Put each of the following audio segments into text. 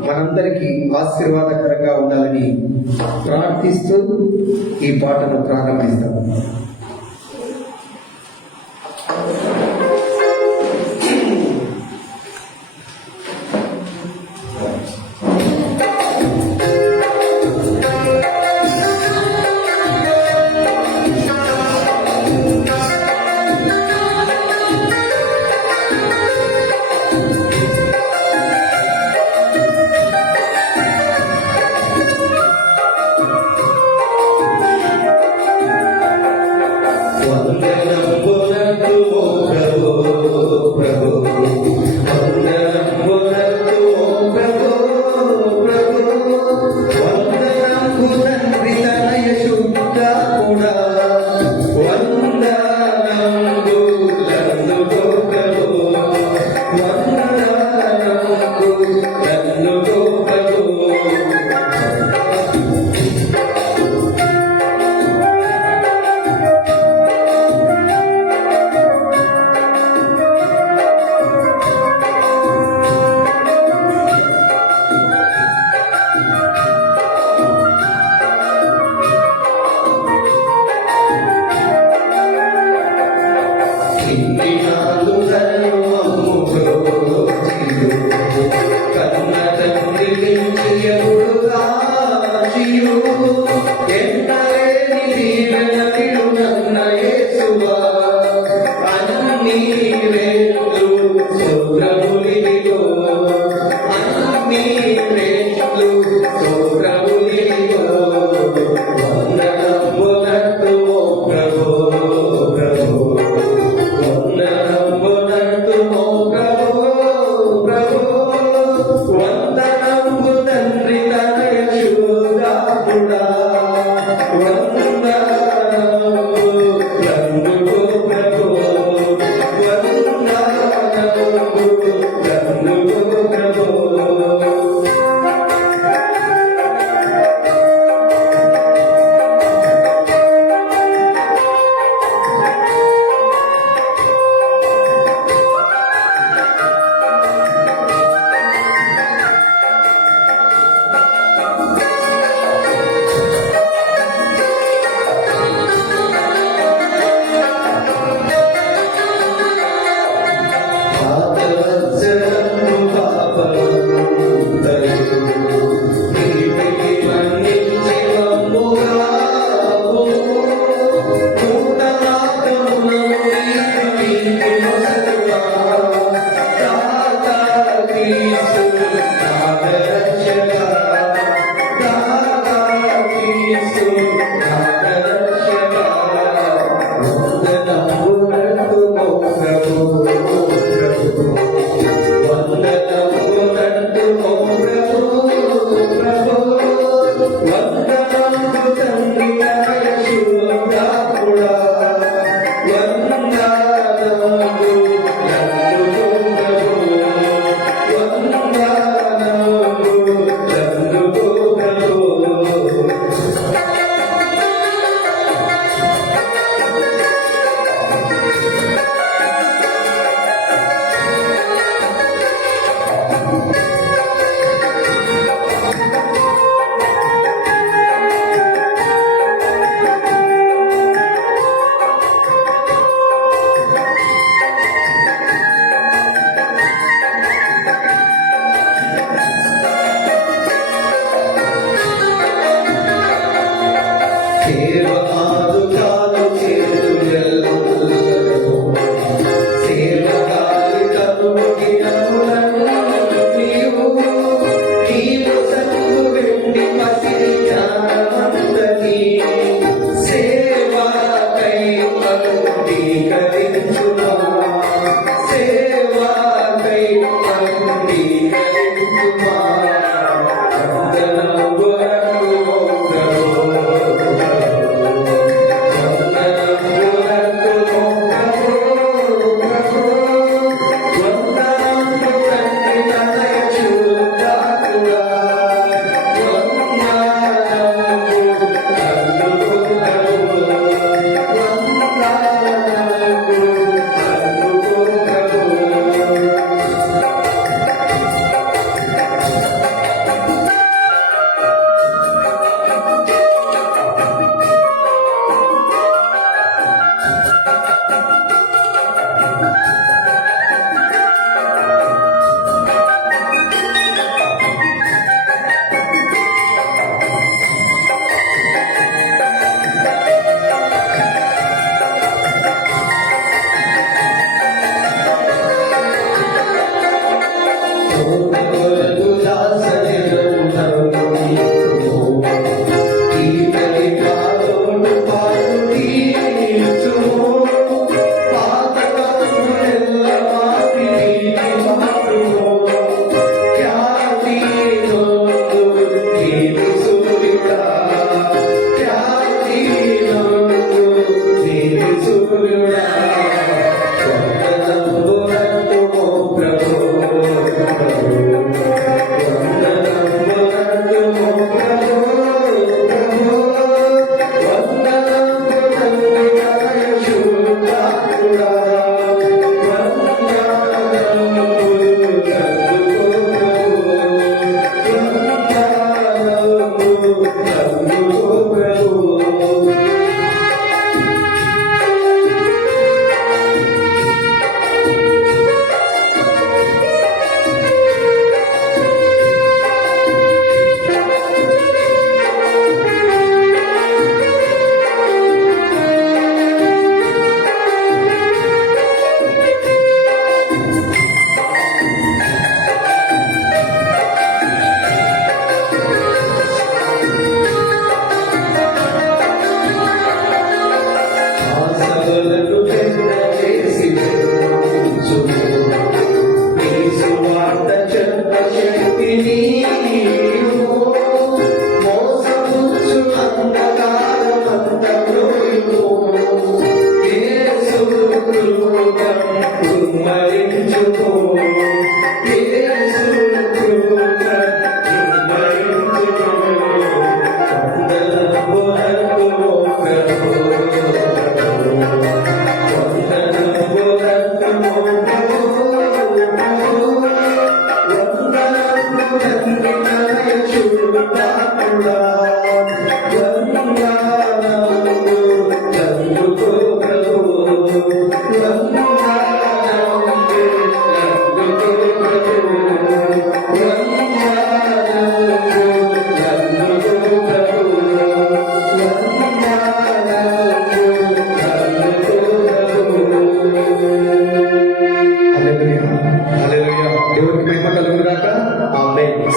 మనందరికీ ఆశీర్వాదకరంగా ఉండాలని ప్రార్థిస్తూ ఈ పాటను ప్రారంభిస్తాము.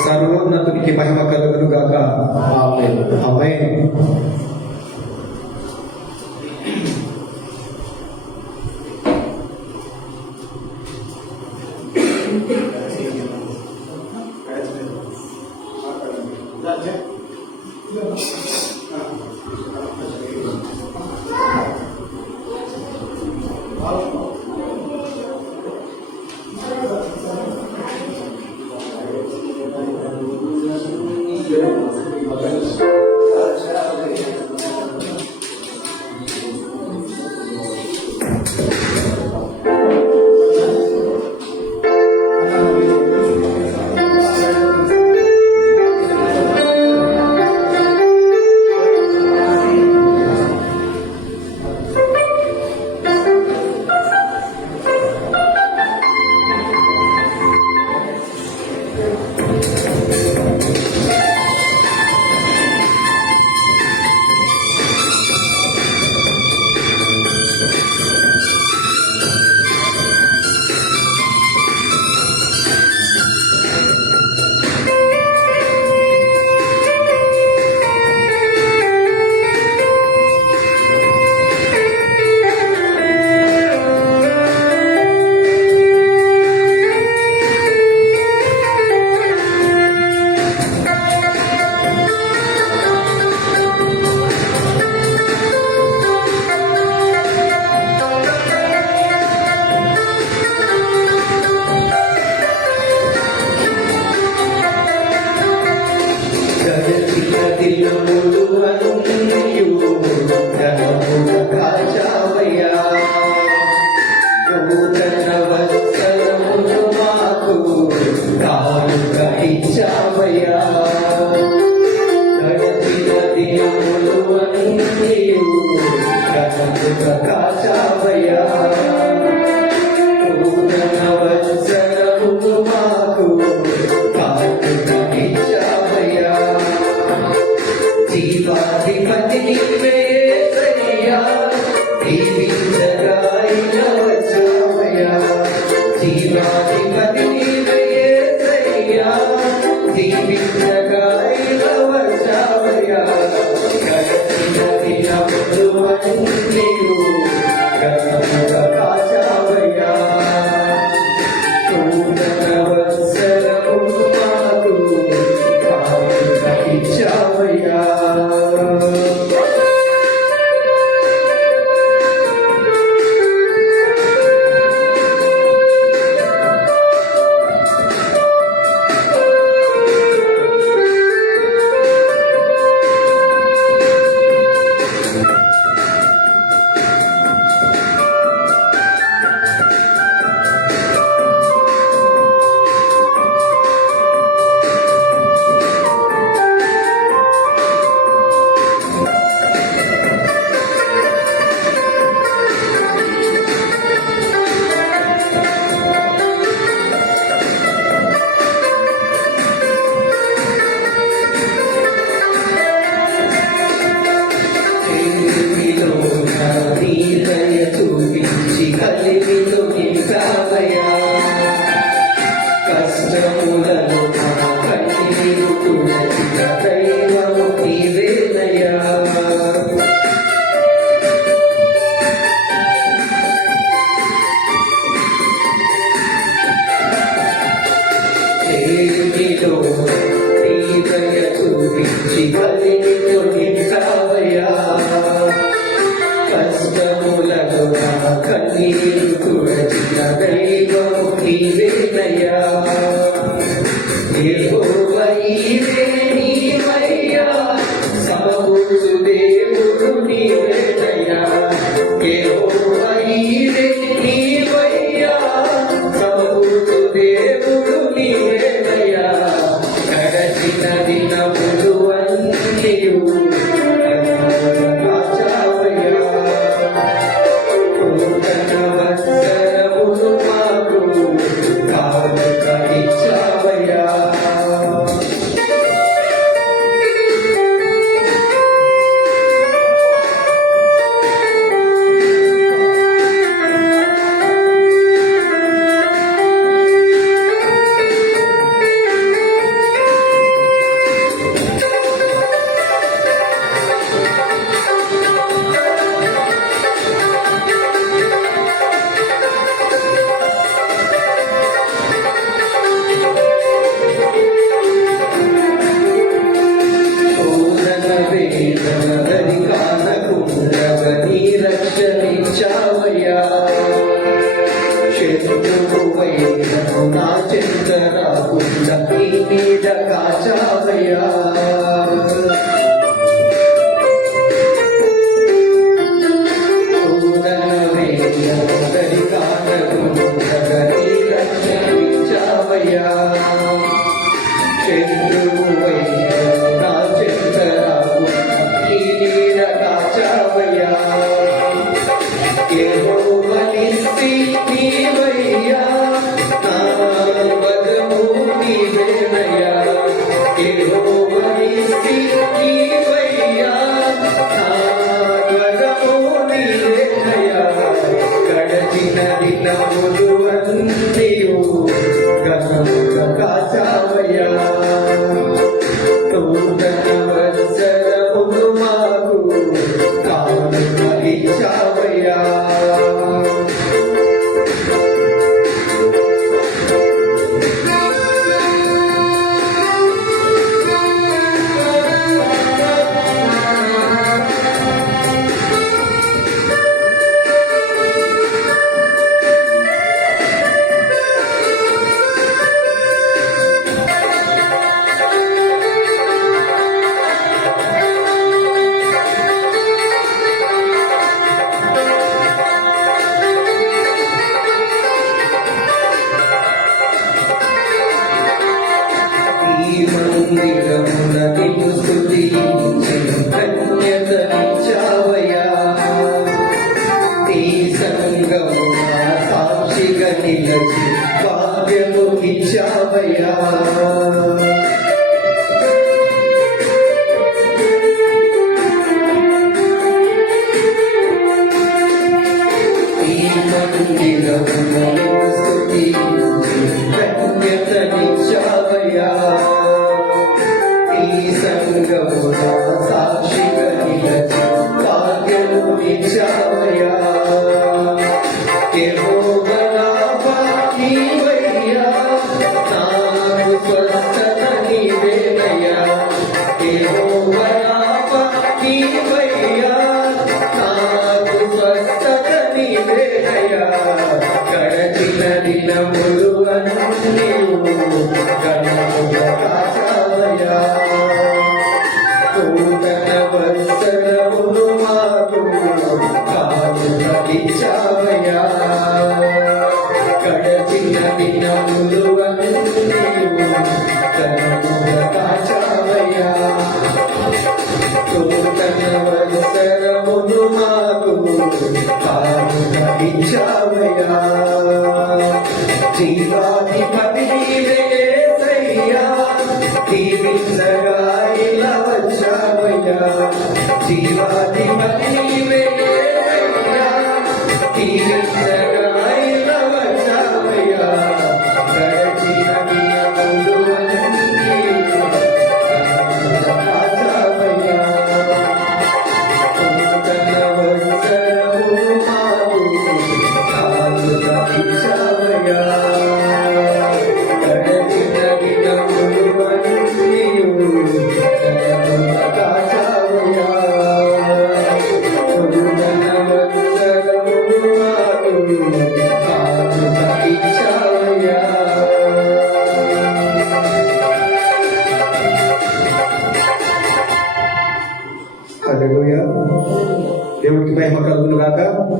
సర్వోన్నతునికి మహిమ కలుగును గాక. ఆమేన్. ఆమేన్. లేనిలో నీ దయ చూపించి కలిగితో నింపావయ్యా. కష్టములను నా కన్నీరు తుడచిన దైవం నీవేనయ్యా. యెహోవా నీవే నీవయ్యా, సమకూర్చు దేవుడు నీవేనయ్యా. యెహోవా నీవే నీవయ్యా, సమకూర్చు దేవుడు నీవేనయ్యా. గడచిన దినములు అన్నియు కాచావయ్యా. నూతన వత్సరములు మాకు కానుక ఇచ్చావయ్యా. రక్షణించావయ్యా. శత్రువువైనను నా చెంత రాకుండా నీ మీద కాచావయ్యా. రక్షణించావయ్యా. శత్రువువైనను నా చెంత రాకుండా నీ మీద కాచావయ్యా. యెహోవా నిస్సి నీవయ్యా, నా బలము నీవేనయ్యా. యెహోవా నిస్సి నీవయ్యా, నా బలము నీవేనయ్యా. గడచిన దినములు అన్నియు ఘనముగా కాచావయ్యా. నూతన వత్సరములు మాకు కానుక ఇచ్చావయ్యా. మందిరమున నిన్ను స్తుతించి ధన్యతనిచ్చావయ్యా. నీ సంగమున సాక్షిగా నిలచి భాగ్యము ఇచ్చావయ్యా. ఈ మందిరమున నిన్ను స్తుతించి ధన్యతనిచ్చావయ్యా. సంగమున సాక్షిగా నిలచి భాగ్యము ఇచ్చావయ్యా. యెహోవా రాఫా నీవయ్యా, నాకు స్వస్థ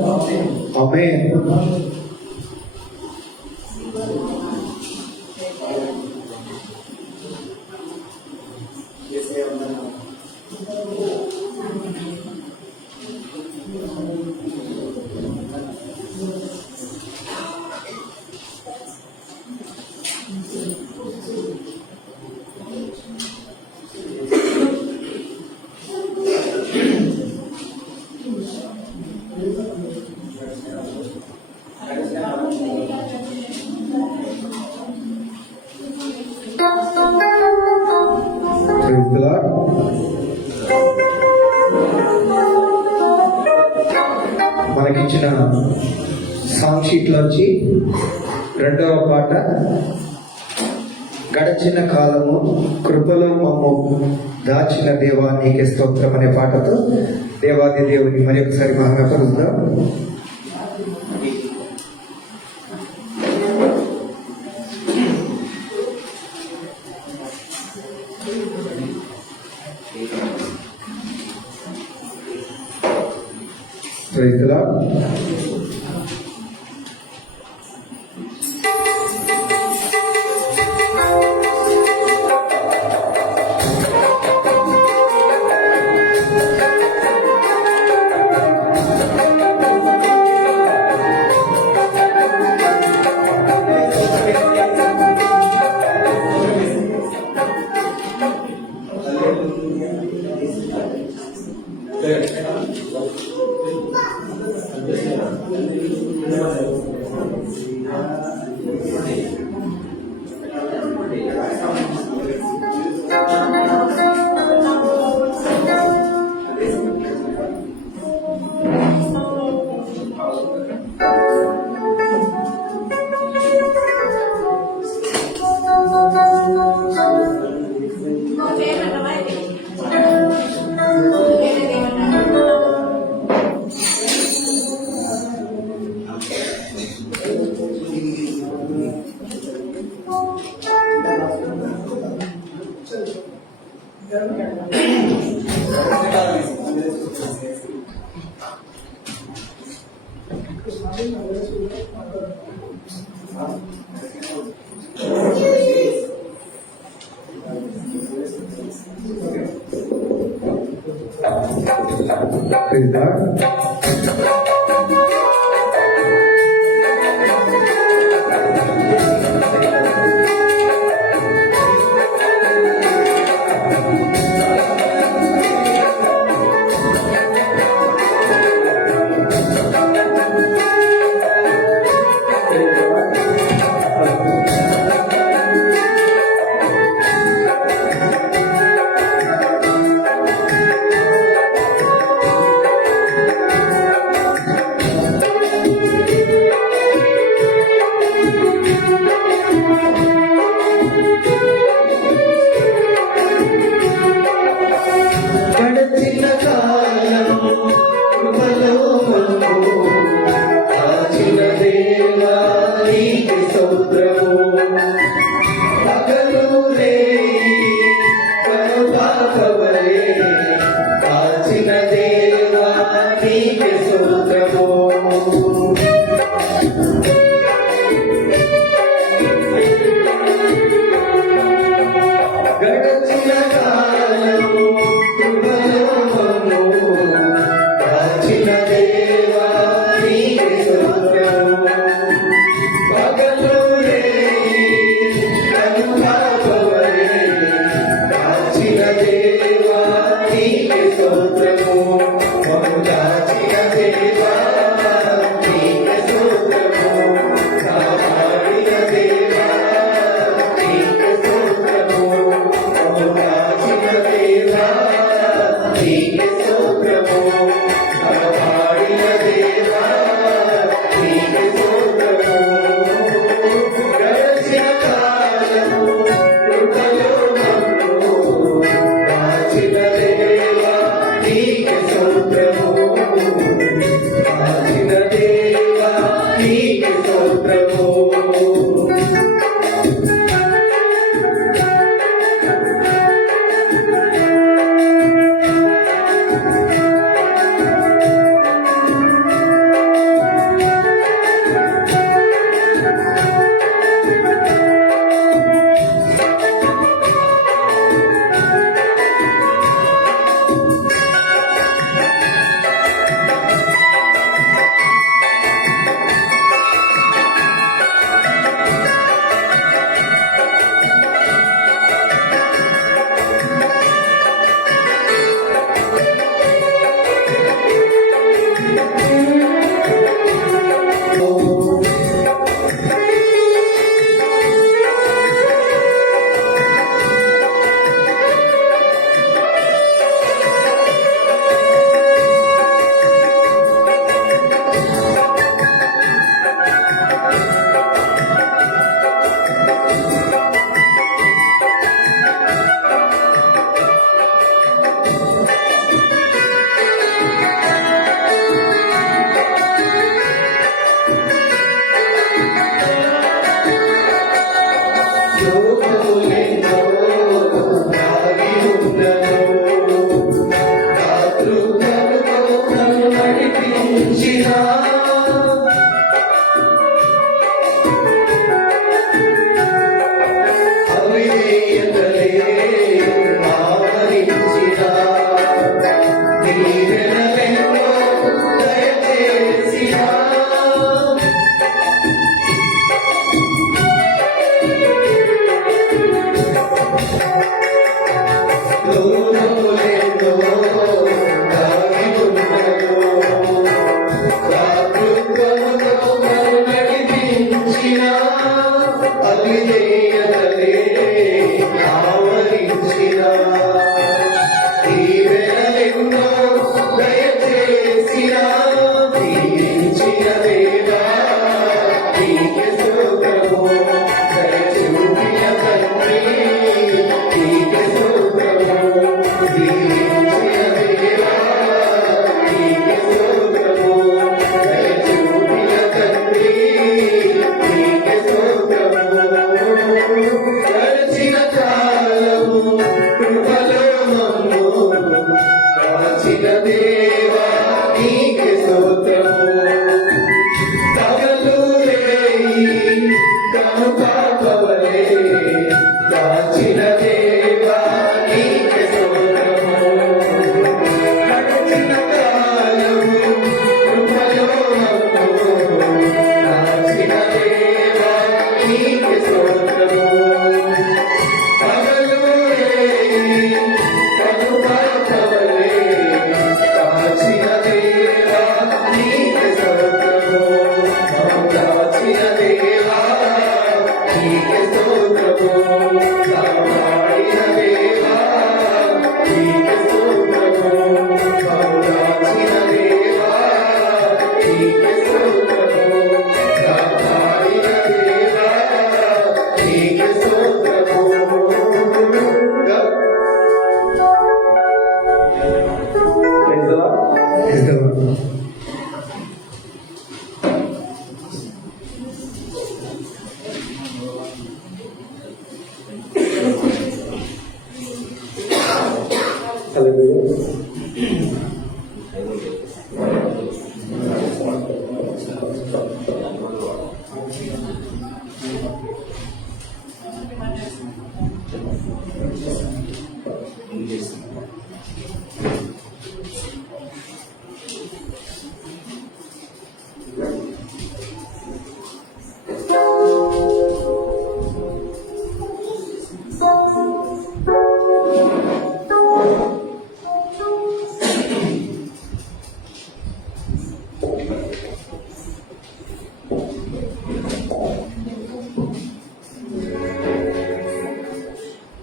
ఆమేన్. Praise the Lord. మనకిచ్చిన సాంగ్ షీట్ లోంచి రెండవ పాట గడచిన కాలము కృపలో మమ్ము దాచిన దేవా నీకే స్తోత్రం అనే పాటతో దేవాది దేవుని మరి ఒకసారి మహిమపరుద్దాం. Praise the Lord. Praise God.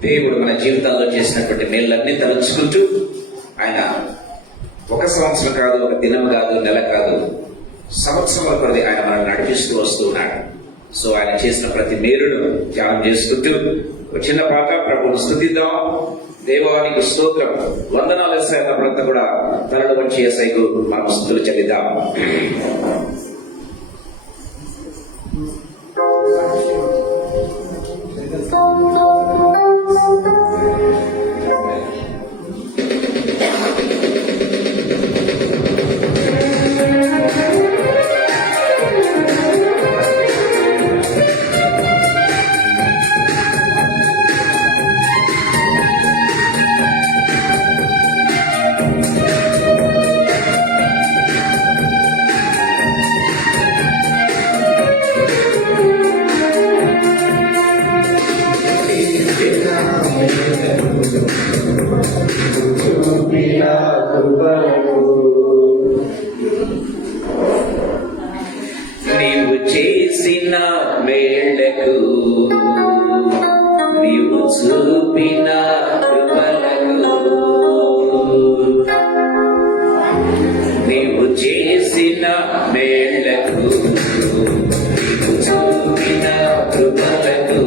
దేవుడు మన జీవితాల్లో చేసినటువంటి మేళ్ళన్నీ తలుచుకుంటూ ఆయన ఒక సంవత్సరం కాదు, ఒక దినం కాదు, నెల కాదు, సంవత్సరాల కొద్ది ఆయన మనం నడిపిస్తూ వస్తూ ఉన్నాడు. సో ఆయన చేసిన ప్రతి మేలును ధ్యానం చేసుకుంటూ ఒక చిన్న పాట ప్రభువును స్తుతిద్దాం. దేవానికి స్తోత్రం, వందనాలు వేసేటప్పుడంతా కూడా తలలు వచ్చి ఏసైకు మనం స్తుతులు చెల్లిద్దాం. నీవు చేసిన మేళ్లకు, నీవు చూపిన కృపలకు, నీవు చేసిన మేళ్లకు, నీవు చూపిన కృపలకు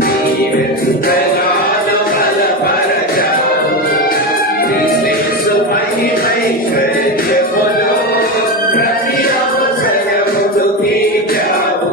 నీవెంతగానో బలపరచావు. క్రీస్తు మహిమైశ్వర్యములో ప్రతి అవసరమును తీర్చావు.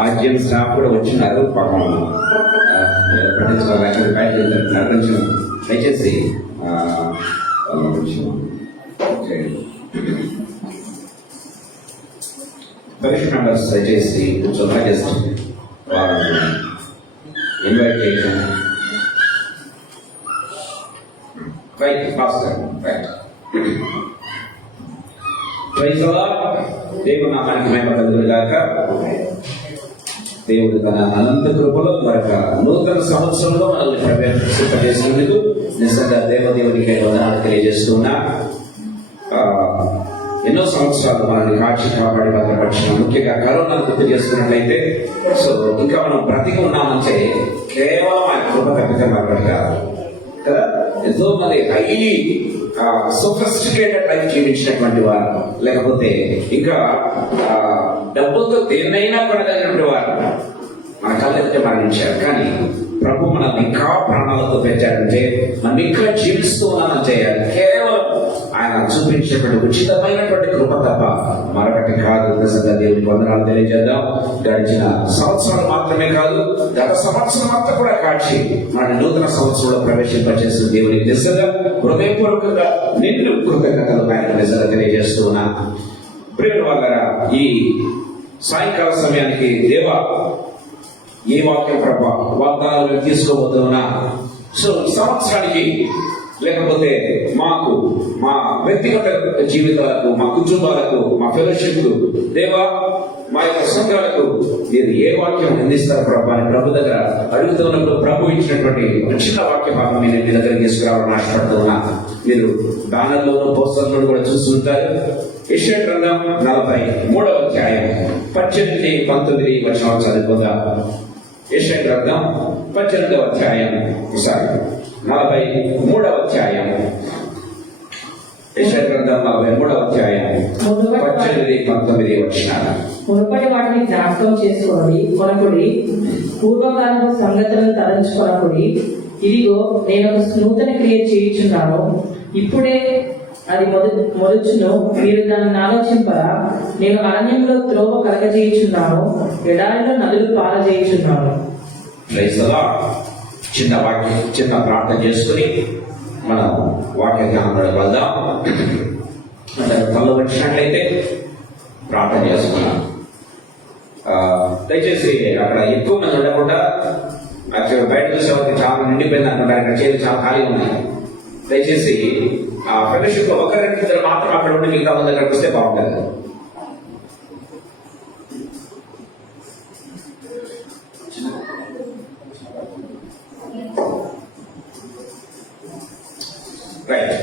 ఆర్జీఎం స్టాఫ్ కూడా వచ్చినారు. పాపం కొంచెం దయచేసి పరీక్ష మెంబర్స్ దయచేసి కొంచెం జస్ట్ వాళ్ళని ఇన్వైట్ చేయడం. Right pastor right. Praise the Lord. దేవుని నామానికి మహిమ కలుగును గాక. దేవుడు తన అనంత కృపలో మరొక నూతన సంవత్సరంలో మనల్ని ప్రవేశింపజేసినందుకు నిజంగా దేవదేవునికి వందనాలు తెలియజేస్తున్నా. ఎన్నో సంవత్సరాలు మనల్ని కాచి కాపాడి భద్రపరిచిన, ముఖ్యంగా కరోనాను గుర్తు చేసుకున్నట్లయితే సో ఇంకా మనం బ్రతికి ఉన్నామంటే కేవలం ఆయన కృప తప్పితే మరొకటి కాదు కదా. ఎంతో మంది హైలీ సోఫిస్టికేటెడ్ లైఫ్ జీవించినటువంటి వారు, లేకపోతే ఇంకా డబ్బుతో దేన్నైనా కొనగలిగినటువంటి వారు మన కళ్ళెత్తే మరణించారు. కానీ ప్రభు మనల్ని ఇంకా ప్రాణాలతో పెంచాడంటే మనం ఇంకా జీవిస్తూ ఉన్నామని చేయాలి. కేవలం ఆయన చూపించేటువంటి ఉచితమైనటువంటి కృప తప్ప మరొకటి కాదు. నిజంగా దేవునికి వందనాలు తెలియజేద్దాం. గడిచిన సంవత్సరాలు మాత్రమే కాదు, గత సంవత్సరం అంతా కూడా కాచి మన నూతన సంవత్సరంలో ప్రవేశింపచేసిన దేవునికి నిజంగా హృదయపూర్వకంగా నిన్ను కృతజ్ఞతలు ఆయన నిజంగా తెలియజేస్తూ ఉన్నా. ప్రియుల వల్ల ఈ సాయంకాల సమయానికి దేవా ఏ వాక్యం ప్రభా వాగ్దానాలు తీసుకోబోతున్నా. సో సంవత్సరానికి లేకపోతే మాకు మా వ్యక్తిగత జీవితాలకు, మా కుటుంబాలకు, మా ఫెలోషిప్ దేవా, మా యొక్క సంఘాలకు మీరు ఏ వాక్యం అందిస్తారు ప్రభా అని ప్రభు దగ్గర అడుగుతున్నప్పుడు ప్రభు ఇచ్చినటువంటి చిన్న వాక్య భాగం నేను మీ దగ్గర తీసుకురావాలని ఆశపడుతున్నా. మీరు బ్యానర్లోనూ పోస్టర్లోనూ కూడా చూస్తుంటారు. యెషయా గ్రంథం 43వ అధ్యాయం 18-19 వచనాలు చదువుకుందాం. యెషయా గ్రంథం 18వ అధ్యాయం 43వ అధ్యాయం యెషయా గ్రంథం 43వ అధ్యాయం 18-19 వచనాలు. మునుపటి వాటిని జ్ఞాపకం చేసుకోండి, కొనకుడి, పూర్వకాలపు సంగతులను తలంచుకొనకుడి. ఇదిగో నేను ఒక నూతన క్రియ చేయుచున్నాను, ఇప్పుడే అది మొదలుచును, మీరు దాన్ని ఆలోచింపరా? నేను అరణ్యంలో త్రోవ కలగజేయుచున్నాను, ఎడారిలో నదులు పారజేయుచున్నాను. చిన్న వాక్యం, చిన్న ప్రార్థన చేసుకుని మనం వాక్య జ్ఞానంలోకి వెళ్దాం. తల్లు వచ్చినట్లయితే ప్రార్థన చేసుకున్నాం. దయచేసి అక్కడ ఎక్కువ మంది ఉండకుండా, బయట చూసేవారికి చాలా నిండిపోయింది అనుకుంటారు, ఇక్కడ చేతులు చాలా ఖాళీ ఉన్నాయి. దయచేసి ఆ ఫెలోషిప్ ఒకరిద్దరు మాత్రం అక్కడ ఉండి మిగతా మంది దగ్గరకు వస్తే బాగుంటుంది. రైట్.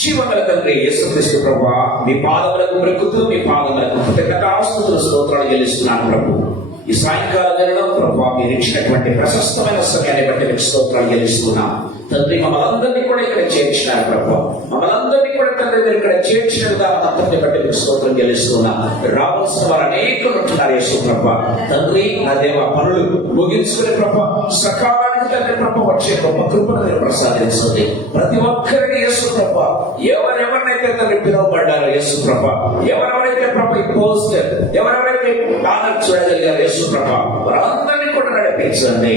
జీవగల తండ్రి యేసుక్రీస్తు ప్రభువా, మీ పాదములకు మొక్కుతూ మీ పాదములకు కృతజ్ఞతాస్తుతులు స్తోత్రాలు చెల్లిస్తున్నాను ప్రభు. ఈ సాయంకాల వేళలో ప్రభువా, మీరు ఇచ్చినటువంటి ప్రశస్తమైన సమయాన్ని బట్టి మీకు స్తోత్రాలు చెల్లిస్తున్నాం తండ్రి. మమ్మల్ని అందరినీ కూడా ఇక్కడ చేర్చినారు ప్రభు. మమ్మల్ని అందరినీ కూడా తండ్రి మీరు ఇక్కడ చేర్చిన విధానం అందరినీ బట్టి మీకు స్తోత్రం చెల్లిస్తున్నాం. రావాల్సిన వారు అనేకులు ఉంటున్నారు యేసు ప్రభు. తండ్రి నా దేవ, పనులు ముగించుకునే ప్రభు, సకాలానికి తండ్రి ప్రభు వచ్చే గొప్ప కృపను మీరు ప్రసాదించండి. ప్రతి ఒక్కరిని యేసు ప్రభు, ఎవరెవరినైతే తండ్రి పిలువబడ్డారో యేసు ప్రభు, ఎవరెవరైతే ప్రభు ఈ పోస్టర్, ఎవరెవరైతే బ్యానర్ చూడగలిగారు యేసు ప్రభు, వారందరినీ కూడా నడిపించండి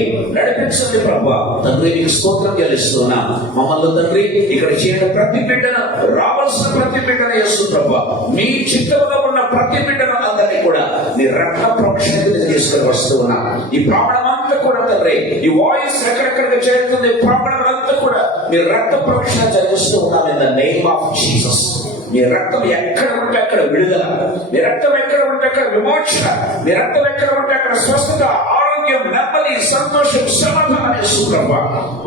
ప్రభు. తండ్రి మీకు స్తోత్రం చెల్లిస్తున్నా. మమ్మల్ని తండ్రి ఇక్కడ చేయడం ప్రతి బిడ్డను, రావాల్సిన ప్రతి బిడ్డను యేసు ప్రభు, మీ చిత్తంలో ఉన్న ప్రతి బిడ్డను అందరినీ కూడా నీ రక్త ప్రోక్షణకి తీసుకుని వస్తూ ఉన్నా. ఈ ప్రాణం అంతా కూడా తండ్రి, ఈ వాయిస్ ఎక్కడెక్కడికి చేరుతుంది, ప్రాణం అంతా కూడా మీ రక్త ప్రోక్షణ జరిగిస్తూ ఉన్నాం. In the name of Jesus. మీ రక్తం ఎక్కడ ఉంటే అక్కడ విడుదల, మీ రక్తం ఎక్కడ ఉంటే అక్కడ విమోచన, మీ రక్తం ఎక్కడ ఉంటే అక్కడ స్వస్థత, ఆరోగ్యం, నెమ్మది, సంతోషం, సమాధానం యేసు ప్రభు.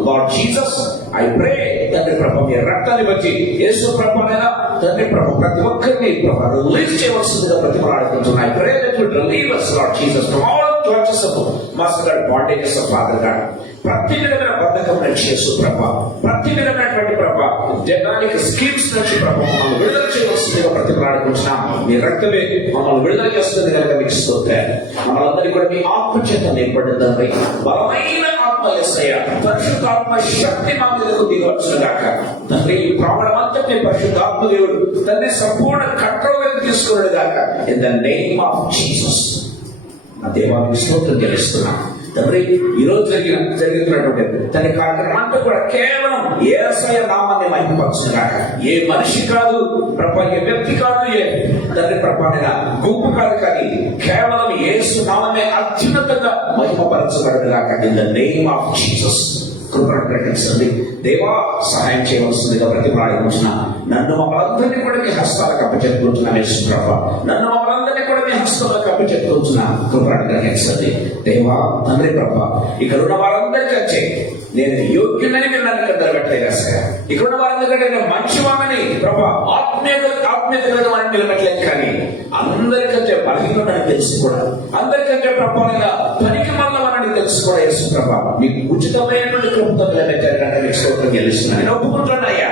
లార్డ్ జీసస్, ఐ ప్రే తండ్రి ప్రభు, మీ రక్తాన్ని బట్టి యేసు ప్రభునైనా తండ్రి ప్రభు ప్రతి ఒక్కరిని ప్రభు రిలీజ్ చేయవలసిందిగా ప్రతిమలాడుకుంటున్నాను. I pray that you relieve us Lord Jesus from all clutches of master bondages of Father God. ప్రతి విధమైన బద్ధకం నుంచి యేసు ప్రభు, ప్రతి విధమైనటువంటి ప్రభు జనానికి స్కీమ్స్ నుంచి ప్రభు మమ్మల్ని విడుదల చేయవలసిందిగా ప్రతిమలాడుకుంటున్నాం. మీ రక్తమే మమ్మల్ని విడుదల చేస్తుంది కనుక మీకు స్తోత్రాలు. మమ్మల్ని కూడా మీ ఆత్మ చేత నింపబడిందండి. బలమైన ఆత్మ యేసయ్య, పరిశుద్ధాత్మ శక్తి మా మీదకు దిగవచ్చుగాక తండ్రి. ఈ ప్రాణం అంతటి పరిశుద్ధాత్మ దేవుడు తండ్రి సంపూర్ణ కంట్రోల్ తీసుకునేదాక in the name of Jesus. నా దేవానికి స్తోత్రం చెల్లిస్తున్నాం తండ్రి. ఈ రోజు జరుగుతున్నటువంటి తన కార్యక్రమాంతా కూడా కేవలం యేసయ్య నామాన్ని మహిమపరచుగాక. ఏ మనిషి కాదు ప్రభా, ఏ వ్యక్తి కాదు, ఏ తండ్రి ప్రభా గుంపు కాదు, కానీ కేవలం యేసు నామమే అత్యున్నతంగా మహిమపరచబడగాక in the name of Jesus. కృపను ప్రకటించండి దేవా, సహాయం చేయవలసిందిగా ప్రతిపాదించిన నన్ను మమ్మల్ందరినీ కూడా మీ హస్తాలకు అప్పచెప్పుకుంటున్నాను యేసు ప్రభా. నన్ను మమ్మల్ందరినీ కూడా మీ హస్తాలకు అప్పచెప్పుకుంటున్నా. కృపను ప్రకటించండి దేవా తండ్రి ప్రభా. ఇక్కడ ఉన్న వారందరికీ నేను యోగ్యులని మీరు నన్ను ఇక్కడ నిలబెట్టలేదు సార్. ఇక్కడ ఉన్న వారందరికంటే నేను మంచివామని ప్రభా, ఆత్మీయత నిలబెట్టలేదు, కానీ అందరికంటే బలహీనని తెలుసు కూడా, అందరికంటే ప్రభావంగా పనికి మల్లమని తెలుసు కూడా యేసు ప్రభా. మీకు ఉచితమైనటువంటి కృపతో నిలబెట్టారు కనుక మీకు స్తోత్రం చెల్లిస్తున్నాను. నేను ఒప్పుకుంటున్నాయ్యా,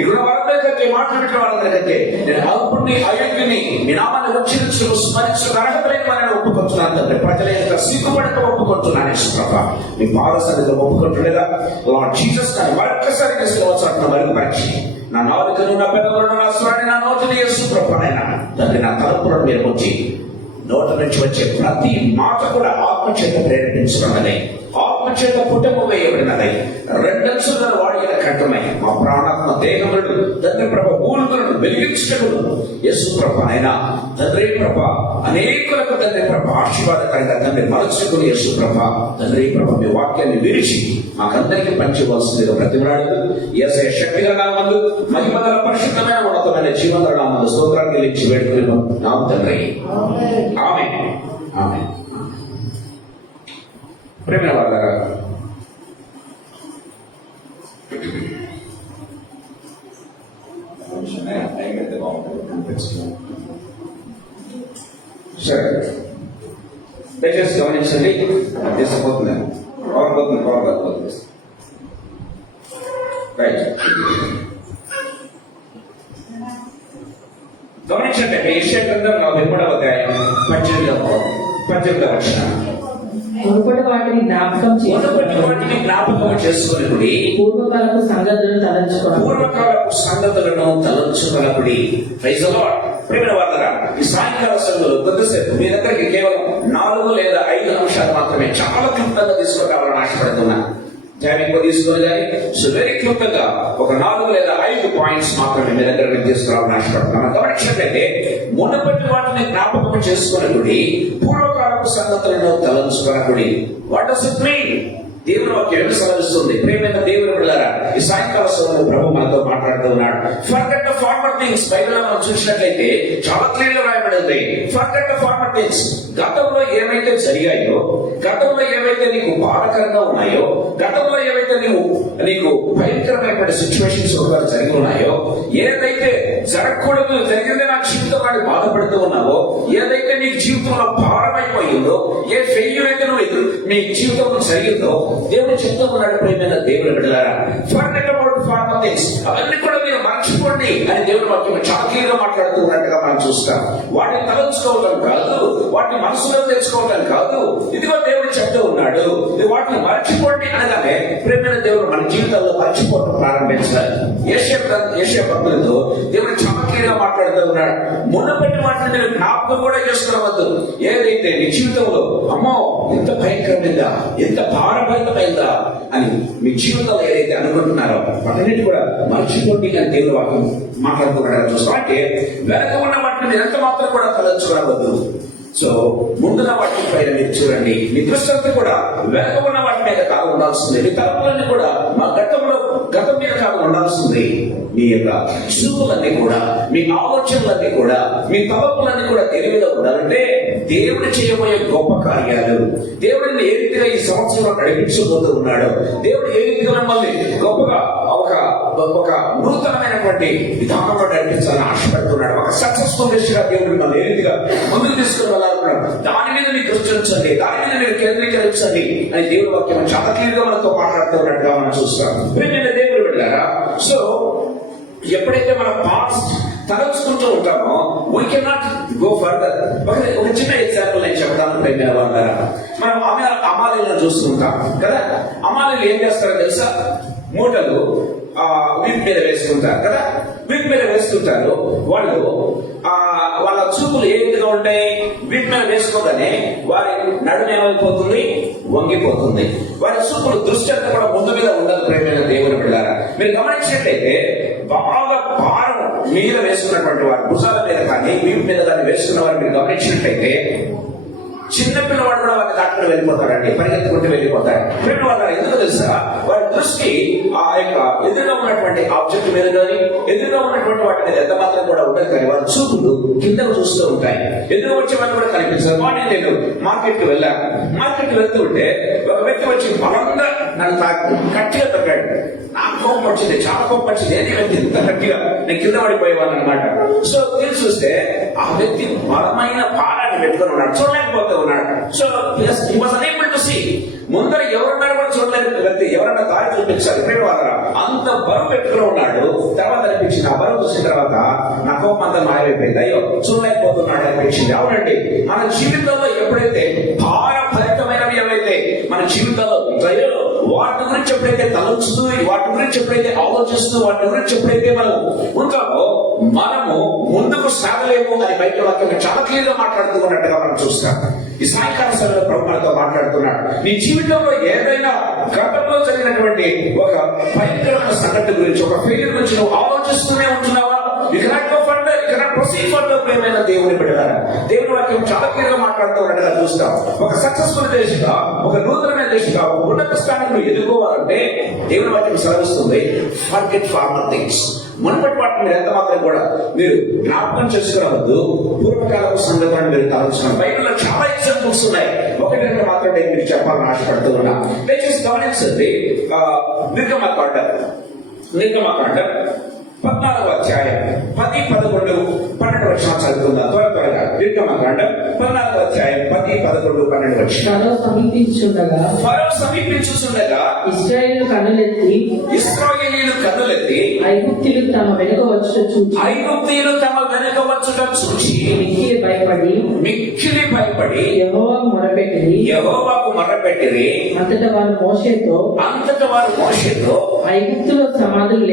ఇక్కడ వారందరి కంటే మాట్లాడిన వారందరి కంటే నేను అల్పుణ్ణి అయోగ్యుని మీ నామాన్ని ఉచ్చరించు స్మరించు అర్హత లేని వారిని ఒప్పుకొంటున్నాను తండ్రి. ప్రజల యొక్క సిగ్గుపడక ఒప్పుకొంటున్నాను యేసుప్రభా. మీ పాద సన్నిధిలో ఒప్పుకుంటులేదా లార్డ్ జీసస్ గారిని మరొక్కసారి తీసుకువచ్చాను మరుగుపరిచి నా నాలుకను నా పెదవులను నా స్వరాన్ని నా నోటిని యేసుప్రభానైనా తండ్రి నా తలుపులను మీరు వచ్చి నోటి నుంచి వచ్చే ప్రతి మాట కూడా ఆత్మచేత ప్రేరేపించుకున్నది, ఆత్మచేత పుట్టము వేయబడినది, రెండంచులను వాడిన కంఠమై మా ప్రాణాత్మ దేహములను తండ్రి ప్రభ మూలుగులను వెలిగించటమును యేసు ప్రభ అయినా తండ్రి ప్రభ అనేకులకు తండ్రి ప్రభ ఆశీర్వాదకరంగా తండ్రి మలచుకుని యేసు ప్రభ తండ్రి ప్రభ మీ వాక్యాన్ని విరిచి మాకందరికీ పంచవలసిందిగా ప్రతిమలాడు యేసయ్య శక్తిగా నామందు మహిమగల పరిశుద్ధమైన ఉన్నతమైన జీవన నామందు స్తోత్రాన్ని గెలిచి వేడుకుని నామ తండ్రి ఆమేన్. ఆమేన్. ప్రేమ వాళ్ళగా సరే దయచేసి గమనించండి. తీసుకుపోతున్నాను పవర్ రైట్. గమనించండి ఏషియా గ్రంథం 41వ అధ్యాయం 18వ వచనం. మునుపటి వాటిని జ్ఞాపకం చేసుకుని పూర్వకాలపు సంగతులను తలంచుకొనకుడి. Praise the lord. ప్రియమైన వారలారా, ఈ సాయంకాల సమయంలో కొద్దిసేపు మీ దగ్గరికి కేవలం 4 లేదా 5 అంశాలు మాత్రమే చాలా క్లుప్తంగా తీసుకురావాలని ఆశపడుతున్నాను. టైం ఎక్కువ తీసుకుని కానీ సో వెరీ క్లుప్తంగా ఒక 4 లేదా 5 పాయింట్స్ మాత్రమే మీ దగ్గర తీసుకురావాలని ఆశపడుతున్నాను. గమనించినట్లయితే మునుపటి వాటిని జ్ఞాపకం చేసుకున్నకుడి, పూర్వకాలపు సంగతులను తలంచుకొనకుడి. What does it mean? దేవుని వాక్యం ఏమి సెలవిస్తుంది? ప్రియమైన దేవుని బిడ్డలారా, ఈ సాయంకాల సమయంలో ప్రభు మనతో మాట్లాడుతూ ఉన్నాడు. Forget the former things. బైబిల్లో మనం చూసినట్లయితే చాలా క్లియర్ గా రాయబడింది. Forget the former things. గతంలో ఏమైతే జరిగాయో, గతంలో ఏవైతే నీకు బాధకరంగా ఉన్నాయో, గతంలో ఏవైతే నీకు భయంకరమైనటువంటి సిచ్యువేషన్స్ జరిగి ఉన్నాయో, ఏదైతే జరగకూడదు జరిగిందే నా జీవితం వాడిని బాధపడుతూ ఉన్నావో, ఏదైతే నీకు జీవితంలో భారమైపోయిందో, ఏ ఫెయిల్యూర్ అయితే నువ్వు నీ జీవితంలో జరిగిందో దేవుడు చెప్తూ ఉన్నాడు. ప్రియమైన దేవుని బిడ్డలారా, ఫర్గెట్ అబౌట్ ఫార్మర్ థింగ్స్. అవన్నీ కూడా మీరు మర్చిపోండి అని దేవుని వాక్యం చాలా క్లియర్ గా మాట్లాడుతూ ఉన్నట్టుగా మనం చూస్తాం. వాటిని తలంచుకోవడం కాదు, వాటిని మనసులో తెచ్చుకోవడం కాదు. ఇదిగో దేవుడు చెప్తూ ఉన్నాడు, వాటిని మర్చిపోండి అనగానే ప్రియమైన దేవుడు మన జీవితంలో మర్చిపోవడం ప్రారంభించాలి. ఏషియా భక్తులతో దేవుడు చాలా క్లియర్ గా మాట్లాడుతూ ఉన్నాడు. మునపటి వాటిని మీరు జ్ఞాపకం కూడా చేసుకోవద్దు. ఏదైతే నీ జీవితంలో అమ్మో ఎంత భయంకరమైందా, ఎంత భారభరితమైందా అని మీ జీవితంలో ఏదైతే అనుకుంటున్నారో వాటన్నిటి కూడా మర్చిపోండి అని దేవుడు వాక్యం మాట్లాడుతున్నాడు. చూస్తాం అంటే వెనక ఉన్న వాటిని మీరు ఎంత మాత్రం కూడా తలంచుకోవద్దు. సో ముందున్న వాటి పైన మీరు చూడండి. మీ దృష్టి కూడా వెనక ఉన్న వాటి మీద కాదు ఉండాల్సింది. మీ తలపులన్నీ కూడా మా గతం మీద కాదు ఉండాల్సింది. మీ యొక్క చూపులన్నీ కూడా, మీ ఆలోచనలన్నీ కూడా, మీ తలపులన్నీ కూడా తెలివిలో ఉండాలంటే దేవుడు చేయబోయే గొప్ప కార్యాలు, దేవుడిని ఏ రీతిగా ఈ సంవత్సరంలో నడిపించబోతూ ఉన్నాడు, దేవుడు ఏ రీతిగా మిమ్మల్ని గొప్పగా ఒక నూతనమైనటువంటి విధానంలో నడిపించాలని ఆశపడుతున్నాడు. ఒక సక్సెస్ఫుల్ గా దేవుడు మిమ్మల్ని ఏ రీతిగా ముందుకు తీసుకుని వెళ్ళాలనుకున్నాడు. దాని మీద మీరు దృష్టి ఉంచండి, దాని మీద మీరు కేంద్రీకరించండి అని దేవుడి వాక్యం చాలా క్లియర్ గా మనతో మాట్లాడుతున్నట్టుగా మనం చూస్తాం. ప్రియమైన దేవుడు బిడ్డలారా, సో ఎప్పుడైతే మన పాస్ట్ తలంచుకుంటూ ఉంటామో we can not go further. ఒక చిన్న ఎగ్జాంపుల్ నేను చెప్తాను ప్రేమ వాళ్ళారా. మనం అమాలీలను చూస్తుంటాం కదా. అమాలీలు ఏం చేస్తారో తెలుసా? మూటలు వీప్ మీద వేసుకుంటారు కదా. వీప్ మీద వేసుకుంటారు. వాళ్ళు వాళ్ళ చూపులు ఏ విధంగా ఉంటాయి? వీప్ మీద వేసుకోగానే వారి నడుము ఏమైపోతుంది? వంగిపోతుంది. వారి చూపులు దృష్టి అంతా కూడా ముందు మీద ఉండాలి. ప్రేమైన దేవుని బిడ్డలారా, మీరు గమనించినట్లయితే బాగా భారం మీద వేసుకున్నటువంటి వారి భుజాల మీద కానీ వీపు మీద కానీ వేసుకున్న వారు మీరు గమనించినట్లయితే చిన్న పిల్లవాడు కూడా వారిని దాటుకుని వెళ్ళిపోతారండి, పరిగెత్తుకుంటూ వెళ్ళిపోతారు. పిల్లవాడు ఎందుకు తెలుసా? వారి దృష్టి ఆ యొక్క ఎదురుగా ఉన్నటువంటి ఆబ్జెక్ట్ మీద కానీ ఎదురుగా ఉన్నటువంటి వాటి మీద ఎంత మాత్రం కూడా ఉండదు, కానీ వారి చూపులు కిందకు చూస్తూ ఉంటాయి. ఎదురు వచ్చే వాళ్ళు కూడా కనిపించారు. మార్నింగ్ నేను మార్కెట్ కి వెళ్ళాను. మార్కెట్ వెళ్తూ ఉంటే ఒక వ్యక్తి వచ్చి బలంగా నన్ను గట్టిగా తగ్గాడు. నాకు కోపం వచ్చింది, చాలా కోపం వచ్చింది. ఏది వ్యక్తి ఇంత గట్టిగా నేను కింద పడిపోయేవాను అనమాట. సో నేను చూస్తే ఆ వ్యక్తి బలమైన భారాన్ని పెట్టుకొని ఉన్నాడు, చూడలేకపోతే ఉన్నాడు. So he was unable to see. ముందర ఎవరున్నారు కూడా చూడలేని వ్యక్తి, ఎవరన్నా దారి చూపించాలి ప్రేమవారా, అంత బరువు పెట్టుకుని ఉన్నాడు. తర్వాత అనిపించింది, ఆ బరువు చూసిన తర్వాత నా కోపం అంతా మాయమైపోయింది, అయ్యో చూడలేకపోతున్నాడు అనిపించింది. అవునండి, మన జీవితంలో ఎప్పుడైతే భారభరితమైనవి ఏవైతే మన జీవితంలో ఉంటాయో వాటి గురించి ఎప్పుడైతే తలంచుతూ, వాటి గురించి ఎప్పుడైతే ఆలోచిస్తూ, వాటి గురించి ఎప్పుడైతే మనం ఉంటామో మనము ముందుకు సాగలేము అని బయట వాక్యం చాలా క్లియర్ గా మాట్లాడుతున్నట్టుగా మనం చూస్తాం. ఈ సాయంకాల సమయంలో ప్రభు మనతో మాట్లాడుతున్నాడు. నీ జీవితంలో ఏదైనా గతంలో జరిగినటువంటి ఒక భయంకరమైన సంఘటన గురించి, ఒక ఫెయిల్యూర్ గురించి నువ్వు ఆలోచిస్తూనే ఉంటున్నావా? You cannot go further, you cannot proceed further. ప్రేమైన దేవుని బిడ్డలారా, దేవుని వాక్యం చాలా క్లియర్ గా మాట్లాడుతూ ఉన్నట్టుగా చూస్తాం. ఒక సక్సెస్ఫుల్ దేశంగా, ఒక నూతనమైన దేశంగా, ఒక ఉన్నత స్థానంలో ఎదుర్కోవాలంటే దేవుని వాక్యం సెలవిస్తుంది, ఫర్గెట్ ఫార్మర్ థింగ్స్. మునుపటి వాటిని మీరు ఎంత మాత్రం కూడా మీరు జ్ఞాపకం చేసుకురావద్దు, పూర్వకాలపు సందర్భాన్ని మీరు తలంచుకున్నాం. బైబిల్లో చాలా ఎగ్జాంపుల్స్ ఉన్నాయి, ఒకటి రెండు మాత్రం నేను మీకు చెప్పాలని ఆశపడుతూ ఉన్నా. దయచేసి గమనించండి. నిర్గమకాండ 14వ అధ్యాయం 10, 11, 12 వచనాలు చదువుకుందాం త్వరగా. నిర్గమకాండ 14వ అధ్యాయం 10, 11, 12 వచనాలు. ఫరో సమీపించుచుండగా ఇశ్రాయేలు కన్నులెత్తి ఐగుప్తీయులు తమ వెనుక వచ్చుట చూచి మిక్కిలి భయపడి యెహోవాకు మొరపెట్టిరి. అంతటా వారు మోషేతో ఐగుప్తులో సమాధులు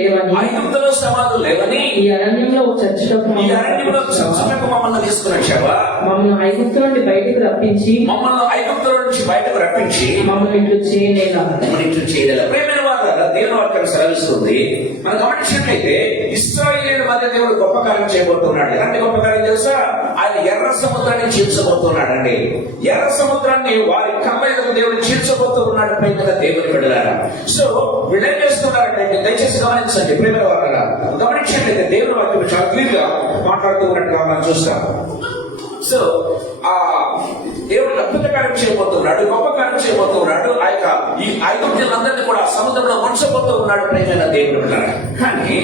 లేవని ఈ అరణ్యంలో చర్చకు మమ్మల్ని తీసుకుని వచ్చావా? మమ్మల్ని ఐగుప్తు నుండి బయటకు రప్పించి మమ్మల్ని ఇట్లు చేయలేదా? ప్రేమైన వారు దేవుని వాక్యం సెలవిస్తుంది. మనం గమనించినట్లయితే ఇశ్రాయేలు మధ్య దేవుడు గొప్ప కార్యం చేయబోతున్నాడు. ఎలాంటి గొప్ప కార్యం తెలుసా? ఆయన ఎర్ర సముద్రాన్ని చీల్చబోతున్నాడు అండి. ఎర్ర సముద్రాన్ని వారి కళ్ళ ఎదుగు దేవుడు చీల్చబోతున్నాడు. ప్రేమ దేవుని బిడ్డలారా, సో వీళ్ళు ఏం చేస్తున్నారంటే దయచేసి గమనించండి. ప్రేమ వారా, గమనించినట్లయితే దేవుని వాక్యం చాలా క్లియర్ గా మాట్లాడుతూ ఉన్నట్టుగా మనం చూస్తాం. సో ఆ దేవుడు అద్భుత కార్యం చేయబోతున్నాడు, గొప్ప కార్యం చేయబోతున్నాడు. ఆ యొక్క ఈ ఐగుప్తులందరినీ కూడా సముద్రంలో ముంచబోతూ ఉన్నాడు. ప్రేమైన దేవుడు బిడ్డలారా, కానీ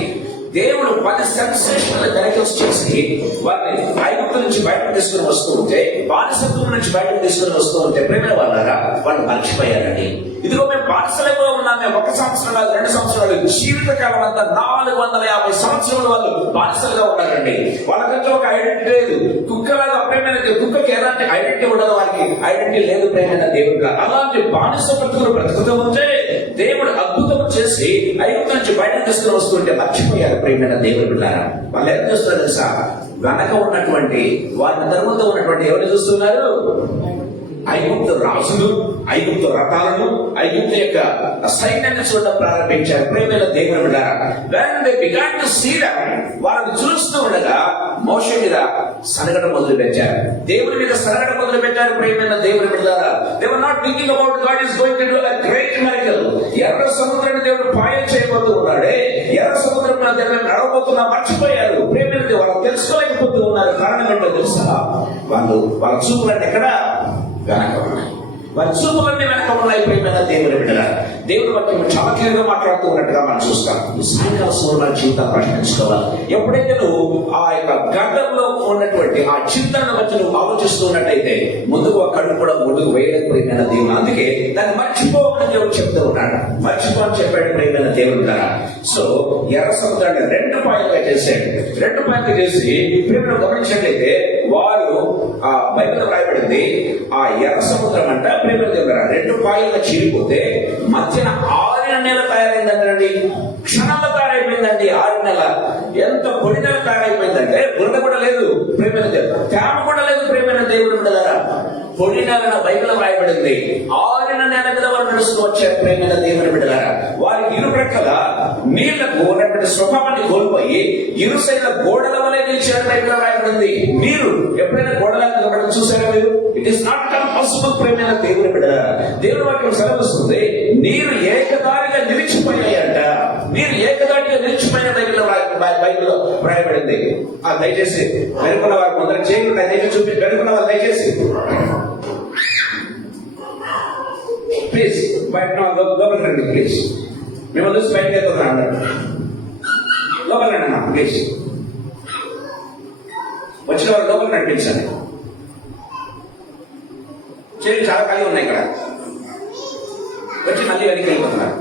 దేవుడు 10 సెన్సేషనల్ మ్యారేజెస్ చేసి వారిని ఐగుప్తు నుంచి బయటకు తీసుకుని వస్తూ ఉంటే, బానిసత్వం నుంచి బయటకు తీసుకుని వస్తూ ఉంటే ప్రేమ వాళ్ళారా వాళ్ళు మర్చిపోయారండి. ఇదిగో మేము బానిసలుగా ఉన్నాం, మేము 1 సంవత్సరం కాదు 2 సంవత్సరాలు, జీవితకాలం అంతా 450 సంవత్సరాలు వాళ్ళు బానిసలుగా ఉన్నారండి. వాళ్ళకంటే ఒక ఐడెంటిటీ లేదు. కుక్కలాగా ప్రేమైన కుక్కకి ఎలాంటి ఐడెంటిటీ ఉండదు, వారికి ఐడెంటిటీ లేదు. ప్రేమైన దేవుడు అలాంటి బానిస బ్రతుకులు బ్రతుకుతూ ఉంటే దేవుడు అద్భుతం చేసి ఐగుప్తు నుంచి బయటకు తీసుకుని వస్తుంటే మర్చిపోయారు. ప్రేమైన దేవుడు బిడ్డలారా, వాళ్ళు ఏం చేస్తున్నారు తెలుసా? వెనక ఉన్నటువంటి వారిని తరువాత ఉన్నటువంటి ఎవరు చూస్తున్నారు? ఐగుప్తు రాజులు, ఐగుప్తు రథాలను, ఐగుప్తు యొక్క సైన్యాన్ని చూడడం ప్రారంభించారు. ప్రేమైన దేవుని బిడ్డలారా, when they began to see them, వాళ్ళని చూస్తూ ఉండగా మోషే మీద సనగడం మొదలు పెట్టారు, దేవుని మీద సనగడం మొదలు పెట్టారు. ప్రేమైన దేవుని బిడ్డలారా, they were not thinking about God is going to do a great miracle. ఎర్ర సముద్రాన్ని దేవుడు పాయం చేయబోతూ ఉన్నాడే, ఎర్ర సముద్రంలో దేవుడు నడవబోతున్నా మర్చిపోయారు. ప్రేమైన దేవుడు తెలుసుకోలేకపోతూ ఉన్నారు. కారణం ఏంటో తెలుసా? వాళ్ళ చూపులన్నీ ఎక్కడ వెనక ఉన్నాయి, వారి చూపులన్నీ వెనక ఉన్నాయి. ప్రేమైన దేవుని బిడ్డలారా, దేవుని వాక్యం చాలా క్లియర్ గా మాట్లాడుతూ ఉన్నట్టుగా మనం చూస్తాం. ఈ సాయంకాల సమయంలో జీవితాన్ని ప్రశ్నించుకోవాలి. ఎప్పుడైతే నువ్వు ఆ యొక్క గడ్డంలో ఉన్నటువంటి ఆ చింతనను బట్టి నువ్వు ఆలోచిస్తూ ఉన్నట్టయితే ముందుకు ఒక అడుగు కూడా ముందుకు వేయలేకపోయిన దేవుడు. అందుకే దాన్ని మర్చిపోవని దేవుడు చెప్తూ ఉన్నాడు. మర్చిపో అని చెప్పాడు ప్రేమైన దేవుడు కదా. సో ఎర్ర సముద్రాన్ని 2 పాయలుగా చేశాడు. 2 పాయలుగా చేసి ప్రేమను గమనించినట్లయితే వారు ఆ బైబిల్లో రాయబడింది, ఆ ఎర్ర సముద్రం అంట ప్రేమ దేవుడు 2 పాయలుగా చీలిపోతే మధ్యన 6 నెల తయారైందండి. క్షణాల్లో తయారైపోయిందండి. 6 నెల ఎంత పొడి నెల తయారైపోయిందంటే బురద కూడా లేదు, ప్రేమైన దేవుడు తేమ కూడా లేదు. ప్రేమైన దేవుడు బిడ్డలారా, పొడి నెల బైబిల్లో రాయబడింది. 6 నెల మీద వారు నడుస్తూ వచ్చారు. ప్రేమైన దేవుని బిడ్డలారా, వారి ఇరు ప్రక్కల నీళ్లకు ఉన్నటువంటి స్వభావాన్ని కోల్పోయి ఇరుసైన గోడల వలె నిలిచారు. బైబిల్లో రాయబడింది. నీరు ఎప్పుడైనా గోడల చూసారా మీరు? It is not possible. ప్రేమైన దేవుని బిడ్డలారా, దేవుని వాక్యం సెలవుస్తుంది, నీరు ఏకదారిగా నిలిచిపోయాయంట. నీరు ఏకదారిగా నిలిచిపోయిన బైబిల్లో రాయబడింది. దయచేసి వెనుకున్న వారు ముందర చేయకుండా దయచేసి చూపి, వెనుకున్న వారు దయచేసి ప్లీజ్ బయట లోపలికి రండి. ప్లీజ్ మిమ్మల్ని చూసి బయటకు వెళ్తున్నా అన్నారు. లోపల రండి అన్న. ప్లీజ్ వచ్చిన వారు లోపల నడిపించండి. చేతులు చాలా ఖాళీ ఉన్నాయి ఇక్కడ, వచ్చి మళ్ళీ వెనక్కి వెళ్ళిపోతున్నారు.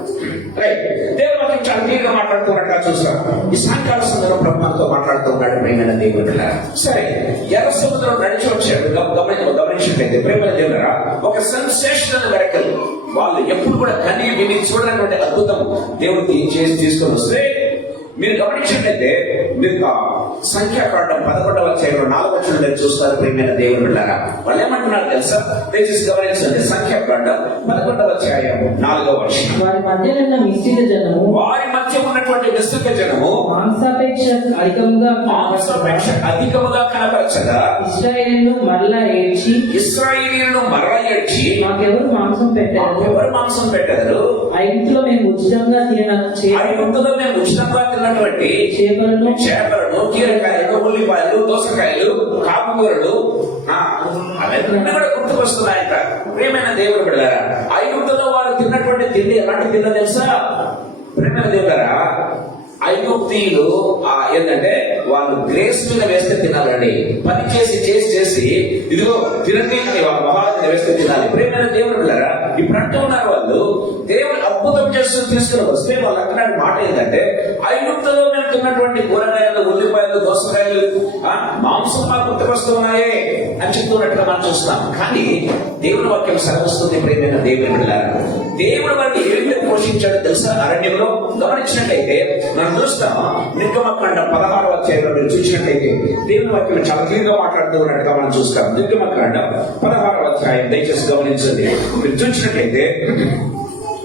రైట్, దేవుడు వాక్యం చాలా క్లియర్గా మాట్లాడుతున్నట్టుగా చూస్తాం. ఈ సాయంకాల సందర్భంలో ప్రభు మనతో మాట్లాడుతూ ఉన్నాడు. ప్రేమైన దేవుడు బిడ్డలారా, సరే ఎర్ర సముద్రం నడిచి వచ్చాడు. గమనించినట్లయితే ప్రేమైన దేవుడరా, ఒక సెన్సేషనల్ మెరకల్, వాళ్ళు ఎప్పుడు కూడా కని విని చూడనటువంటి అద్భుతం దేవుడికి చేసి తీసుకొని వస్తే మీరు గమనించినట్లయితే మీరు సంఖ్యాకాండం 11వ అధ్యాయంలో 4వ వచనం మీరు చూస్తారు. ప్రియమైన దేవుని బిడ్డలారా, వాళ్ళు ఏమంటున్నారు తెలుసా? దయచేసి గమనించండి. సంఖ్యాకాండం 11వ అధ్యాయం 4వ వచనం. వారి మధ్య ఉన్న మిశ్రిత జనము, వారి మధ్య ఉన్నటువంటి విస్తృత జనము మాంసాపేక్ష అధికముగా కనపరచగా ఇశ్రాయేలును మరలా ఏడ్చి మాకెవరు మాంసం పెట్టారు, ఐగుప్తులో మేము ఉచితంగా తిన్నటువంటి చేపలను, కీరకాయలు, ఉల్లిపాయలు, దోసకాయలు, కాపుకూరలు అవన్నీ కూడా గుర్తుకొస్తున్నాయంట. ప్రియమైన దేవుడు బిడ్డలారా, ఐగుప్తులో వారు తిన్నటువంటి తిండి ఎలాంటి తిన్న తెలుసా? ప్రియమైన దేవుడారా, ఐగుప్తీయులు ఏంటంటే వాళ్ళు గ్రేస్ మీద వేస్తే తినాలండి. పని చేసి చేసి చేసి ఇదిగో తినండి అని వాళ్ళ మొహాల మీద వేస్తే తినాలి. ప్రియమైన దేవుడు బిడ్డలారా, ఇప్పుడు అంటూ ఉన్నారు వాళ్ళు, దేవుడు అద్భుతం చేస్తూ తీసుకుని వస్తే వాళ్ళు అంటున్న మాట ఏంటంటే, ఐగుప్తులో మేము తిన్నటువంటి కూరగాయలు, ఉల్లిపాయలు, దోసకాయలు, మాంసం మాకు గుర్తుకొస్తున్నాయే అని చెప్తున్నట్టుగా మనం చూస్తాం. కానీ దేవుని వాక్యం సెలవుస్తుంది. ప్రియమైన దేవుని బిడ్డలారా, దేవుడు వారిని ఏ విధంగా పోషించాడో తెలుసా? అరణ్యంలో గమనించినట్లయితే మనం చూస్తాం. నిర్గమకాండం 16వ అధ్యాయంలో మీరు చూసినట్లయితే దేవుని వాక్యం చాలా క్లియర్గా మాట్లాడుతూ ఉన్నట్టుగా మనం చూస్తాం. నిర్గమకాండం 16వ అధ్యాయం దయచేసి గమనించండి. మీరు చూసినట్లయితే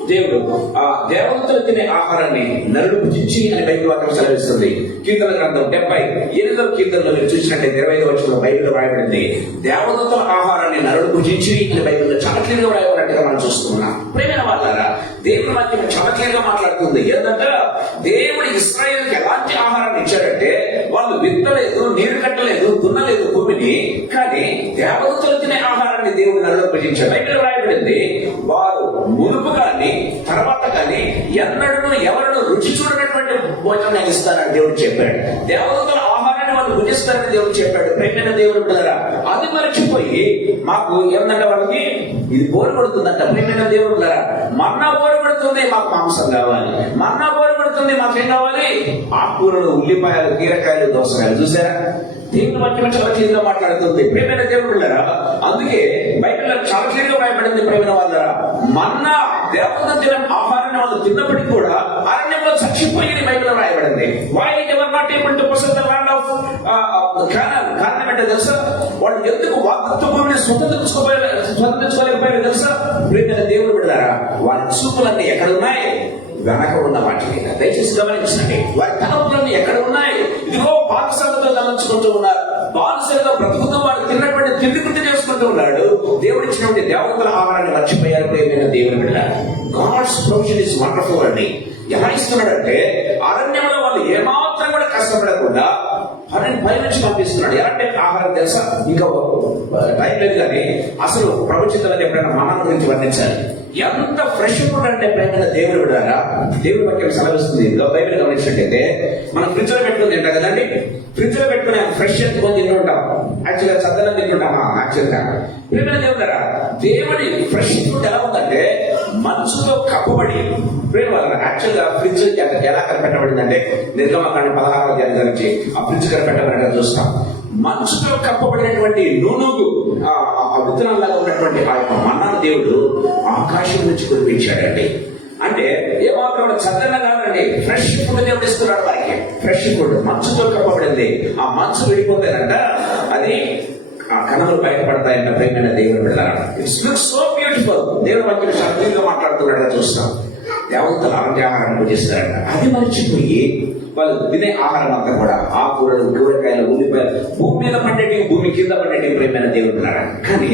దేవుడు ఆ దేవతలు తినే ఆహారాన్ని నరుడు భుజించి అని బైబిల్ వాక్యం సెలవిస్తుంది. కీర్తన గ్రంథం 78వ కీర్తనలో మీరు చూసినట్లయితే 25వ వచనంలో బైబిల్ రాయబడింది, దేవతల ఆహారాన్ని నరుడు భుజించి అని బైబిల్లో చాలా క్లియర్గా రాయబడినట్టుగా మనం చూస్తున్నాం. ప్రేమైన వాళ్ళారా, దేవుని వాక్యం చాలా క్లియర్గా మాట్లాడుతుంది. ఏంటంటే దేవుడు ఇశ్రాయేలుకి ఎలాంటి ఆహారాన్ని ఇచ్చాడంటే, వాళ్ళు విత్తలేదు, నీరు కట్టలేదు, దున్నలేదు భూమిని, కానీ దేవతలు తినే ఆహారాన్ని దేవుడు నరుడు భుజించాడు. బైబిల్ రాయబడింది, వారు మునుపు కానీ తర్వాత కానీ ఎన్నడూ ఎవరు రుచి చూడనటువంటి భోజనం ఇస్తారని దేవుడు చెప్పాడు. దేవతల ఆహారాన్ని వాళ్ళు భుజిస్తారని దేవుడు చెప్పాడు. ప్రేమైన దేవుడు బిడ్డలారా, అది మరచిపోయి మాకు ఏంటంటే వాళ్ళకి ఇది బోరు పడుతుందంట. ప్రేమైన దేవుడు బిడ్డలారా, మన్నా బోరు పడుతుంది, మాకు మాంసం కావాలి. మన్నా బోరు పడుతుంది, మాకేం కావాలి? ఆకుకూరలు, ఉల్లిపాయలు, కీరకాయలు, దోసకాయలు. చూసారా? దేవుని వాక్యం చాలా క్లియర్గా మాట్లాడుతుంది. ప్రేమైన దేవుడు బిడ్డలారా, అందుకే బైబిల్లో చాలా క్లియర్గా రాయబడింది. ప్రేమైన వాళ్ళరా, మన్నా దేవత తిన ఆహారాన్ని వాళ్ళు తిన్నప్పటికీ కూడా అరణ్యంలో చచ్చిపోయి బైబిల్లో రాయబడింది. Why were not able to possess the land of Canaan? కారణం ఏంటో తెలుసా? వాళ్ళు ఎందుకు వాగ్దత్త భూమిని స్వతంత్రించుకోలేకపోయారు తెలుసా? ప్రేమైన దేవుడు బిడ్డలారా, వారి చూపులన్నీ ఎక్కడ ఉన్నాయి? వెనక ఉన్న వాటి మీద. దయచేసి గమనించండి, వారి తలపులన్నీ ఎక్కడ ఉన్నాయి? ఇదిగో బానిసలతో గమనించుకుంటూ ఉన్నారు. బానిసలుగా బ్రతుకుతూ వారు తిన్నటువంటి తిండి గుర్తు చేసుకుంటూ ఉన్నాడు. దేవుడు ఇచ్చినటువంటి దేవతల ఆహారాన్ని మర్చిపోయారు. ప్రేమైన దేవుని బిడ్డలారా, గాడ్స్ ప్రొవిజన్ ఇస్ వండర్ఫుల్ అండి. ఎలా ఇస్తున్నాడంటే, అరణ్యంలో వాళ్ళు ఏమాత్రం కూడా కష్టపడకుండా పై నుంచి పంపిస్తున్నాడు. ఎలాంటి ఆహారం తెలుసా? ఇంకా టైం లేదు కానీ అసలు ప్రపంచంలో ఎప్పుడైనా మన గురించి వర్ణించాలి. ఎంత ఫ్రెష్ ఫుడ్ అంటే ప్రేమైన దేవుడు బిడ్డలారా, దేవుడి వాక్యం సెలవిస్తుంది. బైబిల్ గమనించినట్టయితే మనం ఫ్రిడ్జ్ లో పెట్టుకుని తింటాం కదండి. ఫ్రిడ్జ్ లో పెట్టుకుని ఫ్రెష్ ఎత్తుకొని తింటుంటాం. యాక్చువల్గా చద్దనం తింటుంటామా? యాక్చువల్గా ప్రేమైన దేవుడారా, దేవుడి ఫ్రెష్ ఫుడ్ ఎలా ఉందంటే మంచుతో కప్పబడి. ప్రేమ యాక్చువల్గా ఫ్రిడ్జ్ ఎలా కనిపెట్టబడింది అంటే, నిర్గమకాండం 16వ అధ్యాయం నుంచి ఆ ఫ్రిడ్జ్ కనిపెట్టబడినట్టు చూస్తాం. మంచుతో కప్పబడినటువంటి నూనూగు ఆ విత్తనాల్లాగా ఉన్నటువంటి ఆ యొక్క మన్నాను దేవుడు ఆకాశం నుంచి కురిపించాడండి. అంటే ఏమాత్రం చద్దన కాదండి, ఫ్రెష్ ఫుడ్ దేవుడు ఇస్తున్నాడు వారికి. ఫ్రెష్ ఫుడ్ మంచుతో కప్పబడింది. ఆ మంచు విడిపోతేనంట అది ఆ కణములు బయటపడతాయంట. ప్రేమైన దేవుడు బిడ్డలారా, ఇట్స్ లుక్స్ సో బ్యూటిఫుల్. దేవుడు వాక్యం శాంతిగా మాట్లాడుతున్నాడుగా చూస్తాం. దేవతల ఆహారాన్ని పూజిస్తారంట. అది మర్చిపోయి వాళ్ళు తినే ఆహారం అంతా కూడా ఆకుకూరలు, కూరగాయలు, ఉల్లిపాయలు, భూమి మీద పండేటి, భూమి కింద పండేటి. ప్రేమైన దేవుడు. కానీ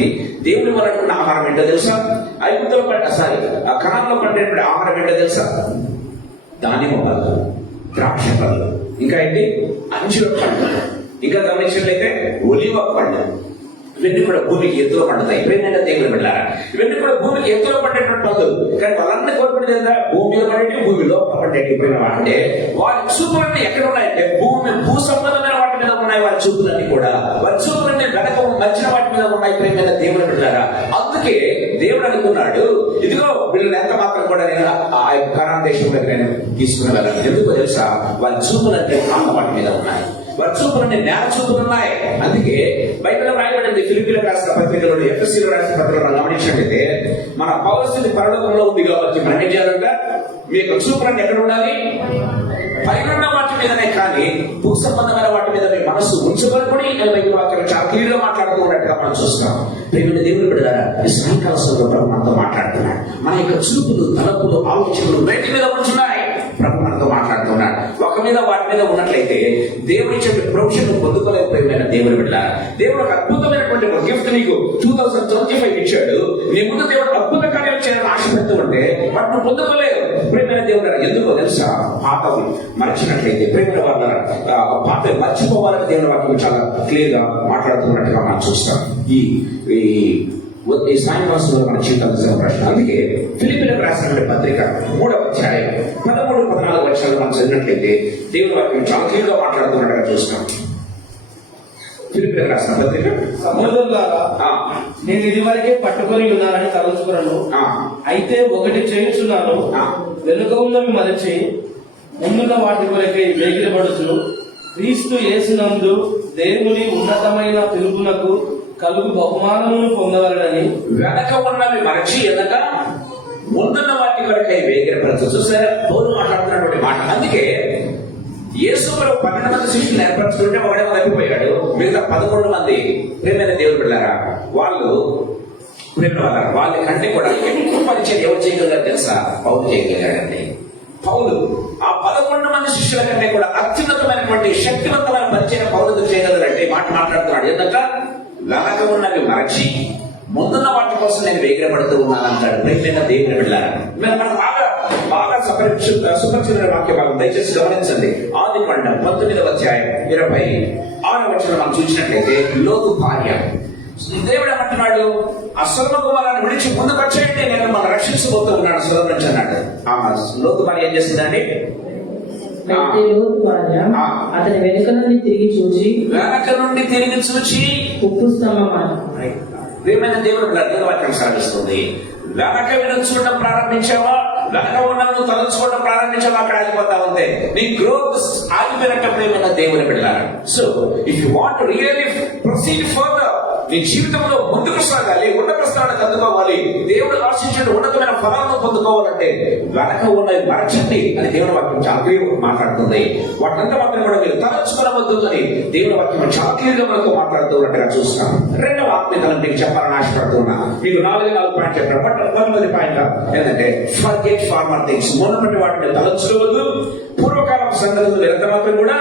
దేవుడి వరకున్న ఆహారం ఏంటో తెలుసా? ఐగుప్తులో ఆ కణంలో పండేటువంటి ఆహారం ఏంటో తెలుసా? దానిమ్మ పళ్ళు, ద్రాక్ష పళ్ళు, ఇంకా ఏంటి? అంజూర పళ్ళు, ఇంకా గమనించినట్లయితే ఒలివ పళ్ళు. ఇవన్నీ కూడా భూమికి ఎత్తులో పండుతాయి. ప్రేమైన దేవుడు బిడ్డలారా, ఇవన్నీ కూడా భూమికి ఎత్తులో పడేటువంటి పనులు. కానీ వాళ్ళన్నీ కోరుకునేది భూమి మీద పడేటి, భూమి లోపల పడేటి. అంటే వారి చూపులన్నీ ఎక్కడ ఉన్నాయంటే భూమి సంబంధమైన వాటి మీద ఉన్నాయి వారి చూపులన్నీ కూడా. వారి చూపులన్నీ వెనక మర్చిన వాటి మీద ఉన్నాయి ప్రేమైన దేవుని బిడ్డలారా. అందుకే దేవుడు అనుకున్నాడు, ఇదిగో వీళ్ళని ఎంత మాత్రం కూడా నేను ఆ యొక్క కనాన్ దేశంలోకి నేను తీసుకుని వెళ్ళాను. ఎందుకో తెలుసా? వారి చూపులన్నీ ఆత్మ వాటి మీద ఉన్నాయి, వారి చూపులన్నీ నేల చూపులు ఉన్నాయి. అందుకే బైబిల్లో రాయబడింది, ఫిలిప్పీలకు రాసిన పత్రికలో, ఎఫెసీలో రాసిన పత్రికలో గమనించినట్లయితే మన పౌరస్థితి పరలోకంలో ఉంది కాబట్టి మనం ఏం చేయాలంటే మీ యొక్క చూపులన్నీ ఎక్కడ ఉండాలి? పైన వాటి మీదనే, కానీ భూ సంబంధమైన వాటి మీద మీ మనస్సు ఉంచబడుకుని బైబిల్ వాక్యం చాలా క్లియర్ గా మాట్లాడుతూ ఉన్నట్టుగా మనం చూస్తాం. ప్రేమ దేవుని బిడ్డలారా, ఈ సాయంకాల సమయంలో ప్రభు మనతో మాట్లాడుతున్నాడు. మన యొక్క చూపులు, తలపులు, ఆలోచనలు వేటి మీద ఉంచున్నాయి ప్రభు మనతో మాట్లాడుతున్నాడు. ఒక మీద వాటి మీద ఉన్నట్లయితే దేవుడి చెప్పే ప్రొఫెషన్ పొందుకోలేదు. ప్రేమైన దేవుని బిడ్డలారా, దేవుడు ఒక అద్భుతమైనటువంటి ఒక గిఫ్ట్ నీకు 2025 ఇచ్చాడు. నీ ముందు దేవుడు అద్భుత కార్యాలు చేయాలని ఆశ పెడుతూ ఉంటే వాటిని పొందుకోలేదు. ప్రేమైన దేవుడు ఎందుకో తెలుసా? పాతవి మర్చినట్లయితే ప్రేమైన వాళ్ళ పాత మర్చిపోవాలని దేవుని వాక్యం చాలా క్లియర్ గా మాట్లాడుతున్నట్టుగా మనం చూస్తాం. ఈ సాయంకాలంలో మన జీవితాలు ప్రశ్న. అందుకే ఫిలిప్పీలకు రాసినటువంటి పత్రిక 3వ అధ్యాయం 13-14 వచనాలు మనం చదివినట్లయితే దేవుని వాక్యం చాలా క్లియర్ గా మాట్లాడుతున్నట్టుగా చూస్తాం. ఫిలిప్పీలకు రాసిన పత్రిక, సహోదరులారా, నేను ఇదివరకే పట్టుకొని ఉన్నానని తలంచుకున్నాను. అయితే ఒకటి చేయుచున్నాను, వెనుక ఉన్నవి మరచి ముందున్న వాటి కొరకై వేగిరపడుచు క్రీస్తు యేసునందు దేవుని ఉన్నతమైన పిలుపునకు కలుగు బహుమానమును పొందవలనని. వెనక ఉన్నవి మరచి ఎనక ముందున్న వాటి కొరకై వేగిరపడుచు. చూసారా పౌలు మాట్లాడుతున్నటువంటి మాట. అందుకే యేసు ప్రభు 12 మంది శిష్యులను ఏర్పరచుకుంటే ఒకడే తప్పిపోయాడు. మిగతా 11 మంది ప్రేమైన దేవుని బిడ్డలారా, వాళ్ళు వాళ్ళ కంటే కూడా ఎక్కువ పరిచయం ఎవరు చేయగలిగారు తెలుసా? పౌలు చేయగలిగాడండి. పౌలు ఆ 11 మంది శిష్యుల కంటే కూడా అత్యున్నతమైనటువంటి శక్తివంతమైన పరిచయం పౌరులు చేయగలరంటే మాట మాట్లాడుతున్నాడు. ఎందుకంటే వెనక ఉన్నవి మరచి ముందున్న వాటి కోసం నేను వేగిరపడుతూ ఉన్నాను అంటాడు. ప్రేమైన దేవుని బిడ్డలారా, మనం బాగా సుపరిచిత వాక్య భాగం దయచేసి గమనించండి. ఆదికాండం 19వ అధ్యాయం 26వ వచనం మనం చూసినట్లయితే లోతు భార్య, దేవుడు ఏమంటున్నాడు? ఆ సొదొమ కుమారుని విడిచి ముందుకు వచ్చేయండి, నేను మనం రక్షించబోతూ ఉన్నాడు సొదొమ నుంచి అన్నాడు. ఆ లోతు భార్య ఏం చేసిందండి? అతని వెనుక నుండి తిరిగి చూచి ఉప్పు స్తంభం. ప్రియమైన దేవుడు వాక్యం సాగిస్తుంది. వెనక చూడడం ప్రారంభించావా, వెనక ఉన్న తలుచుకోవడం ప్రారంభించావా, అక్కడ ఆగిపోతా ఉంది. నీ గ్రోత్ ఆగిపోయినట్టు ప్రియమైన దేవుని బిడ్డలారా. So if you want to really proceed further, నీ జీవితంలో ముందుకు సాగాలి, ఉన్నత స్థానానికి అందుకోవాలి, దేవుడు ఆశించిన ఉన్నతమైన ఫలాలను పొందుకోవాలంటే వెనక ఉన్నది మరచండి అని దేవుని వాక్యం చాలా క్లియర్ మాట్లాడుతుంది. వాటింతా మాత్రం కూడా మీరు తలచుకోవద్దు అని దేవుని వాక్యం చాలా క్లియర్ గా మనతో మాట్లాడుతూ ఉన్నట్టుగా చూస్తాం. రెండవ ఆత్మీయతను మీకు చెప్పాలని ఆశపడుతున్నా. మీకు 4 పాయింట్ చెప్పారు. బట్ 1వ పాయింట్ ఏంటంటే ఫర్గెట్ ఫార్మర్ థింగ్స్. మొన్నటి వాటిని తలచుకోవద్దు, పూర్వకాలం సంగతులు ఎంత మాత్రం కూడా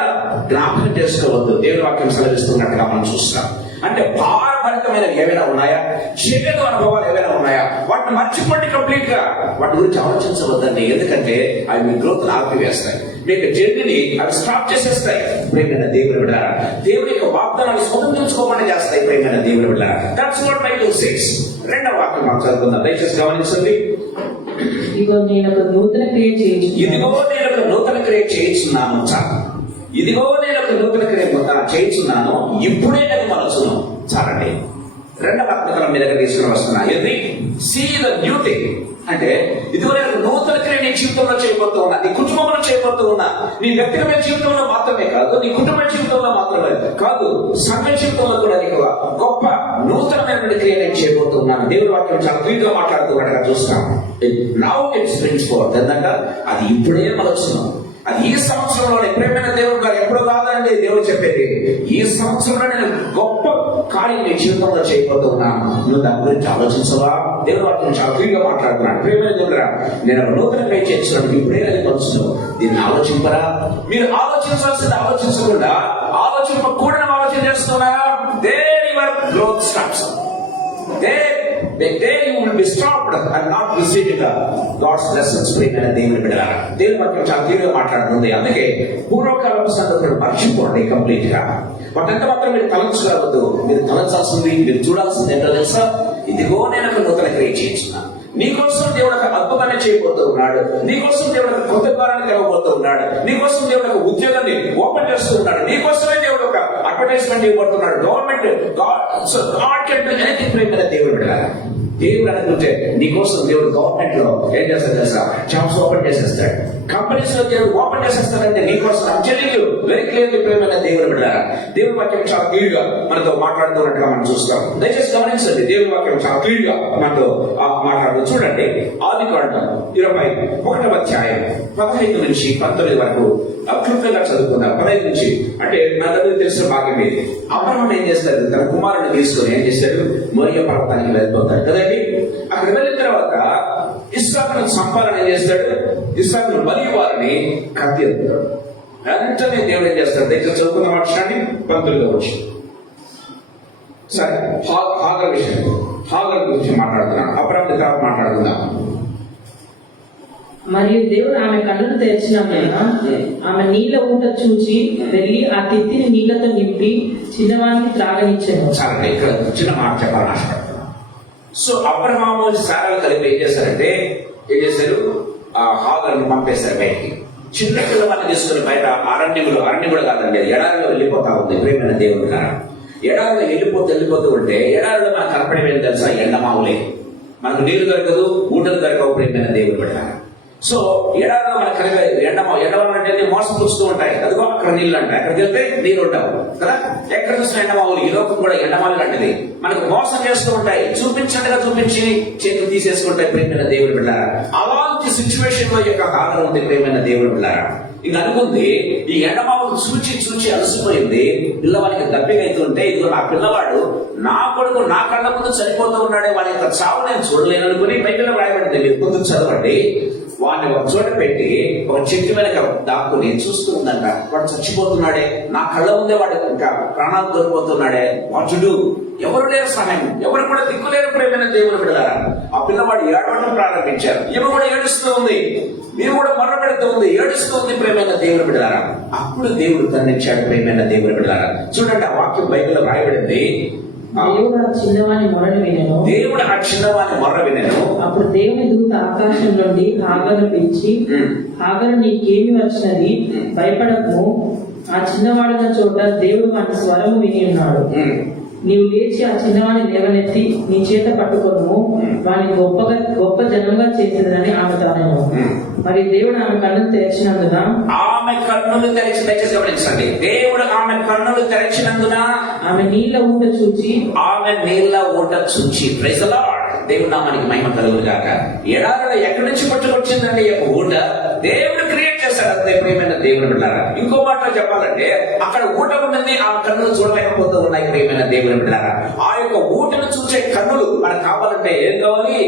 జ్ఞాపకం చేసుకోవద్దు. దేవుని వాక్యం సెలవిస్తున్నట్టుగా మనం చూస్తాం. అంటే భారభరితమైనవి ఏవైనా ఉన్నాయా, చేదు అనుభవాలు ఏవైనా ఉన్నాయా, వాటిని మర్చిపోండి కంప్లీట్ గా. వాటి గురించి ఆలోచించవద్దండి. ఎందుకంటే అవి మీ గ్రోత్ ఆపివేస్తాయి, మీకు జర్నీని అవి స్టాప్ చేసేస్తాయి. ప్రేమైన దేవుని బిడ్డలారా, దేవుని యొక్క వాగ్దానాన్ని స్వతంత్రించుకోమని చేస్తాయి. ప్రేమైన దేవుని బిడ్డలారా, దట్స్ వాట్ బైబిల్ సేస్. రెండవ వాక్యం మనం చదువుకుందాం, దయచేసి గమనించండి. ఇదిగో నేను ఒక నూతన క్రియ చేయించున్నాను. చాలు. ఇదిగో నేను ఒక నూతన క్రియ చేయించున్నాను, ఇప్పుడే అది మనసును. చాలండి. రెండవ ఆత్మకం మీ దగ్గర తీసుకుని వస్తున్నా. ఇది సీ ద న్యూ థింగ్. అంటే ఇదిగో నేను నూతన క్రియ నీ జీవితంలో చేయబోతూ ఉన్నా, నీ కుటుంబంలో చేయబోతూ ఉన్నా. నీ వ్యక్తిగత జీవితంలో మాత్రమే కాదు, నీ కుటుంబ జీవితంలో మాత్రమే కాదు, సంఘ జీవితంలో కూడా నీకు గొప్ప నూతనమైనటువంటి క్రియ నేను చేయబోతున్నాను. దేవుడి వాక్యం చాలా క్లియర్ గా మాట్లాడుతున్నట్టుగా చూస్తాం. Now it springs fourth. ఎందుకంటే అది ఇప్పుడే మనసును. అది ఈ సంవత్సరంలోనే. ప్రేమైన దేవుడు గారు ఎప్పుడో కాదండి దేవుడు చెప్పేది. ఈ సంవత్సరంలో నేను గొప్ప కార్యం నీ జీవితంలో చేయబోతున్నాను. నువ్వు దాని గురించి ఆలోచించవా? దేవుడు వాటిని చాలా క్లియర్గా మాట్లాడుతున్నాడు. ప్రేమైన దేవుడురా, నేను నూతన పై చేస్తున్నాను, ఇప్పుడే అది మనసు. దీన్ని ఆలోచింపరా? మీరు ఆలోచించాల్సింది ఆలోచించకుండా ఆలోచింపకూడని ఆలోచన చేస్తున్నారా? There your growth stops. There you will be stopped and not receiving God's blessings. ప్రియమైన దేవుని బిడ్డలారా, దేవుని వాక్యం చాలా క్లియర్గా మాట్లాడుతుంది. అందుకే పూర్వకాలపు సంగతులు మర్చిపోండి కంప్లీట్ గా. వాటంతా మాత్రం మీరు తలంచుకోవద్దు. మీరు తలంచాల్సింది, మీరు చూడాల్సింది ఏంటో తెలుసా? ఇదిగో నేను ఒక నూతన క్రియ చేయించున్నాను. నీకోసం దేవుడు ఒక అద్భుతాన్ని చేయబోతూ ఉన్నాడు. నీకోసం దేవుడు ఒక కొత్త ద్వారాన్ని తెరవబోతూ ఉన్నాడు. నీకోసం దేవుడు ఒక ఉద్యోగాన్ని ఓపెన్ చేస్తూ ఉన్నాడు. నీకోసమే దేవుడు ఒక అడ్వర్టైజ్మెంట్ ఇవ్వబోతున్నాడు. Government God can do anything ప్రేమ దేవుడు బిడ్డలారా. దేవుడు అనుకుంటే నీకోసం దేవుడు గవర్నమెంట్ లో ఏం చేస్తాడు తెలుసా? జాబ్స్ ఓపెన్ చేసేస్తాడు. కంపెనీస్ లో దేవుడు ఓపెన్ చేసేస్తాడంటే నీకోసం అంచెలు వెరీ క్లియర్లీ ప్రేమ దేవుడు బిడ్డలారా. దేవుడి వాక్యం చాలా క్లియర్ గా మనతో మాట్లాడుతున్నట్టుగా మనం చూస్తాం. దయచేసి గమనించండి, దేవుడి వాక్యం చాలా క్లియర్ గా మనతో మాట్లాడుతూ చూడండి. ఆదికాండం 21వ అధ్యాయం 15 నుంచి 19 వరకు క్లుప్తంగా చదువుకుందాం. 15 నుంచి అంటే నా దగ్గర తెలిసిన భాగం ఇది. అబ్రహాం ఏం చేస్తాడు? తన కుమారుని తీసుకొని ఏం చేశాడు? మోరియా పర్వతానికి వెళ్ళిపోతాడు కదండి. అక్కడ వెళ్ళిన తర్వాత ఇస్సాకును చంపాలని ఏం చేస్తాడు? ఇస్సాకును బలి వారిని కత్తి ఎత్తుతాడు. వెంటనే దేవుడు ఏం చేస్తాడు? దయచేసి చదువుకున్న వర్షాన్ని 19గా వచ్చి సరే హాగర్ విషయం, హాగర్ గురించి మాట్లాడుతున్నాను. అబ్రహాం తర్వాత మాట్లాడుతున్నాం. మరియు దేవుడు ఆమె కళ్ళను తెరిచినప్పుడు ఆమె నీళ్ల ఊట చూచి వెళ్ళి ఆ తిత్తిని నీళ్లతో నింపి చిన్నవానికి త్రాగనిచ్చాను. చాలా ఇక్కడ చిన్న మాట చెప్పాలని ఆశపడుతున్నాను. సో అబ్రహాము సారాలు కలిపి ఏం చేశారంటే ఆ హాగర్ను పంపేశారు బయటికి. చిన్న పిల్లవాడిని తీసుకుని బయట అరణ్యం కూడా కాదండి, అది ఎడారిలో వెళ్ళిపోతా ఉంది ప్రేమైన దేవుడు గారు. ఎడారిలో వెళ్ళిపోతూ ఉంటే ఎడారిలో మనకు కనపడేది తెలుసా? ఎండమావులే. మనకు నీళ్లు దొరకదు, ఊటలు దొరకవు ప్రేమైన దేవుడు పెట్టారు. సో ఎడారిలో మనకు కలిగే ఎండమావులు అంటే మోసపుస్తూ ఉంటాయి. అదిగో అక్కడ నీళ్ళు అంటాయి, అక్కడికి వెళ్తే నీళ్ళు ఉండవు కదా. ఎక్కడ చూసిన ఎండమావులు, ఈ లోకం కూడా ఎండమావులు లాంటిది. మనకు మోసం చేస్తూ ఉంటాయి, చూపించండిగా చూపించి చేతులు తీసేసుకుంటాయి ప్రేమైన దేవుడు బిడ్డారా. అలాంటి సిచ్యువేషన్ లో యొక్క హాగర్ ఉంది ప్రేమైన దేవుడు బిడ్డారా. ఇంక అనుకుంది ఈ ఎండమావులు చూచి అలసిపోయింది. పిల్లవాడికి దప్పిక అవుతుంటే ఇదిగో నా పిల్లవాడు నా కొడుకు నా కళ్ళ ముందు చనిపోతూ ఉన్నాడే, వాడి యొక్క చావు నేను చూడలేను అనుకుని బైబిల్లో రాయబడింది, మీరు ముందు చదవండి. వాడిని ఒక చోట పెట్టి ఒక చెట్టు వెనక దాక్కుని చూస్తూ ఉందంట. వాడు చచ్చిపోతున్నాడే, నా కళ్ళ ముందే వాడు ఇంకా ప్రాణాలు కోల్పోతున్నాడే, వాచుడు ఎవరు లేరు సహాయం, ఎవరు కూడా దిక్కులేరు ప్రేమైన దేవుడు బిడ్డలారా. ఆ పిల్లవాడు ఏడవడం ప్రారంభించారు. ఈమె కూడా ఏడుస్తూ ఉంది, మీరు కూడా మొరపెడుతూ ఉంది, ఏడుస్తూ ఉంది ప్రేమైన దేవుడు బిడ్డలారా. అప్పుడు దేవుడు తన్నిచ్చాడు ప్రేమైన దేవుడు బిడ్డలారా. చూడండి, ఆ వాక్యం బైబిల్లో రాయబడింది. దేవుడు ఆ చిన్నవాని మొర్ర వినెను. అప్పుడు దేవుని దూత ఆకాశం నుండి హాగరును పిలిచి, హాగరు నీకేమి వచ్చినది? భయపడకు, ఆ చిన్నవాడున్న చోట దేవుడు మన స్వరము విని ఉన్నాడు. నీవు లేచి ఆ చిన్నవాడిని లేవనెత్తి నీ చేత పట్టుకొను, వాడిని గొప్ప జనంగా చేసేదని ఆమెతో అనెను. మరి దేవుడు ఆమె కన్నులు తెరిచినందున గమనించండి, దేవుడు ఆమె కన్నులు తెరిచినందున ఆమె నీళ్ల ఊట చూచి ప్రైజ్ ది లార్డ్. దేవుడు నామానికి మహిమ కలుగును గాక. ఎడారిలో ఎక్కడి నుంచి పట్టుకొచ్చిందండి ఈ ఊట? దేవుడు క్రియేట్ చేశాడు అంతే ప్రియమైన దేవుడు బిడ్డలారా. ఇంకో మాటలో చెప్పాలంటే అక్కడ ఊట ఉన్నది, ఆ కన్నులు చూడలేకపోతూ ఉన్నాయి ప్రియమైన దేవుడు బిడ్డలారా. ఆ యొక్క ఊటను చూసే కన్నులు మనకు కావాలంటే ఏం కావాలి?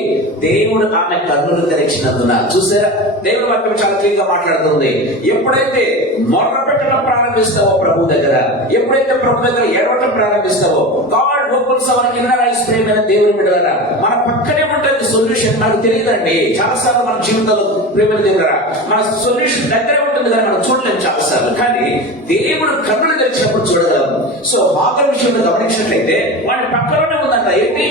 దేవుడు ఆమె కన్నులు తెరిచినందున. చూసారా, దేవుడు వాక్యం చాలా క్లియర్ గా మాట్లాడుతుంది. ఎప్పుడైతే మొర్ర పెట్టడం ప్రారంభిస్తావో ప్రభు దగ్గర, ఎప్పుడైతే ప్రభు దగ్గర ఏడవటం ప్రారంభిస్తావో, God opens our inner eyes ప్రేమైన దేవుడు బిడ్డలారా. మన పక్కనే ఉంటుంది సొల్యూషన్. నాకు తెలియదండి, చాలా సార్లు మన జీవితంలో ప్రేమైన దేవుడరా మన సొల్యూషన్ దగ్గరే ఉంటుంది కానీ మనం చూడలేము చాలా సార్లు. కానీ దేవుడు కన్నులు తెరిచినప్పుడు చూడగలము. సో హాగర్ విషయంలో గమనించినట్లయితే వాడి పక్కలోనే ఉందంట ఏంటి?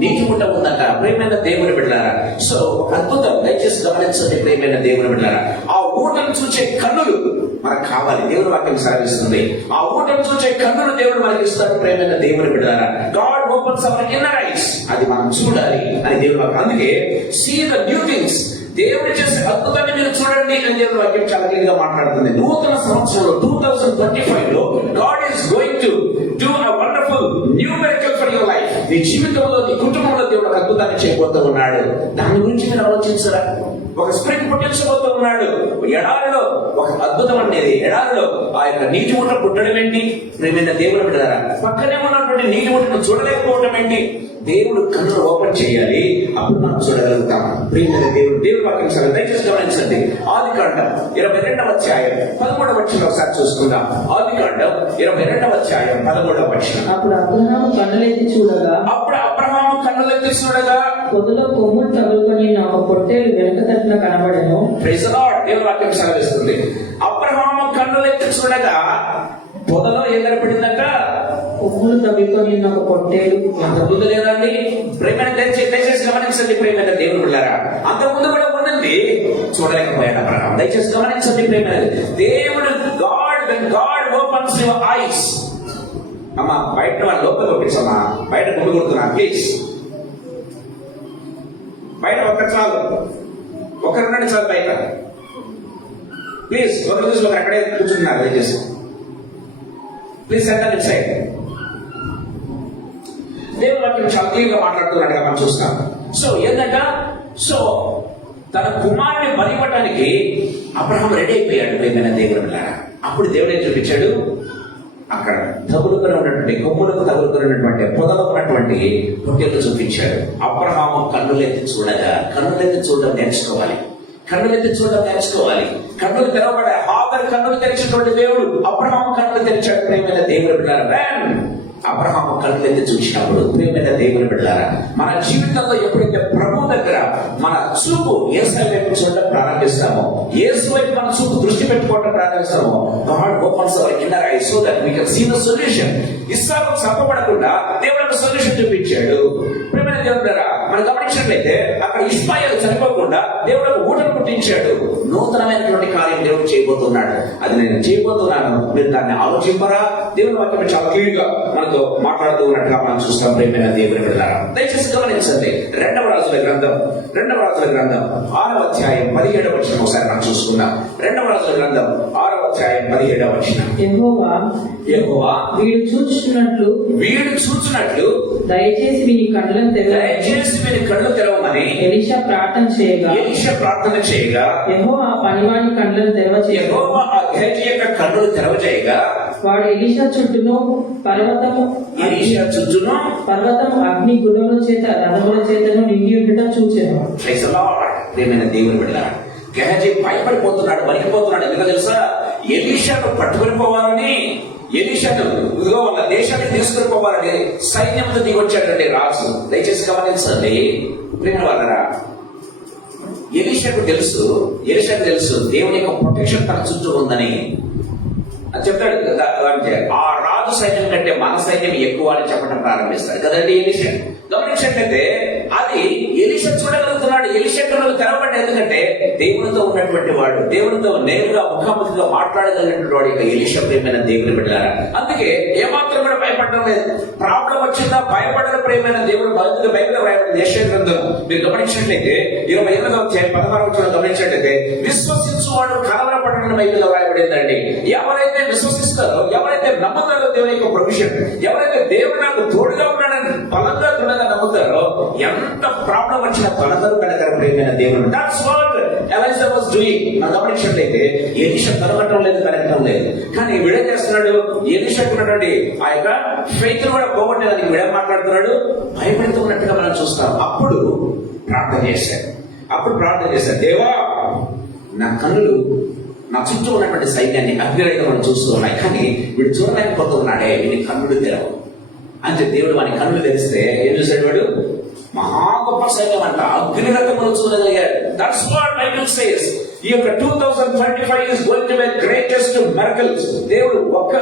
నీటి ఊట ఉందంట ప్రేమైన దేవుని బిడ్డలారా. సో అద్భుతం, దయచేసి గమనించండి ప్రేమైన దేవుని బిడ్డలారా. ఆ ఊటను చూసే కన్నులు మనకు కావాలి. దేవుని వాక్యం సాధిస్తుంది. ఆ ఊటను చూసే కన్నులు దేవుడు మనకి ఇస్తాడు ప్రేమైన దేవుని బిడ్డలారా. God opens our inner ice, అది మనం చూడాలి అని దేవుని వాక్యం. అందుకే సీ ద న్యూ థింగ్స్, దేవుడు చేసే అద్భుతాన్ని మీరు చూడండి అని దేవుని వాక్యం చాలా క్లియర్ గా మాట్లాడుతుంది. నూతన సంవత్సరంలో 2025 లో God is going to do a wonderful new miracle for your life. నీ జీవితంలో, నీ కుటుంబంలో దేవుడు ఒక అద్భుతాన్ని చేయబోతూ ఉన్నాడు. దాని గురించి మీరు ఆలోచించరా? ఒక స్ప్రింగ్ పుట్టించబోతూ ఉన్నాడు. ఎడారిలో ఒక అద్భుతం అనేది, ఎడారిలో ఆ యొక్క నీటి ఊట పుట్టడం ఏంటి ప్రేమైన దేవుడు బిడ్డలారా? పక్కనే ఉన్నటువంటి నీటి ఊటను చూడలేకపోవడం ఏంటి? దేవుడు కన్నులు ఓపెన్ చేయాలి, అప్పుడు మనం చూడగలుగుతాం ప్రియమైన దేవుడు వాక్యం సరే దయచేసి గమనించండి. ఆదికాండం 22వ అధ్యాయం 13వ వచనం ఒకసారి చూసుకుందాం. ఆదికాండం 22వ అధ్యాయం 13వ వచనం. అప్పుడు అబ్రహాము కన్నులెత్తి చూడగా పొదలో కొమ్ములు తగులుకొని ఒక పొట్టేలు వెనక తట్టున కనబడెను. Praise the Lord. దేవుని వాక్యం సెలవిస్తుంది. అబ్రహాము కన్నులెత్తి చూడగా పొదలో ఏం కనపడిందంట? ఒక కొమ్ములు తవ్వుకొని ఉన్న ఒక పొట్టేలు. అంతకుముందు లేదండి. ప్రేమైన దయచేసి గమనించండి ప్రేమైన దేవుని బిడ్డలారా, అంతకుముందు కూడా ఉండండి, చూడలేకపోయాడు అబ్రహాం. దయచేసి గమనించండి ప్రేమైన దేవుడు గాడ్ ఓపెన్స్ యువర్ ఐస్. అమ్మా బయట వాళ్ళ లోపల పంపించమ్మా, బయట ముందు కొడుతున్నా ప్లీజ్. బయట ఒక్క చాలు, ఒకరున్నాడు చాలు బయట ప్లీజ్. ఒకరు చూసి ఒకరు అక్కడే కూర్చున్నారు దయచేసి ప్లీజ్. సెంటర్ సైడ్ దేవుడు వాటిని చాలా క్లియర్గా మాట్లాడుతున్నట్టుగా మనం చూస్తాం. సో ఏంటంట, సో తన కుమారుని బలివ్వటానికి అబ్రహాం రెడీ అయిపోయాడు ప్రేమైన దేవుడు బిడ్డలారా. అప్పుడు దేవుడు ఏం చూపించాడు, అక్కడ తగులుకొని ఉన్నటువంటి కొమ్ములకు తగులుకొని ఉన్నటువంటి పొదలు ఉన్నటువంటి పొట్టేలు చూపించాడు. అబ్రహాము కన్నులెత్తి చూడడం నేర్చుకోవాలి. కన్నులు తెరవబడ హాగరు కన్నులు తెరిచినటువంటి దేవుడు అబ్రహాము కన్నులు తెరిచాడు ప్రేమైన దేవుడు బిడ్డలారా. అబ్రహాము కన్నులెత్తి చూసినప్పుడు ప్రేమైన దేవుని బిడ్డలారా, మన జీవితంలో ఎప్పుడైతే ప్రభు దగ్గర మన చూపు యేసు వైపు చూడడం ప్రారంభిస్తామో, యేసు వైపు మన చూపు దృష్టి పెట్టుకోవడం ప్రారంభిస్తామో, God opens our inner eyes so that we can see the solution. ఇస్సాకు చంపబడకుండా దేవుడు సొల్యూషన్ చూపించాడు. ప్రేమైన దేవుని బిడ్డలారా, మనం గమనించినట్లయితే అక్కడ ఇష్మాయేలు చనిపోకుండా దేవుడు ఊటను పుట్టించాడు. నూతనమైనటువంటి కార్యం దేవుడు చేయబోతున్నాడు. అది నేను చేయబోతున్నాను, మీరు దాన్ని ఆలోచింపరా? దేవుని వాక్యం చాలా క్లియర్ గా మనతో మాట్లాడుతూ ఉన్నట్టుగా మనం చూస్తాం ప్రేమైన దేవుని బిడ్డలారా. దయచేసి గమనించండి, రెండవ రాజుల గ్రంథం 6వ అధ్యాయం 17వ వచనం ఒకసారి మనం చూసుకుందాం. 2వ రాజుల గ్రంథం 6వ అధ్యాయం 17వ వచనం. యెహోవా వీడు చూచున్నట్లు దయచేసి వీని కళ్ళు తెరవమని ఎలీషా ప్రార్థన చేయగా యెహోవా పనివాని కళ్ళను యెహోవా ఆ గేహజీ యొక్క కన్నులు తెరవజేయగా వాడు ఎలీషా చుట్టూను పర్వతము అగ్ని గుణముల చేత రథముల చేతను నిండి ఉండటం చూచెను. ప్రేమైన దేవుని బిడ్డలారా, గేహజీ భయపడిపోతున్నాడు, వణికిపోతున్నాడు. ఎందుకో తెలుసా? ఎలీషాను పట్టుకొని పోవాలని, ఎలీషాను ఇదిగో వాళ్ళ దేశాన్ని తీసుకుని పోవాలని సైన్యంతో దిగొచ్చాడండి రాజు. దయచేసి గమనించండి ప్రేమ వాళ్ళరా, ఎలీషాకు తెలుసు దేవుని యొక్క ప్రొటెక్షన్ తన చుట్టూ ఉందని చెప్తాడు కదా. ఆ రాజు సైన్యం కంటే మన సైన్యం ఎక్కువ అని చెప్పడం ప్రారంభిస్తాడు కదండి ఎలీషా. గమనించినట్లయితే అది ఎలీషా చూడగలుగుతున్నాడు. ఎలీషా కన్నులు తెరవబడ్డాయి. ఎందుకంటే దేవునితో ఉన్నటువంటి వాడు, దేవునితో నేరుగా ముఖాముఖిగా మాట్లాడగలిగినటువంటి వాడు ఇక ఎలీషా ప్రేమైన దేవుని బిడ్డలారా. అందుకే ఏమాత్రం కూడా భయపడడం లేదు. ప్రాబ్లం వచ్చిందా భయపడని ప్రేమైన దేవుడు బైబిల్ రాయబడింది యెషయా గ్రంథం. మీరు గమనించినట్లయితే 28వ అధ్యాయం 16వ వచనం గమనించినట్లయితే విశ్వసించువాడు కలవరపడని బైబిల్లో రాయబడిందండి. ఎవరైతే విశ్వసిస్తారో, ఎవరైతే నమ్ముతారో దేవుని యొక్క ప్రొవిజన్, ఎవరైతే దేవుడు నాకు తోడుగా ఉన్నాడని బలంగా దృఢంగా నమ్ముతారో, ఎంత ప్రాబ్లం వచ్చినా తొలగరు కలగరు ప్రేమైన దేవుడు. That's what Elisha was doing. మనం గమనించినట్లయితే ఎలీషా తొలగటం లేదు, కలగటం లేదు. కానీ వీడే చేస్తున్నాడు, ఎలీషాకు ఉన్నటువంటి ఆ యొక్క ఫెయిత్ కూడా పోగొట్టేదానికి వీడే మాట్లాడుతున్నాడు, భయపడుతున్నట్టుగా మనం చూస్తాం. అప్పుడు ప్రార్థన చేశాడు, దేవా నా కన్నులు నా చుట్టూ ఉన్నటువంటి సైన్యాన్ని అగ్నిరైతే మనం చూస్తూ ఉన్నాయి, కానీ వీడు చూడలేకపోతున్నాడే, వీడి కన్నులు తెరవు అంటే దేవుడు వాని కన్నులు తెరిస్తే ఏం చూశాడు? వాడు మహా గొప్ప సైన్యం అంట, అగ్నిరథములు చూడగలిగాడు. That's what Bible says. ఈ యొక్క 2025 is going to be greatest miracles. దేవుడు ఒక్క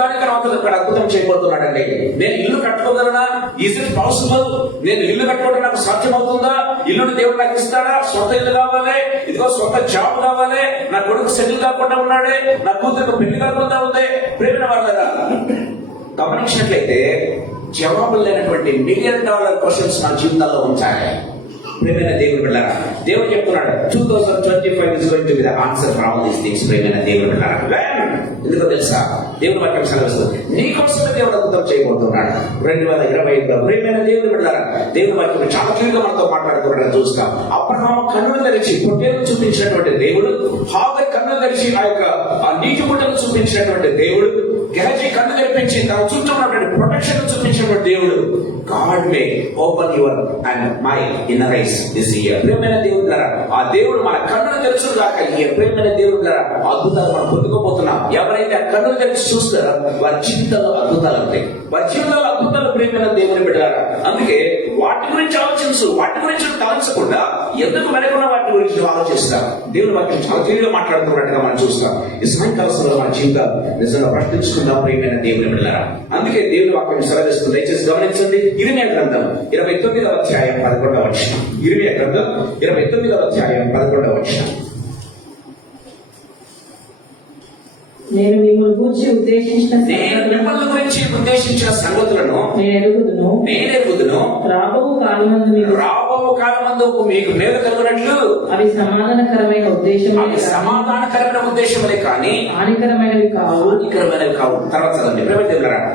దానికన్నా ఒక అద్భుతం చేయబోతున్నాడండి. నేను ఇల్లు కట్టుకోగలనా? Is it possible? నేను ఇల్లు కట్టుకోవడం నాకు సాధ్యమవుతుందా? ఇల్లుని దేవుడు నాకు ఇస్తాడా? సొంత ఇల్లు కావాలి, ఇదిగో సొంత జాబ్ కావాలి, నా కొడుకు సెటిల్ కాకుండా ఉన్నాడే, నా కూతురు పెళ్లి కాకుండా ఉంది. ప్రేమ వాళ్ళరా గమనించినట్లయితే జవాబులు లేనటువంటి $1 మిలియన్ క్వశ్చన్స్ నా జీవితాల్లో ఉంచాలి. ప్రేమైన దేవుని బిడ్డలారా, దేవుడు చెప్తున్నాడు 2025 is going to be the answer for all these things. ప్రేమైన దేవుని బిడ్డలారా, ఎందుకో తెలుసా? దేవుని వాక్యం సెలవిస్తుంది, నీ కోసమే దేవుడు అద్భుతం చేయబోతున్నాడు 2025లో. ప్రేమైన దేవుని బిడ్డలారా, దేవుని వాక్యం చాలా క్లియర్గా మనతో మాట్లాడుతున్నాడని చూస్తాం. అబ్రహాము కన్నులు తెరిచి పొట్టేలు చూపించినటువంటి దేవుడు, హాగరు కన్నులు తెరిచి ఆ నీటి గుట్టను చూపించినటువంటి దేవుడు, గేహజీ కన్ను తెరిపించి తన చుట్టూ ఉన్నటువంటి ప్రొటెక్షన్ చూపించినటువంటి దేవుడు. God May open your and my inner ice this year. ప్రేమైన దేవుడు ద్వారా ఆ దేవుడు మన కన్నులు తెలుసు కాక ఈ ప్రేమైన దేవుడు ద్వారా అద్భుతాలు మనం పొందుకోబోతున్నాం. ఎవరైతే ఆ కన్నులు తెరిచి చూస్తారో వారి జీవితంలో అద్భుతాలు ఉంటాయి. వారి జీవితంలో అద్భుతాలు ప్రేమైన దేవుని బిడ్డలారా. అందుకే వాటి గురించి ఆలోచించు, వాటి గురించి తలంచకుండా ఎందుకు వెనకున్న వాటి గురించి ఆలోచిస్తారు. దేవుని వాక్యం చాలా తీరుగా మాట్లాడుతున్నట్టుగా మనం చూస్తాం. ఈ సాయంకాల సమయంలో మన జీవితాలు నిజంగా ప్రశ్నించుకుందాం ప్రియమైన దేవుని బిడ్డలారా. అందుకే దేవుని వాక్యం సెలవిస్తుంది. దయచేసి గమనించండి. ఇర్మీయా గ్రంథం 29వ అధ్యాయం 11వ వచనం. ఇర్మీయా గ్రంథం 29వ అధ్యాయం 11వ వచనం. నేను మిమ్మల్ని గూర్చి ఉద్దేశించిన నేను మిమ్మల్ని గురించి ఉద్దేశించిన సంగతులను నేను ఎరుగుదును. రాబో కాలమందు మీకు మేలు కలుగునట్లు అవి సమాధానకరమైన ఉద్దేశములే కానీ హానికరమైనవి కావు. తర్వాత చదవండి.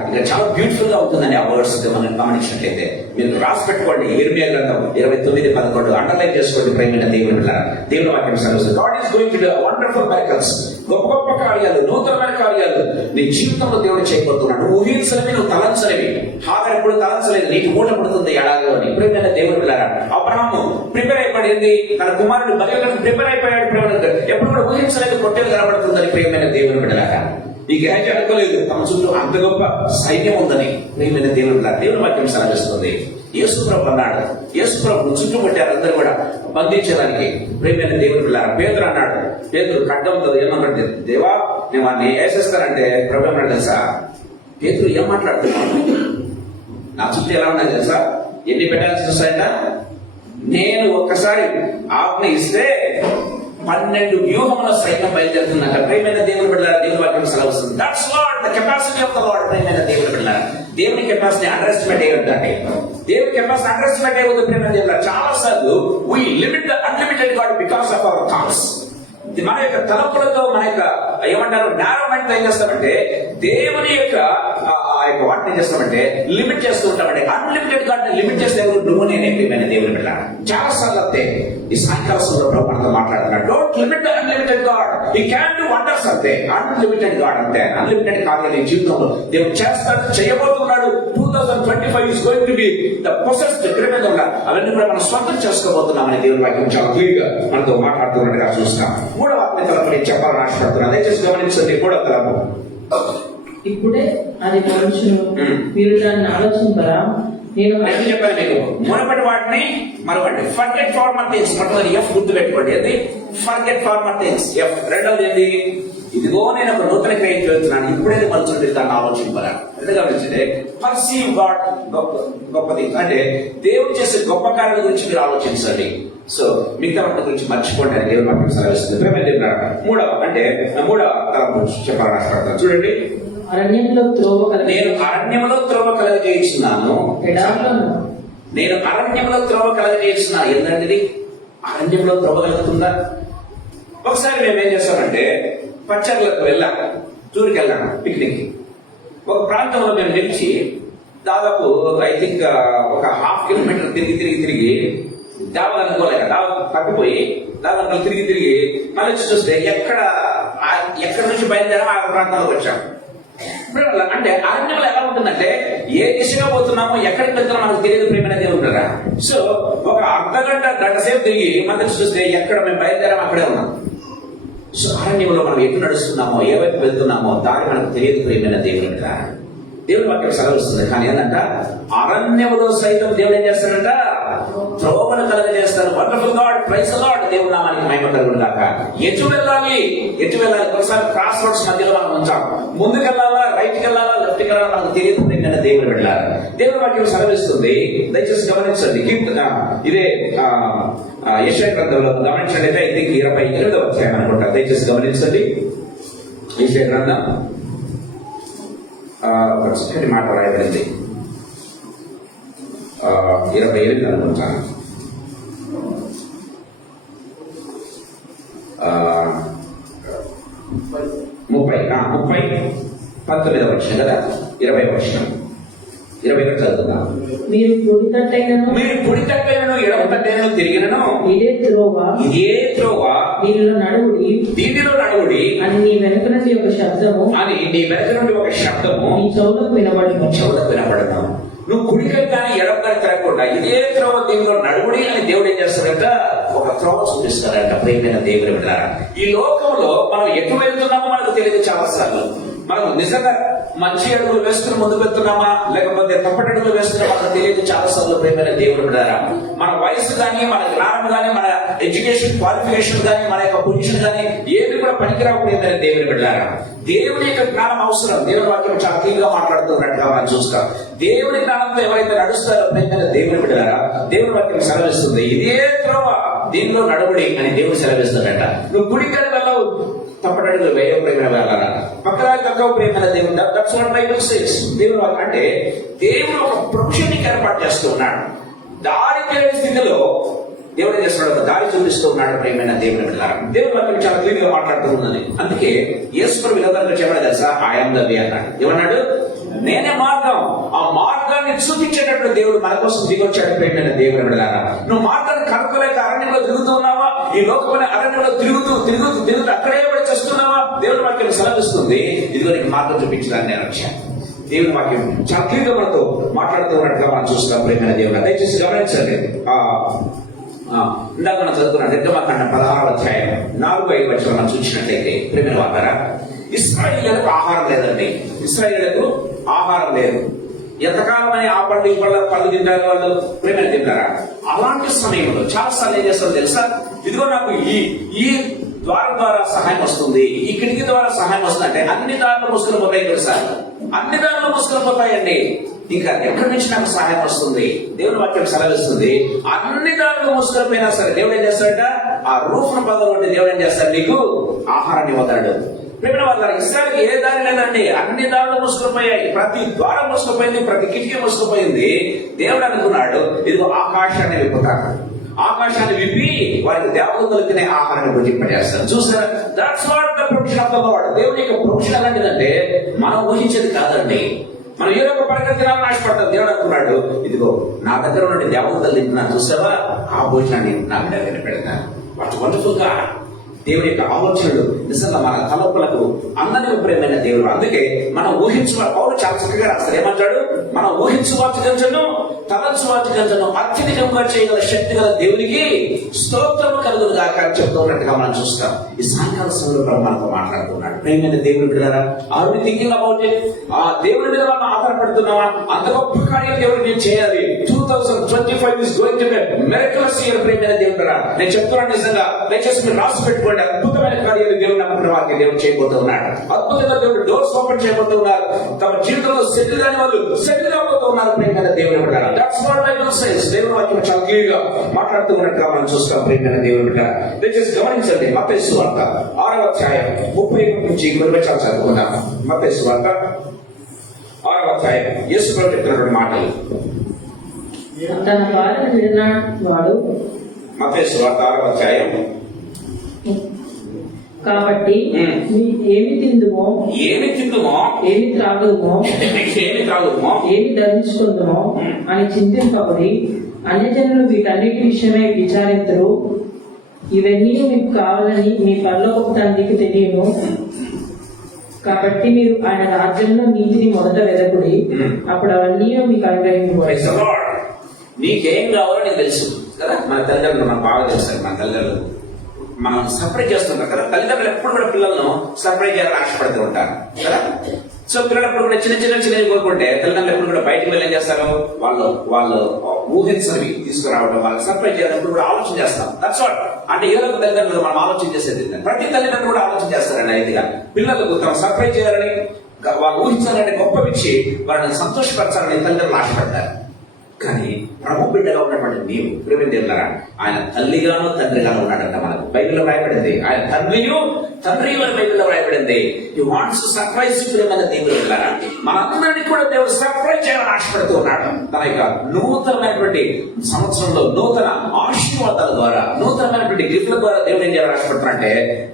ఇంకా చాలా బ్యూటిఫుల్ గా ఉంటుందండి ఆ వర్డ్స్ మనం గమనించినట్లయితే. మీరు రాసి పెట్టుకోండి. ఇర్మీయా గ్రంథం 29:11 అండర్లైన్ చేసుకోండి ప్రేమైన దేవుని దేవుని వాక్యం సెలవుస్తుంది. God is going to do wonderful miracles. గొప్ప గొప్ప కార్యాలు, నూతనమైన కార్యాలు నీ జీవితంలో దేవుడు చేయబోతున్నాడు. నువ్వు ఊహించలేవి, నువ్వు తలంచలేవి. హాగర్ ఎప్పుడు తలంచలేదు. నీటి మూట పడుతుంది ఎడారిలో అని. ప్రేమైన దేవుని పిల్లరా, అబ్రహాము ప్రిపేర్ అయిపోయింది. తన కుమారుడు బలికి ప్రిపేర్ అయిపోయాడు. ఎప్పుడు కూడా ఊహించలేదు కొట్టేది కనబడుతుందని ప్రియమైన దేవుని బిడ్డలారా. ఈ గ్యాజ్ అనుకోలేదు తమ చుట్టూ అంత గొప్ప సైన్యం ఉందని. ప్రియమైన దేవుని బిడ్డ దేవుని వాక్యం సెలవిస్తుంది. యేసుప్రభు అన్నాడు, యేసుప్రభు చుట్టుముట్టారు అందరూ కూడా బంధించడానికి. ప్రియమైన దేవుని పిల్లారా, పేతురు అన్నాడు. పేతురు ఖడ్గంతో ఏమన్నాడు, దేవా నేను వాడిని వేసేస్తానంటే ప్రభు అన్నాడు తెలుసా, పేతురు ఏం మాట్లాడుతున్నాను, నా చుట్టూ ఎలా ఉన్నాయి తెలుసా, ఎన్ని పెట్టాల్సి వస్తాయంట. నేను ఒక్కసారి ఆజ్ఞ ఇస్తే 12 వ్యూహముల సైన్యం బయలుదేరుతున్నట్ట. ప్రియమైన దేవుని బిడ్డలారా, దేవుని వాక్యం సెలవుస్తుంది. That's Lord the capacity of the Lord. ప్రియమైన దేవుని బిడ్డలారా, దేవుని కెపాసిటీ అండర్ ఎస్టిమేట్ అయ్యొద్దండి. దేవుని కెపాసిటీ అండర్ ఎస్టిమేట్ అయ్యవద్దు. ప్రియమైన దేవుడు, చాలా సార్లు we limit the unlimited God because of our thoughts. మన యొక్క తలపులతో మన యొక్క ఏమంటారు నేరో మైండ్ ఏం చేస్తామంటే దేవుని యొక్క వాటిని చేస్తామంటే లిమిట్ చేస్తూ ఉంటామంటే. అన్లిమిటెడ్ గాడ్ ని లిమిట్ చేస్తే నువ్వు నేనే ప్రియమైన దేవుని బిడ్డ. చాలా సార్లు అంతే. ఈ సాయంకాల సమయంలో మనతో మాట్లాడుతున్నాడు. Don't limit the unlimited God. He can do wonders అంతే. అన్లిమిటెడ్ గాడ్ అంతే. అన్లిమిటెడ్ కార్యాలు నీ జీవితంలో దేవుడు చేస్తాడు, చేయబోతున్నాడు. 2025 is going to be the possessed. అవన్నీ కూడా మనం స్వంతం చేసుకోబోతున్నామని దేవుని వాక్యం చాలా క్లియర్గా మనతో మాట్లాడుతున్నట్టుగా చూస్తాం. మూడవ తలపు నేను చెప్పాలని ఆశపడుతున్నాను. దయచేసి గమనించండి. మూడవ తలపు ఇప్పుడే అది మనుషులు మీరు దాన్ని ఆలోచింపరా. నేను చెప్పాను మీకు మునపటి వాటిని మరొకటి ఫర్గెట్ ఫార్మర్ థింగ్స్. మొట్టమొదటి ఎఫ్ గుర్తు పెట్టుకోండి. అది ఫర్గెట్ ఫార్మర్ థింగ్స్. ఎఫ్. రెండవది ఏంటి, ఇదిగో నేను ఒక నూతన క్రియ చేస్తున్నాను, ఇప్పుడే మనుషులు దాన్ని ఆలోచింపరా. రెండుగా గమనించండి. పర్సీవ్ గాడ్ గొప్ప థింగ్స్ అంటే దేవుడు చేసే గొప్ప కార్యాల గురించి మీరు ఆలోచించండి. సో మిగతా వాటి గురించి మర్చిపోండి అని దేవుని వాక్యం సెలవిస్తుంది. మూడవ తలపు చెప్పాలని ఆశపడతాను. చూడండి. నేను అరణ్యంలో త్రోవ కలగజేస్తున్నాను. నేను అరణ్యంలో త్రోవ కలగజేస్తున్నాను. ఏంటంటే అరణ్యంలో త్రోవ కలుగుతుందా? ఒకసారి మేము ఏం చేస్తామంటే పచ్చర్లకు వెళ్ళాం, టూర్కి వెళ్ళాను, పిక్నిక్. ఒక ప్రాంతంలో మేము నిలిచి దాదాపు ఐ థింక్ ఒక 1/2 కిలోమీటర్ తిరిగి దావాలనుకోలేక తగ్గిపోయి దాదాపు తిరిగి మళ్ళీ చూస్తే ఎక్కడ నుంచి బయలుదేరా ఆ ప్రాంతాలకు వచ్చాం. అంటే అరణ్యంలో ఎలా ఉంటుందంటే ఏ దిశగా పోతున్నామో ఎక్కడికి వెళ్తున్నామో మనకు తెలియదు ప్రియమైన దేవుడు. సో ఒక గంట సేపు తిరిగి మళ్ళీ చూస్తే ఎక్కడ మేము బయలుదేరామో అక్కడే ఉన్నాం. సో అరణ్యంలో మనం ఎటు నడుస్తున్నామో ఏ వైపు వెళ్తున్నామో దారి మనకు తెలియదు ప్రియమైన దేవుడు. దేవుని వాక్యం సెలవుస్తుంది. కానీ ఏంటంట అరణ్యంలో సైతం దేవుడు ఏం చేస్తాడంట, త్రోవను కలగజేస్తాడు. Wonderful God, praise the Lord. దేవుని నామానికి మహిమ కలుగును గాక. ఎటు వెళ్ళాలి? ఒకసారి క్రాస్ రోడ్స్ మధ్యలో మనం ఉంచాం. ముందుకెళ్ళాలా, రైట్కి వెళ్ళాలా, లెఫ్ట్కి వెళ్ళాలా మనకు తెలియదు ప్రియమైన దేవుడు వెళ్ళాలి. దేవుని వాక్యం సెలవిస్తుంది. దయచేసి గమనించండి. ఇదే యెషయా గ్రంథంలో గమనించండి. ఐ థింక్ 28వ అధ్యాయం అనుకుంటా. దయచేసి గమనించండి. యెషయా గ్రంథం ఒక చక్కటి మాట రాయబడింది. 28 అనుకుంటాను. 19వ వచనం కదా, 20వ వచనం 20 చదువుతాను. మీరు కుడి తట్టైనను మీరు కుడి తట్టైనను ఎడమ తట్టైనను తిరిగినను ఇదే త్రోవ ఇదే త్రోవ దీనిలో నడువుడి దీనిలో నడువుడి అని నీ వెనుక నుండి ఒక శబ్దము అని నీ వెనక నుండి ఒక శబ్దము నీ చెవులకు వినబడిన చెవులకు వినపడతాం. నువ్వు కుడికై కానీ ఎడమకని తిరగకుండా ఇదే త్రోవ దీనిలో నడువుడి అని దేవుడు ఏం చేస్తాడంట, ఒక త్రోవ చూపిస్తాడంట. ప్రేమైన దేవుడు బిడ్డలారా, ఈ లోకంలో మనం ఎటు వెళ్తున్నామో మనకు తెలియదు చాలా సార్లు. మనం నిజంగా మంచి అడుగులు వేసుకుని ముందు వెళ్తున్నామా లేకపోతే తప్పటి అడుగులు వేస్తున్నామా మనకు తెలియదు చాలా సార్లు. ప్రేమైన దేవుడు బిడ్డలారా, మన వయసు కానీ మన జ్ఞానం కానీ మన ఎడ్యుకేషన్ క్వాలిఫికేషన్ కానీ మన యొక్క పొజిషన్ కానీ ఏది కూడా పనికిరావు. ప్రేమైన దేవుడు బిడ్డలారా, దేవుని యొక్క జ్ఞానం అవసరం. దేవుని వాక్యం చాలా క్లియర్గా మాట్లాడుతున్నట్టుగా మనం చూస్తాం. దేవుని జ్ఞానంతో ఎవరైతే నడుస్తారో ప్రేమైన దేవుని బిడ్డలారా, దేవుని వాక్యం సెలవిస్తుంది ఇదే త్రోవ దీనిలో నడువుడి అని దేవుడు సెలవిస్తాడట. నువ్వు గుడికని వెళ్ళవు, తప్పటడుగులు వేయ ప్రేమ వెళ్ళాలా, పక్కన తక్కువ ప్రేమ దేవుడు. That's what Bible says. దేవుడు అంటే దేవుడు ఒక ప్రొఫెషన్ ఏర్పాటు చేస్తూ ఉన్నాడు. దారి తెలియని స్థితిలో దేవుడు ఏం చేస్తున్నాడు, ఒక దారి చూపిస్తూ ఉన్నాడు. ప్రేమైన దేవుని బిడ్డలారా, దేవుడు వాక్యం చాలా క్లియర్ గా మాట్లాడుతూ ఉన్నది. అందుకే యేసు వినోదంగా చెప్పాడు తెలుసా, ఐఎమ్ ద వే అన్నాడు. ఏమన్నాడు, నేనే మార్గం. ఆ మార్గాన్ని చూపించేటప్పుడు దేవుడు మన కోసం దిగొచ్చాడు. ప్రేమైన దేవుని బిడ్డలారా, నువ్వు మార్గాన్ని కనుక్కోలేక అరణ్యంలో తిరుగుతూ ఉన్నావా, ఈ లోకమైన అరణ్యంలో తిరుగుతూ అక్కడే కూడా చేస్తున్నావా, దేవుని వాక్యం సెలవిస్తుంది ఇదిగో నీకు మార్గం చూపించడానికి నేను వచ్చాను. దేవుని వాక్యం చాలా క్లియర్గా మనతో మాట్లాడుతూ ఉన్నట్టుగా మనం చూస్తున్నాం. ప్రేమైన దేవుడు దయచేసి గమనించండి. ఇందాక మనం చదువుకున్నాం నిర్గమకాండ 16వ అధ్యాయం 4-5 వచనం మనం చూసినట్లయితే ప్రేమైన వారా, ఇశ్రాయేలులకు ఆహారం లేదండి. ఇశ్రాయేలులకు ఆహారం లేదు. ఎంతకాలమని ఆ పళ్ళు ఈ పళ్ళు తింటారు వాళ్ళు, ప్రేమైన తింటారా? అలాంటి సమయంలో చాలా సార్లు ఏం చేస్తారో తెలుసా, ఇదిగో నాకు ఈ ద్వారం ద్వారా సహాయం వస్తుంది, ఈ కిటికీ ద్వారా సహాయం వస్తుంది అంటే అన్ని దారులు ముసుగులు పోతాయి తెలుసా, అన్ని దారులు ముసుగులు పోతాయండి. ఇంకా ఎక్కడి నుంచి నాకు సహాయం వస్తుంది? దేవుని వాక్యం సెలవిస్తుంది అన్ని దారులు మూసుకుపోయినా సరే దేవుడు ఏం చేస్తాడట, ఆ రూఫ్ ను పగలగొట్టి దేవుడు ఏం చేస్తాడు, నీకు ఆహారాన్ని ఇవ్వతాడు. ప్రేమ వాళ్ళ ఇస్రాయేలుకి ఏ దారి లేదండి, అన్ని దారులు మూసుకుపోయాయి. ప్రతి ద్వారం మూసుకుపోయింది, ప్రతి కిటికీ మూసుకుపోయింది. దేవుడు అనుకున్నాడు ఇదిగో ఆకాశాన్ని విప్పుతాడు, ఆకాశాన్ని విప్పి వారికి దేవతలు తినే ఆహారాన్ని భుజింపజేస్తారు. చూసారా, that's what the provision of the lord. దేవుని యొక్క ప్రొవిజన్ ఎలాంటిదంటే మనం ఊహించేది కాదండి. మనం ఏదో ఒక పరంగా తినాలని ఆశపడతాం. దేవుడు అనుకున్నాడు ఇదిగో నా దగ్గర నుండి దేవతలు తింటున్నాను, చూసావా, ఆ భోజనాన్ని నా దగ్గర పెడతాను. వాటి వండర్ఫుల్ గా దేవుడి యొక్క ఆలోచనలు నిజంగా మన తలపులకు అందరి ప్రేమైన దేవుడు. అందుకే మనం పౌలు చాలా చక్కగా రాస్తారు. ఏమంటాడు, మనం ఊహించువాటి గంజను తలంచువాటి గంజను అత్యధికంగా చేయగల శక్తి గల దేవునికి స్తోత్రము కలుగును గాక అని చెప్తున్నట్టుగా మనం చూస్తాం. ఈ సాయంకాల సమయంలో మనతో మాట్లాడుతున్నాడు. ప్రేమైన దేవుడు బిడ్డలారా, are we thinking about it? ఆ దేవుడి మీద మనం ఆధారపడుతున్నావా? అంత గొప్ప కార్యం దేవుడు నేను చేయాలి. 2025 is going to be a miraculous year. ప్రేమైన దేవుడు, నేను చెప్తున్నాను నిజంగా. దయచేసి మీరు రాసి పెట్టుకోండి. అద్భుతమైన కార్యాలు దేవుడు నమ్ముకున్న వారికి దేవుడు చేయబోతున్నాడు. అద్భుతంగా దేవుడు డోర్స్ ఓపెన్ చేయబోతున్నారు. తమ జీవితంలో సెటిల్ కాని వాళ్ళు సెటిల్ కాబోతున్నారు. ప్రేమైన దేవుడు బిడ్డ, దట్స్ వాట్ బైబిల్ సేస్. దేవుని వాక్యం చాలా క్లియర్ గా మాట్లాడుతున్నట్టుగా మనం చూస్తాం. ప్రేమైన దేవుడు బిడ్డ, దయచేసి గమనించండి. మత్తయి సువార్త 6వ అధ్యాయం 31 నుంచి 20 చదువుకుందాం. మత్తయి సువార్త 6వ అధ్యాయం యేసు ప్రభు చెప్తున్నటువంటి మాటలు. తన భార్యను విడనాడు మత్తయి సువార్త 6వ అధ్యాయం. కాబట్టి ఏమి తిందుమో ఏమి ఏమి త్రాగుమో ఏమి ధరించుకుందుమో అని చింతింపబడి అన్యజనులు వీటన్నిటి విషయమై విచారించరు. ఇవన్నీ మీకు కావాలని మీ పరలోకపు తండ్రికి తెలియను. కాబట్టి మీరు ఆయన రాజ్యంలో నీతిని మొదట వెదకుడి, అప్పుడు అవన్నీ మీకు అనుగ్రహించబడతాయి. నీకేం కావాలో నీకు తెలుసు కదా. మన తల్లిదండ్రులు మనకు బాగా తెలుసు. మన తల్లిదండ్రులు మనం సర్ప్రైజ్ చేస్తుంటారు కదా. తల్లిదండ్రులు ఎప్పుడు కూడా పిల్లలను సర్ప్రైజ్ చేయాలని ఆశపడుతూ ఉంటారు కదా. సో పిల్లలప్పుడు కూడా చిన్న కోరుకుంటే తల్లిదండ్రులు ఎప్పుడు కూడా బయటకు వెళ్ళి ఏం చేస్తారు, వాళ్ళు ఊహించనివి తీసుకురావడం, వాళ్ళకి సర్ప్రైజ్ చేయాలన్నప్పుడు కూడా ఆలోచన చేస్తాం. దట్స్ వాట్ అంటే ఏదో ఒక తల్లిదండ్రులు మనం ఆలోచన చేసేది. ప్రతి తల్లిదండ్రులు కూడా ఆలోచన చేస్తారండి. ఐదుగా పిల్లలకు తమ సర్ప్రైజ్ చేయాలని, వాళ్ళు ఊహించాలని, గొప్ప ఇచ్చి వాళ్ళని సంతోషపరచాలని తల్లిదండ్రులు ఆశపడతారు. కానీ ప్రభు బిడ్డగా ఉన్నటువంటి నీవు ప్రేమ దేవులారా, ఆయన తల్లిగాను తండ్రిగాను ఉన్నాడంట. మనకు బైబిల్లో రాయబడింది ఆయన తండ్రియు తండ్రి అని బైబిల్లో రాయబడింది. ఈ వాంట్స్ సర్ప్రైజ్ ప్రేమైన దేవుడు వెళ్ళారా, మనందరినీ కూడా దేవుడు సర్ప్రైజ్ చేయాలని ఆశపడుతూ ఉన్నాడు. తన యొక్క నూతనమైనటువంటి సంవత్సరంలో నూతన ఆశీర్వాదాల ద్వారా, నూతనమైనటువంటి గిఫ్ట్ల ద్వారా దేవుడు ఏం చేయాలని ఆశపడుతున్నాడంటే,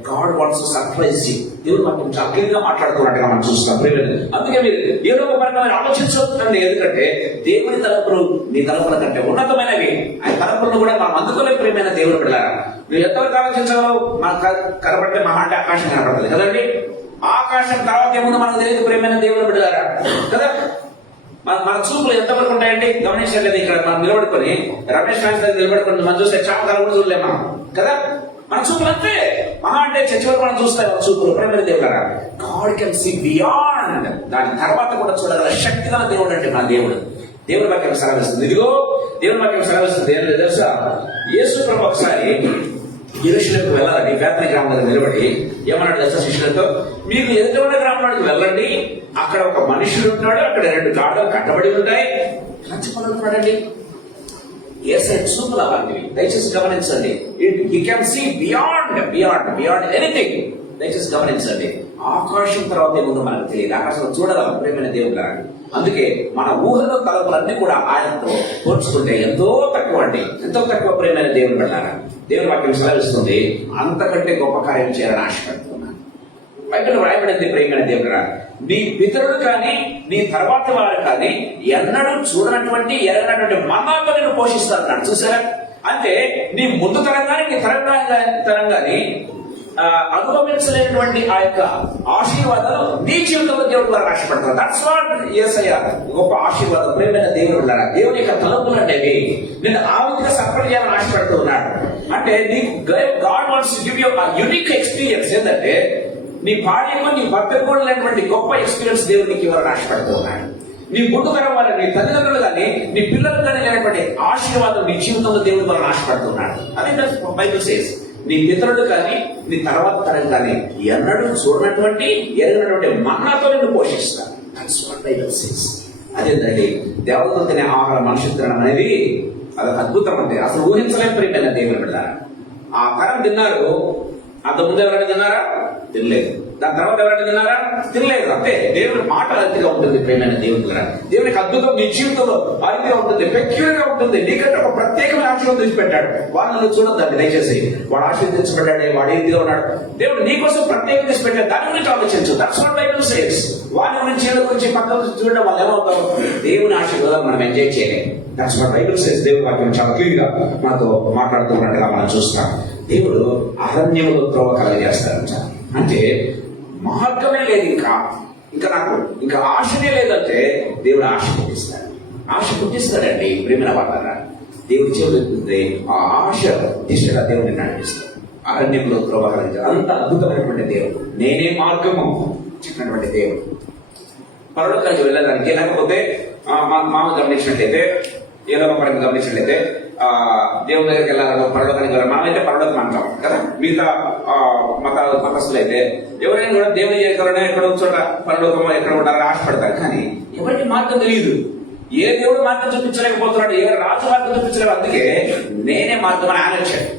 God wants to surprise you. దేవుడు మాకు చాలా క్లియర్ గా మాట్లాడుతున్నట్టుగా మనం చూస్తాం. అందుకే మీరు ఏదో ఒక పరంగా మీరు ఆలోచించవద్దండి. ఎందుకంటే దేవుని తలపులు మీ తలపుల కంటే ఉన్నతమైనవి. ఆయన తలపులను కూడా మనం అందుకోలేని ప్రేమైన దేవుడు వెళ్ళారా. మీరు ఎంతవరకు ఆలోచించాలో మనకు కనబడితే మహా అంటే ఆకాశం కనబడుతుంది కదండి. ఆకాశం తర్వాత ఏముందో మనకు తెలియదు ప్రేమైన దేవుడు బిడ్డలారా కదా. మన చూపులు ఎంతవరకు ఉంటాయండి గమనించలేదు. ఇక్కడ మనం నిలబడుకొని రమేష్ ఫ్యాన్స్ నిలబడుకొని మనం చూస్తే చాలా కాలం కూడా చూడలేము కదా. మన చూపులు అంతే, మహా అంటే చర్చి వరకు మనం చూస్తాం మన చూపులు ప్రేమైన దేవుడారా. గాడ్ కెన్ సీ బియాండ్, దాని తర్వాత కూడా చూడగల శక్తి గల దేవుడు అంటే మన దేవుడు. దేవుని వాక్యం సెలవిస్తుంది. ఇదిగో దేవుని వాక్యం సెలవిస్తుంది ఏం లేదు తెలుసా. యేసు ప్రభు ఒకసారి యెరూషలేముకు వెళ్ళాలని బేతనీ గ్రామం దగ్గర నిలబడి ఏమన్నాడు తెలుసా శిష్యులతో, మీకు ఎదురున్న గ్రామానికి వెళ్ళండి, అక్కడ ఒక మనుషుడు ఉంటాడు, అక్కడ 2 గాడిదలు కట్టబడి ఉంటాయి. మంచి పనులుంటున్నాడండి. ఏసై చూపుల వాటిని దయచేసి గమనించండి. You can see beyond anything. దయచేసి గమనించండి. ఆకాశం తర్వాత ఏముందో మనకు తెలియదు. ఆకాశంలో చూడగలం ప్రేమైన దేవుడు. అందుకే మన ఊహలో తలపులన్నీ కూడా ఆయనతో పోల్చుకుంటే ఎంతో తక్కువ అండి, ఎంతో తక్కువ ప్రేమైన దేవుడు పెట్టారా. దేవుని వాక్యం సెలవిస్తుంది అంతకంటే గొప్ప కార్యం చేయాలని ఆశపడుతున్నాను. బైబిల్ రాయబడింది ప్రేమైన దేవుడు, నీ పితరుడు కానీ నీ తర్వాత వారు కానీ ఎన్నడూ చూడనటువంటి ఎరగనటువంటి మన్నాతో నేను పోషిస్తాను. చూసారా, అంటే నీ ముందు తరం కానీ నీ తరం కానీ అనుభవించలేనటువంటి ఆ యొక్క ఆశీర్వాదాలు నీ జీవితంలో దేవుడు ద్వారా ఆశపడతారు. దట్స్ వాట్ యేసయ్య గొప్ప ఆశీర్వాదం ప్రేమైన దేవుడు ఉన్నాడు. దేవుని యొక్క తలంపులు అనేవి నేను ఆ విధంగా సఫర్ చేయాలని ఆశపడుతూ ఉన్నాడు. అంటే నీకు God wants to give you a unique experience. ఏంటంటే నీ భార్యకు నీ భర్తకు కూడా లేనటువంటి గొప్ప ఎక్స్పీరియన్స్ దేవుడు నీకు ఇవ్వాలని ఆశపడుతూ ఉన్నాడు. నీ ముందు తరం వారి నీ తల్లిదండ్రులు కానీ నీ పిల్లలు కానీ లేనటువంటి ఆశీర్వాదం నీ జీవితంలో దేవుడు వల్ల ఆశపడుతున్నాడు. అదే బైబిల్ సేస్, నీ పితరుడు కానీ నీ తర్వాత తరం కానీ ఎన్నడూ చూడనటువంటి ఎరగినటువంటి మన్నాతో నిన్ను పోషిస్తాను. అదేంటండి దేవతలు తినే ఆహారం మనుషులు తినడం అనేది అది అద్భుతం. అంటే అసలు ఊహించలేని ప్రియమైన దేవుడు బిడ్డ. ఆ తరం తిన్నారు, అంత ముందు ఎవరైనా తిన్నారా? తినలేదు. దాని తర్వాత ఎవరైనా తిన్నారా? తినలేదు. అంతే. దేవుని మాట అతిగా ఉంటుంది ప్రియమైన దేవుడు. దేవునికి అద్భుతం నీ జీవితంలో అతిగా ఉంటుంది, పెక్యులర్ గా ఉంటుంది. నీకంటే ఒక ప్రత్యేకమైన ఆశీర్వాదం తెచ్చిపెట్టాడు. వాళ్ళని చూడొద్దండి దయచేసి. వాడు ఆశీర్వాదం తెచ్చిపెట్టాడే, వాడు ఏ రీతిగా ఉన్నాడు. దేవుడు నీకోసం ప్రత్యేకంగా తెచ్చిపెట్టాడు. దాని గురించి ఆలోచించు. That's what Bible says. వారి గురించి ఏళ్ళ గురించి పక్కన చూడడం వల్ల ఏమవుతాం? దేవుని ఆశీర్వాదం మనం ఎంజాయ్ చేయలేము. That's what Bible says. దేవుని వాక్యం చాలా క్లియర్ గా మనతో మాట్లాడుతున్నట్టుగా మనం చూస్తాం. దేవుడు అరణ్యములో త్రోవ కలగజేస్తాడు. అంటే మార్గమే లేదు, ఇంకా నాకు ఇంకా ఆశనే లేదంటే దేవుడు ఆశ పుట్టిస్తాడు. ఆశ పుట్టిస్తాడండి ప్రేమ వాటారా. దేవుడు చెబుతుంది ఆ ఆశ దిశగా దేవుడిని నడిపిస్తాడు. అరణ్యంలో త్రోవ కలగజేస్తాడు. అంత అద్భుతమైనటువంటి దేవుడు. నేనే మార్గము చెప్పినటువంటి దేవుడు. పరలోకానికి వెళ్ళడానికి లేకపోతే మామ గమనించినట్లయితే, ఏదో పరంగా గమనించినట్లయితే దేవుని దగ్గరికి వెళ్ళాలి, పరలోకానికి వెళ్ళాలి. మనమైతే పరలోకం అంటాం కదా. మిగతా మతస్థులు అయితే ఎవరైనా కూడా దేవుని చేయాలనే ఎక్కడో చోట పరలోకమో ఎక్కడ ఉండాలని ఆశపడతారు. కానీ ఎవరికి మార్గం తెలియదు. ఏ దేవుడు మార్గం చూపించలేకపోతున్నాడు, ఏ రాజు మార్గం చూపించలేదు. అందుకే నేనే మార్గం అని ఆయన వచ్చాడు.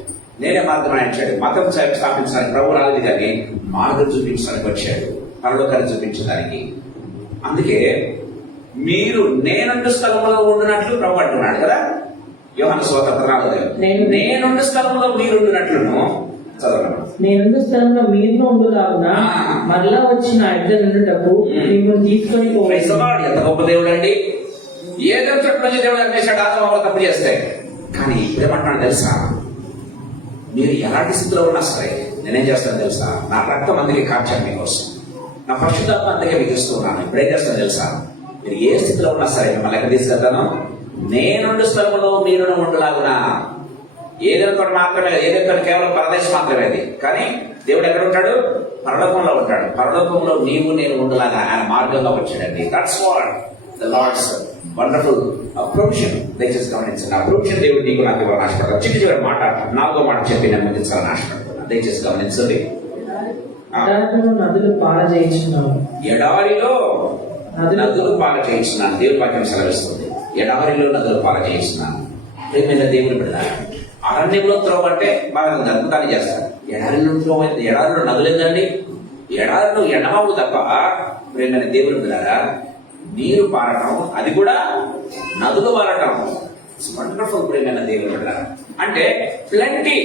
నేనే మార్గం అని వచ్చాడు. మతం స్థాపించడానికి ప్రభు రాలేదు, కానీ మార్గం చూపించడానికి వచ్చాడు, పరలోకాన్ని చూపించడానికి. అందుకే మీరు నేనుండు స్థలంలో ఉండినట్లు ప్రభు అంటున్నాడు కదా. యోహాను సువార్త 14 నేనుండు స్థలంలో మీరుండినట్లును చదవను. నేనుండు స్థలంలో మీరు ఉండులాగున మరలా వచ్చిన ఇద్దరు నుండుటకు మిమ్మల్ని తీసుకొని పోవాలి. ఎంత గొప్ప దేవుడు అండి. ఏదో చోట్ల నుంచి దేవుడు అన్వేషాడు ఆదమ తప్పు చేస్తే. కానీ ఏమంటున్నాడు తెలుసా, మీరు ఎలాంటి స్థితిలో ఉన్నా సరే నేనేం చేస్తాను తెలుసా, నా రక్తం అందుకే కార్చాను మీకోసం, నా పరిశుద్ధాత్మ అందుకే మీకు ఇస్తున్నాను. ఇప్పుడేం చేస్తాను తెలుసా, మీరు ఏ స్థితిలో ఉన్నా సరే మిమ్మల్ని ఎక్కడ తీసుకెళ్తాను, నేనుండు స్థలంలో మీరు ఉండులాగునా. ఏదైనా మాత్రమే, ఏదైనా కేవలం పరదేశం మాత్రమే అది. కానీ దేవుడు ఎక్కడ ఉంటాడు? పరలోకంలో ఉంటాడు. పరలోకంలో నీవు నేను ఉండలాగా ఆయన మార్గంలో వచ్చాడండి. That's what the Lord's wonderful provision. దయచేసి గమనించండి. ఆ ప్రొవిజన్ దేవుడు నీకు నాకు ఇవ్వాలని ఆశపడతాడు. చివరి మాట 4వ మాట చెప్పి నేను ముగించాలని ఆశపడుతున్నాను. దయచేసి గమనించండి. నదులు పాలజేయించున్నాను, ఎడారిలో నదులు పాలజేయించున్నాను. దేవుడి వాక్యం సెలవిస్తుంది. ఎడారిలో నదులు పాల చేయిస్తున్నాను. ప్రేమైన దేవుని బిడ్డ, అరణ్యంలో త్రోవ అంటే బాగా అద్భుతాన్ని చేస్తారు. ఎడారిలో త్రోవ అయితే ఎడారిలో నదులు ఏందండి? ఎడారిలో ఎండమావు తప్ప ప్రేమైన దేవుని బిడ్డారా నీరు పారటం, అది కూడా నదులు పారటం వండర్ఫుల్. ప్రేమైన దేవుని బిడ్డారా అంటే ప్లెంటీ.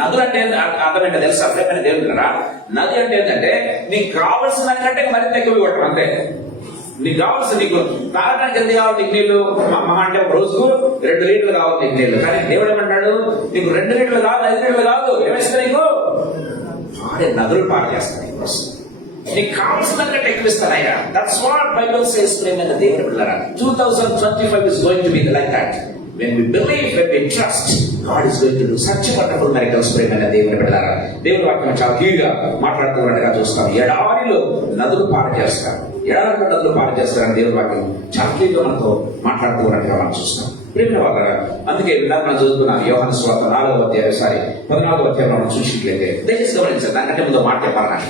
నదులు అంటే అర్థమైనా తెలుసా? ప్రేమైన దేవుని బిడ్డారా నది అంటే ఏంటంటే నీకు కావలసిన దానికంటే మరింత ఎక్కువ ఇవ్వటం అంతే. నీకు కావాల్సిన, నీకు తాగడానికి ఎంత కావాలి నీకు నీళ్లు? మహా అంటే ఒక రోజుకు 2 లీటర్లు కావాలి నీకు నీళ్లు. కానీ దేవుడు ఏమంటాడు? నీకు 2 లీటర్లు కాదు, 5 లీటర్లు కాదు, ఏమిస్తా నీకు? ఆడే నదులు పాడు చేస్తాను నీకోసం. నీకు కావాల్సిన దానికంటే ఎక్కువ ఇస్తానయ్యా. That's what Bible says. ప్రేమైన దేవుని బిడ్డలారా 2025 is going to be like that. When we believe, when we trust, God is going to do such wonderful miracles. ప్రేమైన దేవుని బిడ్డలారా దేవుని వాక్యం చాలా క్లియర్గా మాట్లాడుతున్నట్టుగా చూస్తాం. ఎడారిలో నదులు పాడు చేస్తారు, ఎడారిలో నదులు పాడు చేస్తారని దేవుని వాక్యం చాలా క్లియర్గా మనతో మాట్లాడుతున్నట్టుగా మనం చూస్తాం. ప్రేమైన వాళ్ళరా అందుకే ఇందాక మనం చదువుకున్నాం యోహాను సువార్త 4వ అధ్యాయం 14వ అధ్యాయం మనం చూసినట్లయితే దయచేసి గమనించారు. దానికంటే ముందు మాట చెప్పాలని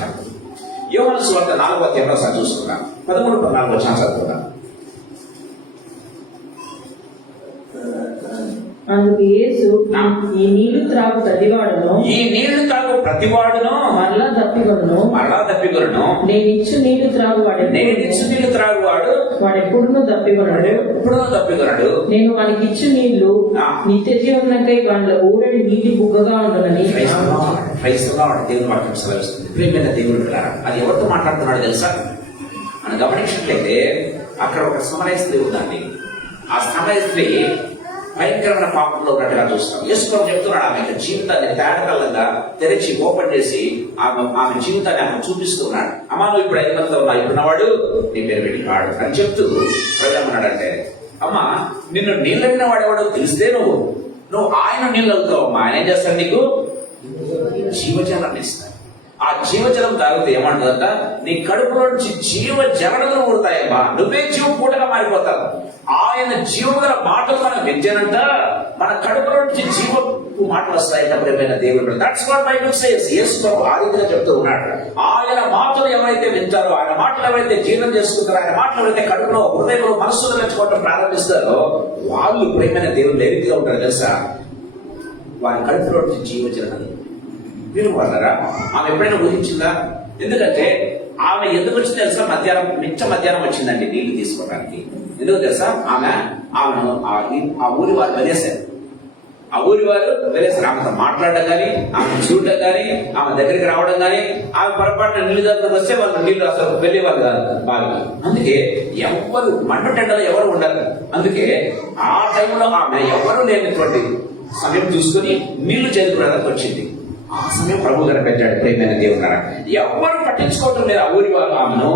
యోహాను సువార్త 4వ అధ్యాయంలో ఒకసారి చూసుకున్నాం. 13-14 వచనాలు చదువుకున్నాం. అందుకు యేసు ఈ నీళ్లు త్రాగు ప్రతివాడును మరలా దప్పికొనును. నేనిచ్చు నీళ్లు త్రాగువాడు వాడెప్పుడునూ దప్పికొనడు. నేను వానికిచ్చు నీళ్లు నిత్య జీవనకై వాళ్ళ ఊరడి నీటి బుగ్గగా ఉండనని. దేవుని వాక్యం సెలవిస్తుంది. ప్రేమైన దేవుని బిడ్డలారా అది ఎవరితో మాట్లాడుతున్నాడు తెలుసా? మనం గమనించినట్లయితే అక్కడ ఒక సమరయ స్త్రీ ఉందండి. ఆ సమరయ స్త్రీ భయంకరమైన పాపంలో ఉన్నట్టుగా చూస్తాం. యేసు ప్రభు చెప్తున్నాడు ఆమె జీవితాన్ని తేటకల్లంగా తెరిచి ఓపెన్ చేసి ఆమె జీవితాన్ని ఆమె చూపిస్తున్నాడు. అమ్మా నువ్వు ఇప్పుడు 5 మందితో ఉన్నావు, ఇప్పుడున్నవాడు నీ పేరు పెట్టినాడు అని చెప్తూ ప్రజమన్నాడంటే, అమ్మా నిన్ను నీళ్ళైన వాడేవాడు తెలిస్తే నువ్వు ఆయన నీళ్ళు అవుతావు. అమ్మా ఆయన ఏం చేస్తాడు? నీకు జీవజలాన్ని ఇస్తాడు. ఆ జీవజలం తాగితే ఏమంటుందంట? నీ కడుపులో నుంచి జీవజలములు ఊరుతాయమ్మా. నువ్వే జీవ పూటగా మారిపోతావు. ఆయన జీవగల మాటలు మనం వింటేనంట మన కడుపులో నుంచి జీవపు మాటలు వస్తాయంట. ప్రేమైన దేవుడు దట్స్ వాట్ బైబిల్ సేస్. యేసు ప్రభు ఆ రీతిగా చెప్తూ ఉన్నాడు. ఆయన మాటలు ఎవరైతే వింటారో, ఆయన మాటలు ఎవరైతే జీర్ణం చేసుకుంటారో, ఆయన మాటలు ఎవరైతే కడుపులో హృదయంలో మనస్సులో మెచ్చుకోవడం ప్రారంభిస్తారో వాళ్ళు ప్రేమైన దేవుడు ఏ రీతిగా ఉంటారు తెలుసా? వారి కడుపులో నుంచి జీవజలం మీరు వాళ్ళరా ఆమె ఎప్పుడైనా ఊహించిందా? ఎందుకంటే ఆమె ఎందుకు వచ్చింది తెలుసా? మధ్యాహ్నం వచ్చిందండి నీళ్లు తీసుకోవడానికి. ఎందుకు తెలుసా? ఆమెను ఆ ఊరి వారు వెలేశారు. ఆమెతో మాట్లాడడం కానీ, ఆమె చూడడం కానీ, ఆమె దగ్గరికి రావడం కానీ, ఆమె పొరపాటున నీళ్ళు దగ్గరకు వస్తే వాళ్ళు నీళ్లు అసలు వెళ్ళేవాళ్ళు కాదు బాగా. అందుకే ఎవరు మండుటెండలో ఎవరు ఉండరు. అందుకే ఆ టైంలో ఆమె ఎవరు లేనటువంటి సమయం చూసుకుని నీళ్లు చేదుకోవడానికి వచ్చింది. ఆ సమయం ప్రభు కనిపెట్టాడు. ప్రేమైన దేవుడు ఎవరు పట్టించుకోవటం లేదు. ఆ ఊరి వాళ్ళు ఆమెను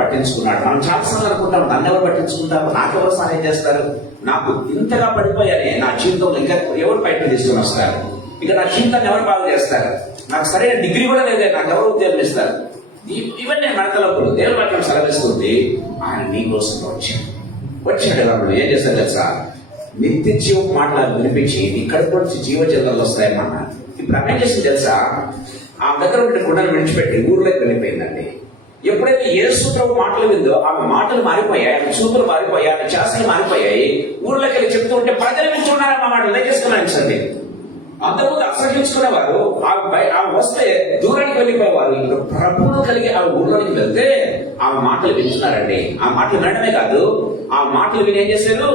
పట్టించుకున్నాడు. మనం చాలాసార్లు అనుకుంటాం నన్ను ఎవరు పట్టించుకుంటారు, నాకెవరు సహాయం చేస్తారు, నాకు ఇంతగా పడిపోయానే నా జీవితంలో ఇంకా ఎవరు బయటకు తీసుకుని వస్తారు, ఇక నా జీవితాన్ని ఎవరు బాగు చేస్తారు, నాకు సరైన డిగ్రీ కూడా లేదే, నాకు ఎవరు ఉద్యోగం ఇస్తారు, ఇవన్నీ మనతలప్పుడు దేవుని వాక్యం సెలవిస్తుంది. ఆయన నీ కోసం వచ్చాడు. వాళ్ళు ఏం చేస్తారు తెలుసా? నిత్య జీవం మాటలు వినిపించి నీ కడుపు నుంచి జీవజలాలు వస్తాయన్నమాట. ఇప్పుడు అర్థం చేసింది తెలుసా? ఆమె దగ్గర ఉంటే గుండెలు విడిచిపెట్టి ఊర్లోకి వెళ్ళిపోయిందండి. ఎప్పుడైతే యేసు ప్రభు మాటలు విందో ఆమె మాటలు మారిపోయాయి, ఆమె చూపులు మారిపోయాయి, ఆమె చేసలు మారిపోయాయి. ఊర్లోకి వెళ్ళి చెప్తూ ఉంటే ప్రజలు వింటున్నారన్న మాటలు దయచేసుకున్నాను. అంతకుముందు అసహించుకునేవారు. ఆమె వస్తే దూరానికి వెళ్ళిపోయేవారు. ఇంకా ప్రభువును కలిగి ఆ ఊర్లోకి వెళ్తే ఆమె మాటలు వింటున్నారండి. ఆ మాటలు వినడమే కాదు, ఆ మాటలు విని ఏం చేశారు?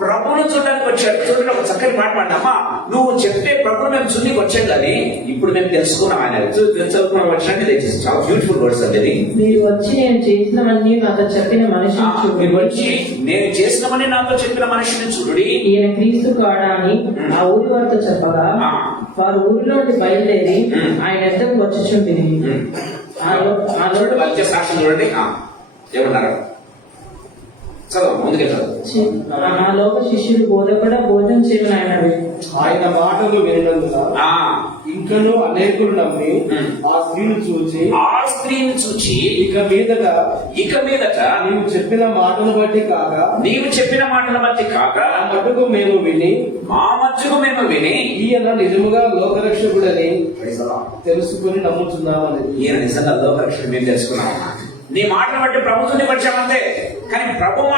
ప్రభువును చూడడానికి వచ్చాడు. చూడండి ఒక చక్కని మాట అమ్మా, నువ్వు చెప్తే ప్రభువును మేము చూడడానికి వచ్చాం కానీ ఇప్పుడు మేము తెలుసుకున్నాం. ఆయన తెలుసుకున్నాం వచ్చినట్టు తెచ్చేసి చాలా బ్యూటిఫుల్ వర్డ్స్ అండి. మీరు వచ్చి నేను చేసినవన్నీ నాతో చెప్పిన మనిషిని చూడు, ఈయన క్రీస్తు కాడా అని ఆ ఊరి వారితో చెప్పగా వారు ఊరిలో బయలుదేరి ఆయన ఎద్దకు వచ్చుచుండి సాక్ష్యం చూడండి ఏమన్నారు ఆ లోక శిష్యులు భోజనం చేయమని ఆయన మాటలు వినందున ఇంకనూ అనేకులు నమ్మి ఆ స్త్రీని చూచి ఇక మీదట నీవు చెప్పిన మాటలు బట్టి కాక మా మట్టుకు మేము విని ఈయన నిజముగా లోకరక్షకుడని తెలుసుకుని నమ్ముతున్నామని. ఈయన నిజంగా లోకరక్షకుడు మేము తెలుసుకున్నాం. నీ మాటలు బట్టి ప్రభుత్వం పరిచామంతే. కానీ ప్రభు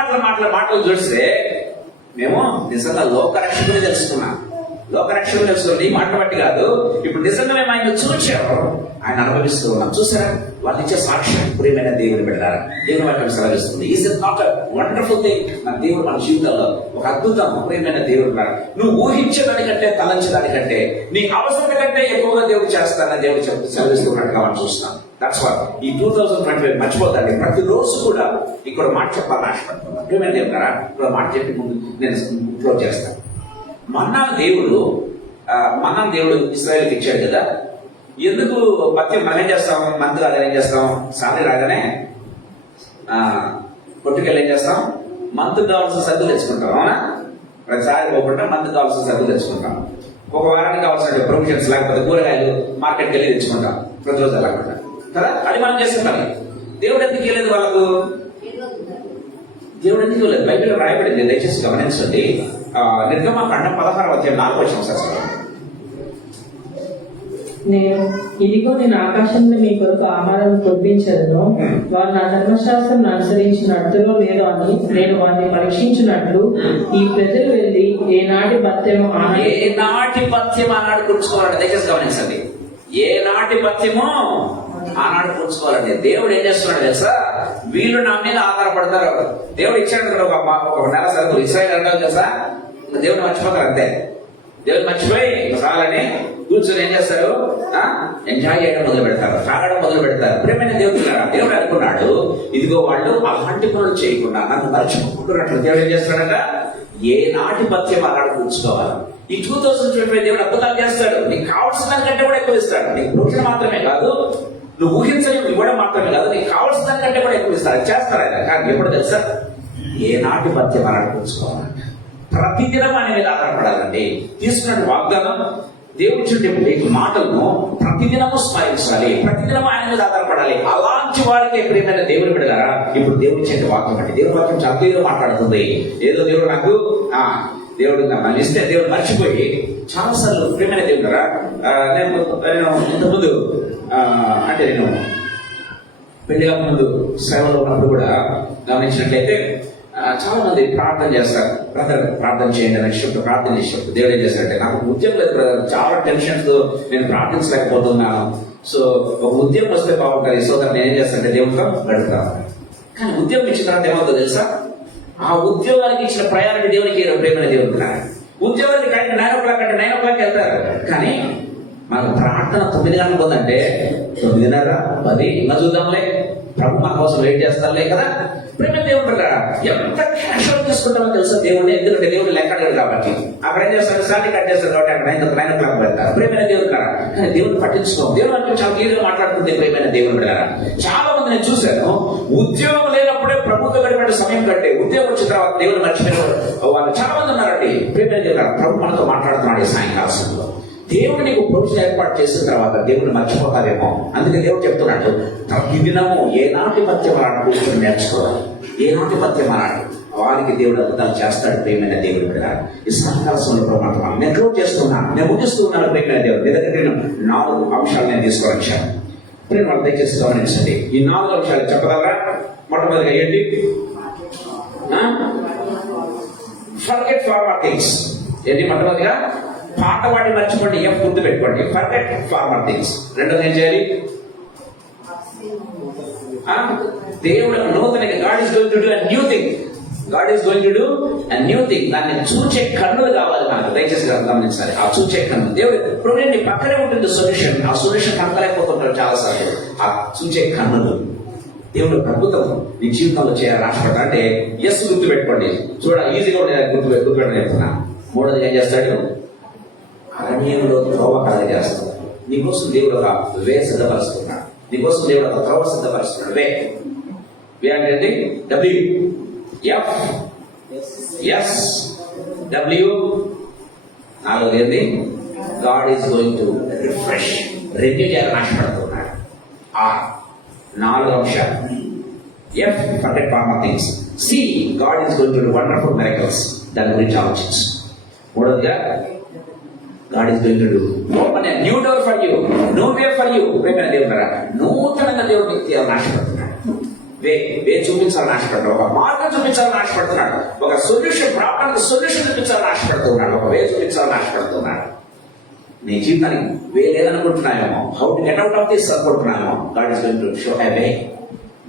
మాటలు చూస్తే మేము నిజంగా లోకరక్షకుని తెలుసుకున్నాం. లోకరక్షకుని తెలుసుకున్నాం, నీ మాటలు బట్టి కాదు. ఇప్పుడు నిజంగా మేము ఆయన చూచాము, ఆయన అనుభవిస్తూ ఉన్నాం. చూసారా, వాళ్ళు ఇచ్చే సాక్ష్యం ప్రియమైన దేవుని బిడ్డలారా, దేవుని వాక్యం సెలవిస్తుంది. Is it not wonderful thing? మన దేవుడు మన జీవితంలో ఒక అద్భుతం. ప్రియమైన దేవుడు, నువ్వు ఊహించేదానికంటే తలంచేదానికంటే నీ అవసరం కంటే ఎక్కువగా దేవుడు చేస్తానని దేవుడు సెలవిస్తున్నట్టుగా మనం చూస్తున్నాం. దట్స్ వాట్ ఈ 2025 మర్చిపోతాండి. ప్రతిరోజు కూడా ఇక్కడ మాట చెప్పాలని ఆశపడుతున్నాను. ప్రియమైన దేవుడు, ఇక్కడ మాట చెప్పి ముందు నేను క్లోజ్ చేస్తాను. మన్నాను దేవుడు ఇశ్రాయేలుకి ఇచ్చాడు కదా. ఎందుకు పత్యం మనం ఏం చేస్తాం? మంత్ రాగానే ఏం చేస్తాం? సాలరీ రాగానే కొట్టుకెళ్ళి ఏం చేస్తాం? మంత్ కావాల్సిన సరుకులు తెచ్చుకుంటాం. అవునా? ప్రతిసారి పోకుండా మంత్ కావాల్సిన సరుకులు తెచ్చుకుంటాం. ఒక వారానికి కావాల్సిన ప్రొవిజన్స్ లేకపోతే కూరగాయలు మార్కెట్కి వెళ్ళి తెచ్చుకుంటాం ప్రతిరోజు అలాకుండా కదా. అది మనం చేసే పని. దేవుడు ఎందుకు ఇవ్వలేదు వాళ్ళకు? దేవుడు ఎందుకు ఇవ్వలేదు? బైబిల్లో రాయబడింది, దయచేసి గమనించండి. నిర్గమకాండం 16:4 నేను ఆకాశంలో మీ కొరకు ఆహారం కురిపించదును, వారు నా ధర్మశాస్త్రం అనుసరించి నడుతులో లేదో అని నేను వారిని పరీక్షించినట్లు ఈ ప్రజలు వెళ్ళి ఏనాటి పథ్యము ఆనాడు కూర్చుకోవాలండి. దయచేసి గమనించండి, ఏనాటి పథ్యమో ఆనాడు కూర్చుకోవాలండి. దేవుడు ఏం చేస్తున్నాడు తెలుసా? వీళ్ళు నా మీద ఆధారపడతారు. దేవుడు ఇచ్చాడు ఒక నెల సరుకులు ఇస్రాయేల్ అంటారు తెలుసా. దేవుడు మర్చిపోతారు అంతే. దేవుడు మర్చిపోయి చాలని కూర్చొని ఏం చేస్తారు? ఎంజాయ్ చేయడం మొదలు పెడతారు, తాగడం మొదలు పెడతారు. ప్రియమైన దేవుడు అనుకున్నాడు, ఇదిగో వాళ్ళు అలాంటి పనులు చేయకుండా నన్ను మర్చిపోకుంటున్నట్లు దేవుడు ఏం చేస్తాడట? ఏ నాటి పథ్యం అన్నాడు కూర్చుకోవాలి. ఈ 2025 దేవుడు అద్భుతాలు చేస్తాడు. నీకు కావాల్సిన దానికంటే కూడా ఎక్కువ ఇస్తాడు. నీకు ప్రొవిజన్ మాత్రమే కాదు, నువ్వు ఊహించని ఇవ్వడం మాత్రమే కాదు, నీకు కావాల్సిన దానికంటే కూడా ఎక్కువ ఇస్తాడు. చేస్తారు ఆయన. కానీ ఎప్పుడు తెలుసా? ఏ నాటి పథ్యం అన్నాడు కూర్చుకోవాలి. ప్రతిదినం ఆయన మీద ఆధారపడాలండి. తీసుకున్న వాగ్దానం, దేవుడి చుట్టూ మాటలను ప్రతిదినము స్మరించాలి, ప్రతిదినం ఆయన మీద ఆధారపడాలి. అలాంటి వారికి ప్రియమైన దేవుని బిడ్డలారా, ఇప్పుడు దేవుడి చేతి వాక్యం అంటే దేవుడి వాక్యం చాలా క్లియర్గా మాట్లాడుతుంది. ఏదో దేవుడు నాకు దేవుడు నన్ను ఇస్తే దేవుడు మర్చిపోయి చాలాసార్లు ప్రియమైన దేవుడారా, నేను ఇంతకుముందు అంటే నేను పెళ్లి ముందు సేవలో ఉన్నప్పుడు కూడా గమనించినట్లయితే చాలా మంది ప్రార్థన చేస్తారు. బ్రదర్ ప్రార్థన చేయండి అని చెప్పి ప్రార్థన చేసినప్పుడు దేవుడు ఏం చేస్తారంటే, నాకు ఉద్యోగం లేదు బ్రదర్, చాలా టెన్షన్స్, నేను ప్రార్థించలేకపోతున్నాను. సో ఒక ఉద్యోగం వస్తే బాగుంటుంది. సో దాన్ని నేనేం చేస్తానంటే దేవుడితో గడుపుతాను. కానీ ఉద్యోగం ఇచ్చిన తర్వాత ఏమవుతుందో తెలుసా? ఆ ఉద్యోగానికి ఇచ్చిన ప్రయారిటీ దేవునికి ప్రేమైన దేవుడు. ఉద్యోగానికి 9 o'clock అంటే 9 o'clock వెళ్తారు. కానీ మనకు ప్రార్థన 9 గంటలకు ఉందంటే 9:30, 10 ఇంకా చూద్దాంలే, ప్రభు మన కోసం వెయిట్ చేస్తారులే కదా. ప్రేమ దేవుడు ఎంత క్యాషువల్ తీసుకుంటామో తెలుసా దేవుడిని. ఎందుకంటే దేవుడు లెక్కడాడు కాబట్టి అక్కడ ఏం చేస్తాడు? సాటి కట్ చేస్తాడు కాబట్టి అక్కడ 9 o'clock పెడతారు. ప్రేమైన దేవుడు కదా. కానీ దేవుడిని పట్టించుకోం. దేవుడు అంటే చాలా క్లియర్గా మాట్లాడుతుంది. ప్రేమైన దేవుడు బిడ్డలారా, చాలా మంది నేను చూశాను, ఉద్యోగం లేనప్పుడే ప్రభుత్వం గడిపే సమయం కంటే ఉద్యోగం వచ్చిన తర్వాత దేవుడు మర్చిపోయిన వాళ్ళు చాలా మంది ఉన్నారండి. ప్రేమైన దేవుడు ప్రభు మనతో మాట్లాడుతున్నాడు ఈ సాయంకాల సమయంలో. దేవుడు నీకు ప్రొవిజన్ ఏర్పాటు చేసిన తర్వాత దేవుడిని మర్చిపోతారేమో. అందుకే దేవుడు చెప్తున్నాడు, ప్రతి దినము ఏనాటి పథ్యం అన్నాడు కూర్చొని నేర్చుకోవాలి. ఏనాటి పథ్యం అన్నాడు వారికి దేవుడు అద్భుతాలు చేస్తాడు. ప్రేమైన దేవుడు కూడా ఈ సాయంకాల సమయంలో మాత్రం నేను క్లోజ్ చేస్తున్నాను, నేను ముగిస్తూ ఉన్నాను. ప్రేమైన దేవుడు మీ దగ్గర నేను 4 అంశాలు నేను తీసుకువచ్చాను. నేను వాళ్ళు దయచేసి గమనించండి. ఈ 4 అంశాలు చెప్పగలరా? మొట్టమొదటిగా ఏంటి? Forget former things. ఏంటి మొట్టమొదటిగా? పాట పాడి మర్చిపోండి. ఏం గుర్తు పెట్టుకోండి, ఫర్గెట్ ఫార్మర్ థింగ్స్. రెండోది ఏం చేయాలి? దేవుడు నూతనంగా God is going to do a new thing. God is going to do a new thing. దాన్ని చూచే కన్నులు కావాలి మనకు. దయచేసి గమనించాలి. ఆ చూచే కన్ను దేవుడు ఇప్పుడు నీ పక్కనే ఉంటుంది సొల్యూషన్. ఆ సొల్యూషన్ కనకలేకపోతుంటారు చాలాసార్లు. ఆ చూచే కన్నులు దేవుడు అద్భుతం నీ జీవితంలో చేయాలని ఆశపడతా అంటే ఎస్ గుర్తు పెట్టుకోండి. చూడ ఈజీగా గుర్తుపెట్టని చెప్తున్నా. మూడోది ఏం చేస్తాడు? అరణ్యంలో త్రోవ కలగజేస్తాడు. నీకోసం దేవుడు ఒక వే సిద్ధపరుస్తున్నాడు. నీకోసం దేవుడు ఒక త్రోవ సిద్ధపరుస్తున్నాడు. వే అంటే WF. నాలుగోది ఏంటి? God is going to refresh, renew చేయాలని ఆశపడుతున్నాడు. 4 అంశాలు. F, forget former things. C, God is going to do wonderful miracles. దాని గురించి ఆలోచించు. మూడోదిగా God is going to do open a new door for you, new way for you. ప్రేమైన దేవుడు నూతనంగా దేవుడు నీకు తీయాలని ఆశపడుతున్నాడు. వే చూపించాలని ఆశపడ్డాడు, ఒక మార్గం చూపించాలని ఆశపడుతున్నాడు, ఒక సొల్యూషన్ ప్రాబ్లం సొల్యూషన్ చూపించాలని ఆశపడుతున్నాడు, ఒక వే చూపించాలని ఆశపడుతున్నాడు. నీ జీవితానికి వే లేదనుకుంటున్నాయేమో, how to get out of this అనుకుంటున్నామో, God is going to show a way.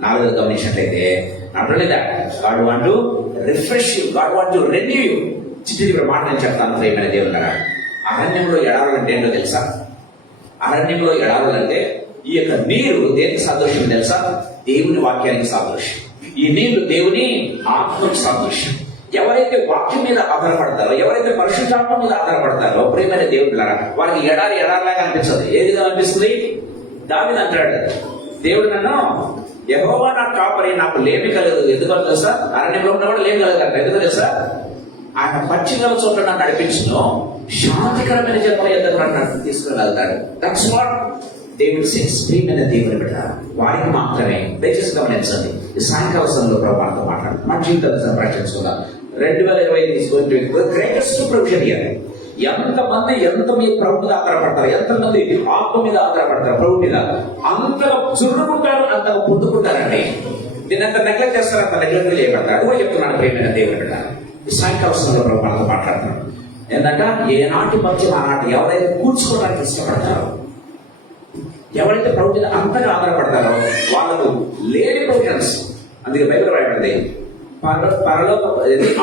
నాలుగోది గమనించినట్లయితే not only that, God want to refresh you, God want to renew you. చిన్న మాట నేను చెప్తాను ప్రియమైన దేవుళ్ళరా. అరణ్యంలో ఎడారులంటే ఏంటో తెలుసా? అరణ్యంలో ఎడారులంటే ఈ యొక్క నీరు దేనికి సాదృశ్యం తెలుసా? దేవుని వాక్యానికి సాదృశ్యం. ఈ నీళ్లు దేవుని ఆత్మకు సాదృశ్యం. ఎవరైతే వాక్యం మీద ఆధారపడతారో, ఎవరైతే పరిశుద్ధాత్మ మీద ఆధారపడతారో ప్రియమైన దేవుళ్ళరా, వారికి ఎడారిలాగా అనిపించదు. ఏ విధంగా అనిపిస్తుంది? దావీదు అంటాడు, దేవుడు నన్ను యెహోవా నాకు కాపరి, నాకు లేమి కలగదు. ఎందుకో తెలుసా? అరణ్యంలో ఉన్న కూడా లేమి కలగదు. ఎందుకో తెలుసా? ఆయన పచ్చిగల చోట నన్ను నడిపించును, శాంతికరమైన జన్మ ఎద్దకు నన్ను తీసుకురాగలుగుతాడు. దట్స్ వాట్ దేవుడు సేస్. ప్రియమైన దేవుని బిడ్డ, వారికి మాత్రమే. దయచేసి గమనించండి. ఈ సాయంకాల సమయంలో ప్రభుత్వంతో మాట్లాడుతుంది. మన జీవితాన్ని సంరక్షించుకుందాం. 2025 is going to be the greatest provision year. ఎంతమంది ఎంత మీ ప్రభు మీద ఆధారపడతారు, ఎంతమంది ఆత్మ మీద ఆధారపడతారు, ప్రభు మీద అంతగా చురుకుంటారు, అంతగా పొందుకుంటారండి. దీన్ని అంత నెగ్లెక్ట్ చేస్తారు, అంత నెగ్లెక్ట్ చేయబడతారు. అది కూడా చెప్తున్నాను ప్రియమైన దేవుని బిడ్డ. ఈ సాయంకాల సమయంలో ప్రభుత్వంతో మాట్లాడుతున్నాడు. ఏంటంటే ఏనాటి మధ్య ఆనాటి ఎవరైతే కూర్చుకోవడానికి ఇష్టపడతారో, ఎవరైతే ప్రభు మీద అంతగా ఆధారపడతారో వాళ్ళకు లేని ప్రొవిజన్స్. అందుకే బైబిల్ రాయబడింది,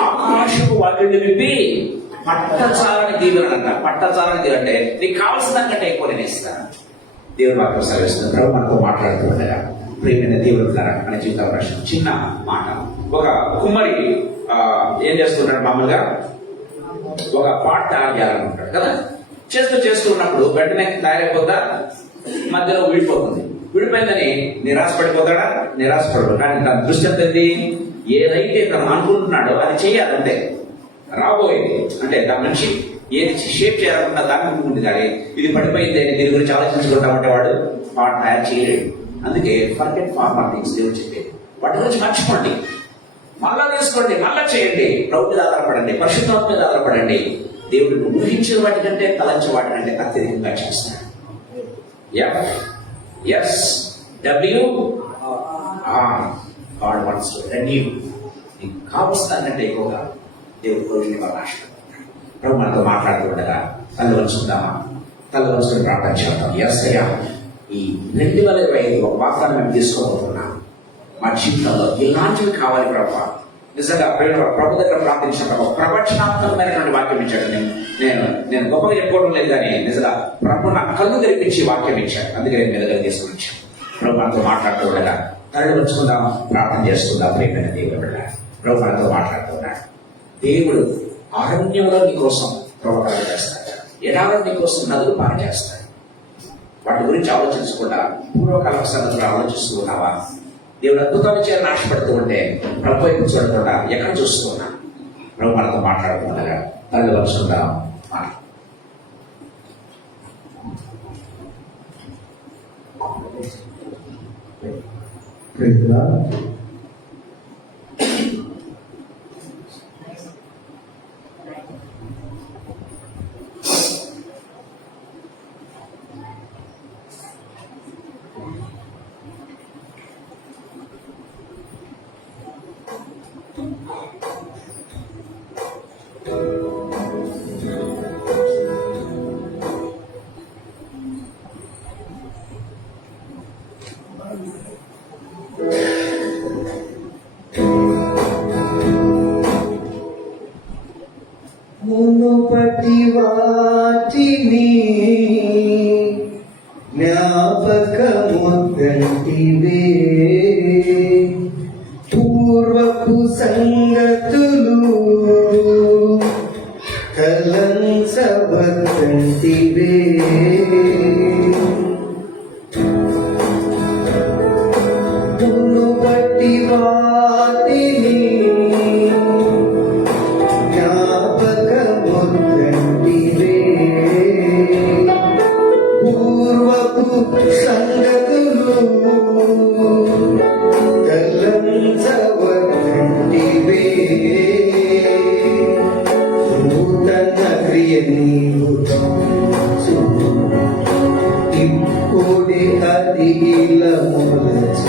ఆకాశపు వాటిని విప్పి పట్టచారని దీవెనంట. పట్టచారని దీవంటే నీకు కావాల్సిన దానికంటే ఎక్కువ నేను ఇస్తాను. దేవుని వాక్యం సెలవిస్తుంది. ప్రభు మనతో మాట్లాడుతూ ఉండగా ప్రియమైన దేవుడు అనే జీవిత ప్రశ్న. చిన్న మాట. ఒక కుమ్మరి ఏం చేస్తున్నాడు? మామూలుగా ఒక పాట్ తయారు చేయాలనుకుంటాడు కదా. చేస్తున్నప్పుడు వెంటనే తయారైపోతా, మధ్యలో విడిపోతుంది. విడిపోయిందని నిరాశపడిపోతాడా? నిరాశపడడు. కానీ తన దృష్టి అంతది ఏదైతే తను అనుకుంటున్నాడో అది చేయాలంటే రాబోయేది, అంటే దాని నుంచి ఏది షేప్ చేయాలనుకున్నా దాన్ని ఉంటుంది. కానీ ఇది పడిపోయింది అని దీని గురించి ఆలోచించుకుంటామంటే వాడు పాట తయారు చేయలేడు. అందుకే ఫర్గెట్ ఫార్మర్ థింగ్స్ దేవుడు చెప్పేది. వాటి గురించి మర్చిపోండి, మళ్ళా తీసుకోండి, మళ్ళా చేయండి. ప్రభు మీద ఆధారపడండి, పరిశుద్ధాత్మ మీద ఆధారపడండి. దేవుడు ఊహించే వాటికంటే తలంచే వాటికంటే అత్యధికంగా చేస్తాడు. God wants to renew. నీకు కావస్తానంటే ఎక్కువగా దేవుడు కోరిక ఆశపడతాడు. ప్రభు మనతో మాట్లాడుతుండగా తల్లి వంచుకుందామా? తల్లి వంచుకుని ప్రార్థన చేద్దాం. యేసయ్యా, ఈ 2025 ఒక వాగ్దానం మేము తీసుకోబోతున్నాం. మా జీవితంలో ఇలాంటివి కావాలి ప్రభు. నిజంగా ప్రభు దగ్గర ప్రార్థించిన ఒక ప్రవచనాత్మకమైనటువంటి వాక్యం ఇచ్చాడు. నేను గొప్పగా చెప్పుకోవడం లేదు, కానీ నిజంగా ప్రభు నా కళ్ళు తెరిపించి వాక్యం ఇచ్చాడు. అందుకే నేను మీ దగ్గర తీసుకుని వచ్చాను. ప్రభు మనతో మాట్లాడుతూ ఉండగా తల్లి వచ్చుకుందాం, ప్రార్థన చేసుకుందాం. ప్రియమైన దేవుడు బిడ్డ, ప్రభు మనతో మాట్లాడుతున్నాడు. దేవుడు అరణ్యంలో నీ కోసం ప్రవచనాలు చేస్తాడు, ఎడారిలో నీ కోసం నదులు పార చేస్తాడు. వాటి గురించి ఆలోచించకుండా పూర్వకాల సంగతులు ఆలోచిస్తూ ఉన్నావా? దేవుడు అద్భుతాలు చేయాలని ఆశపడుతూ ఉంటే ప్రభు వైపు చూడకుండా ఎక్కడ చూస్తున్నా? ప్రభు మనతో మాట్లాడుతుండగా తల్లి వచ్చుకుందాం. Praise God. మునుపటి వాటిని జ్ఞాపకముద్దంటివే, పూర్వపు సంగతులు తలంచవద్దంటివే. మునుపటి వాటిని సంగతులు తలంచవద్దంటివే. నూతన క్రియ నీవు ఇప్పుడే అది ఇలా మొదలైనది.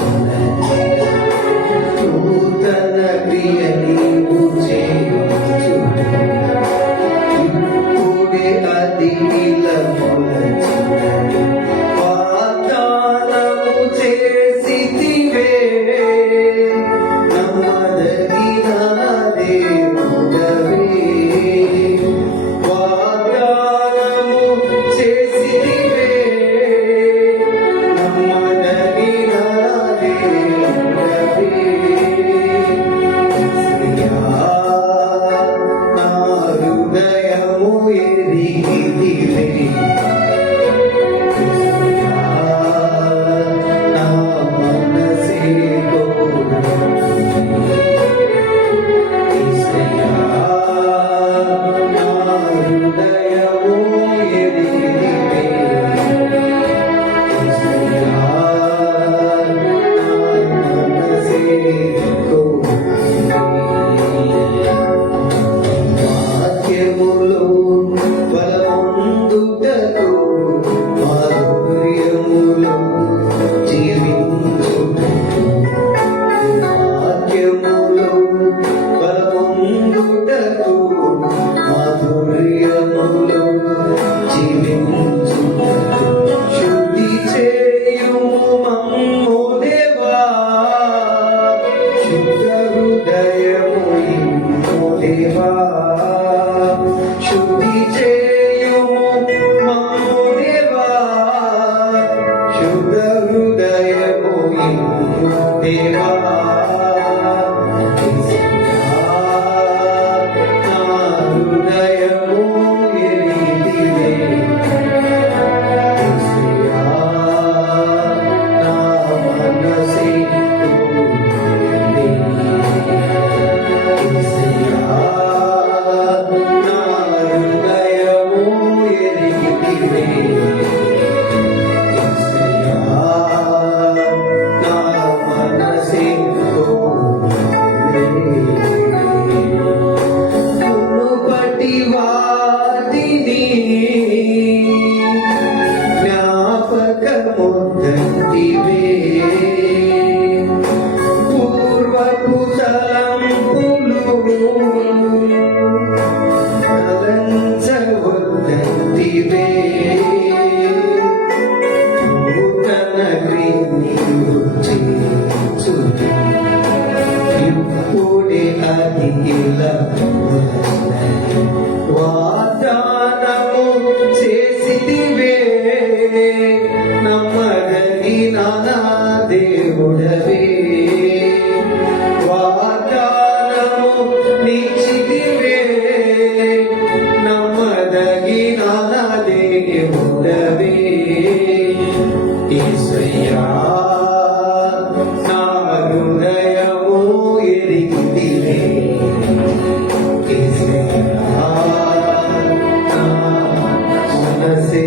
దేవా శుద్ధి చేయుము మమ్ము దేవా శుద్ధ హృదయము ఇమ్ము దేవా నా హృదయము ఎరిగితివే యేసయ్యా నా మనసే పూర్వపు తలంపులు తలంచవద్దంటివే నూతన క్రిమి రుచించుట ఇప్పుడే అది ఇలా వాగ్దానము చేసిదివే నమ్మదగిన నా దేవుడవే వాగ్దానము నిచ్చిదివే నమ్మదగిన నా దేవుడవే యేసయ్యా నా హృదయము ఎరిగితివే యేసయ్యా నా మనసే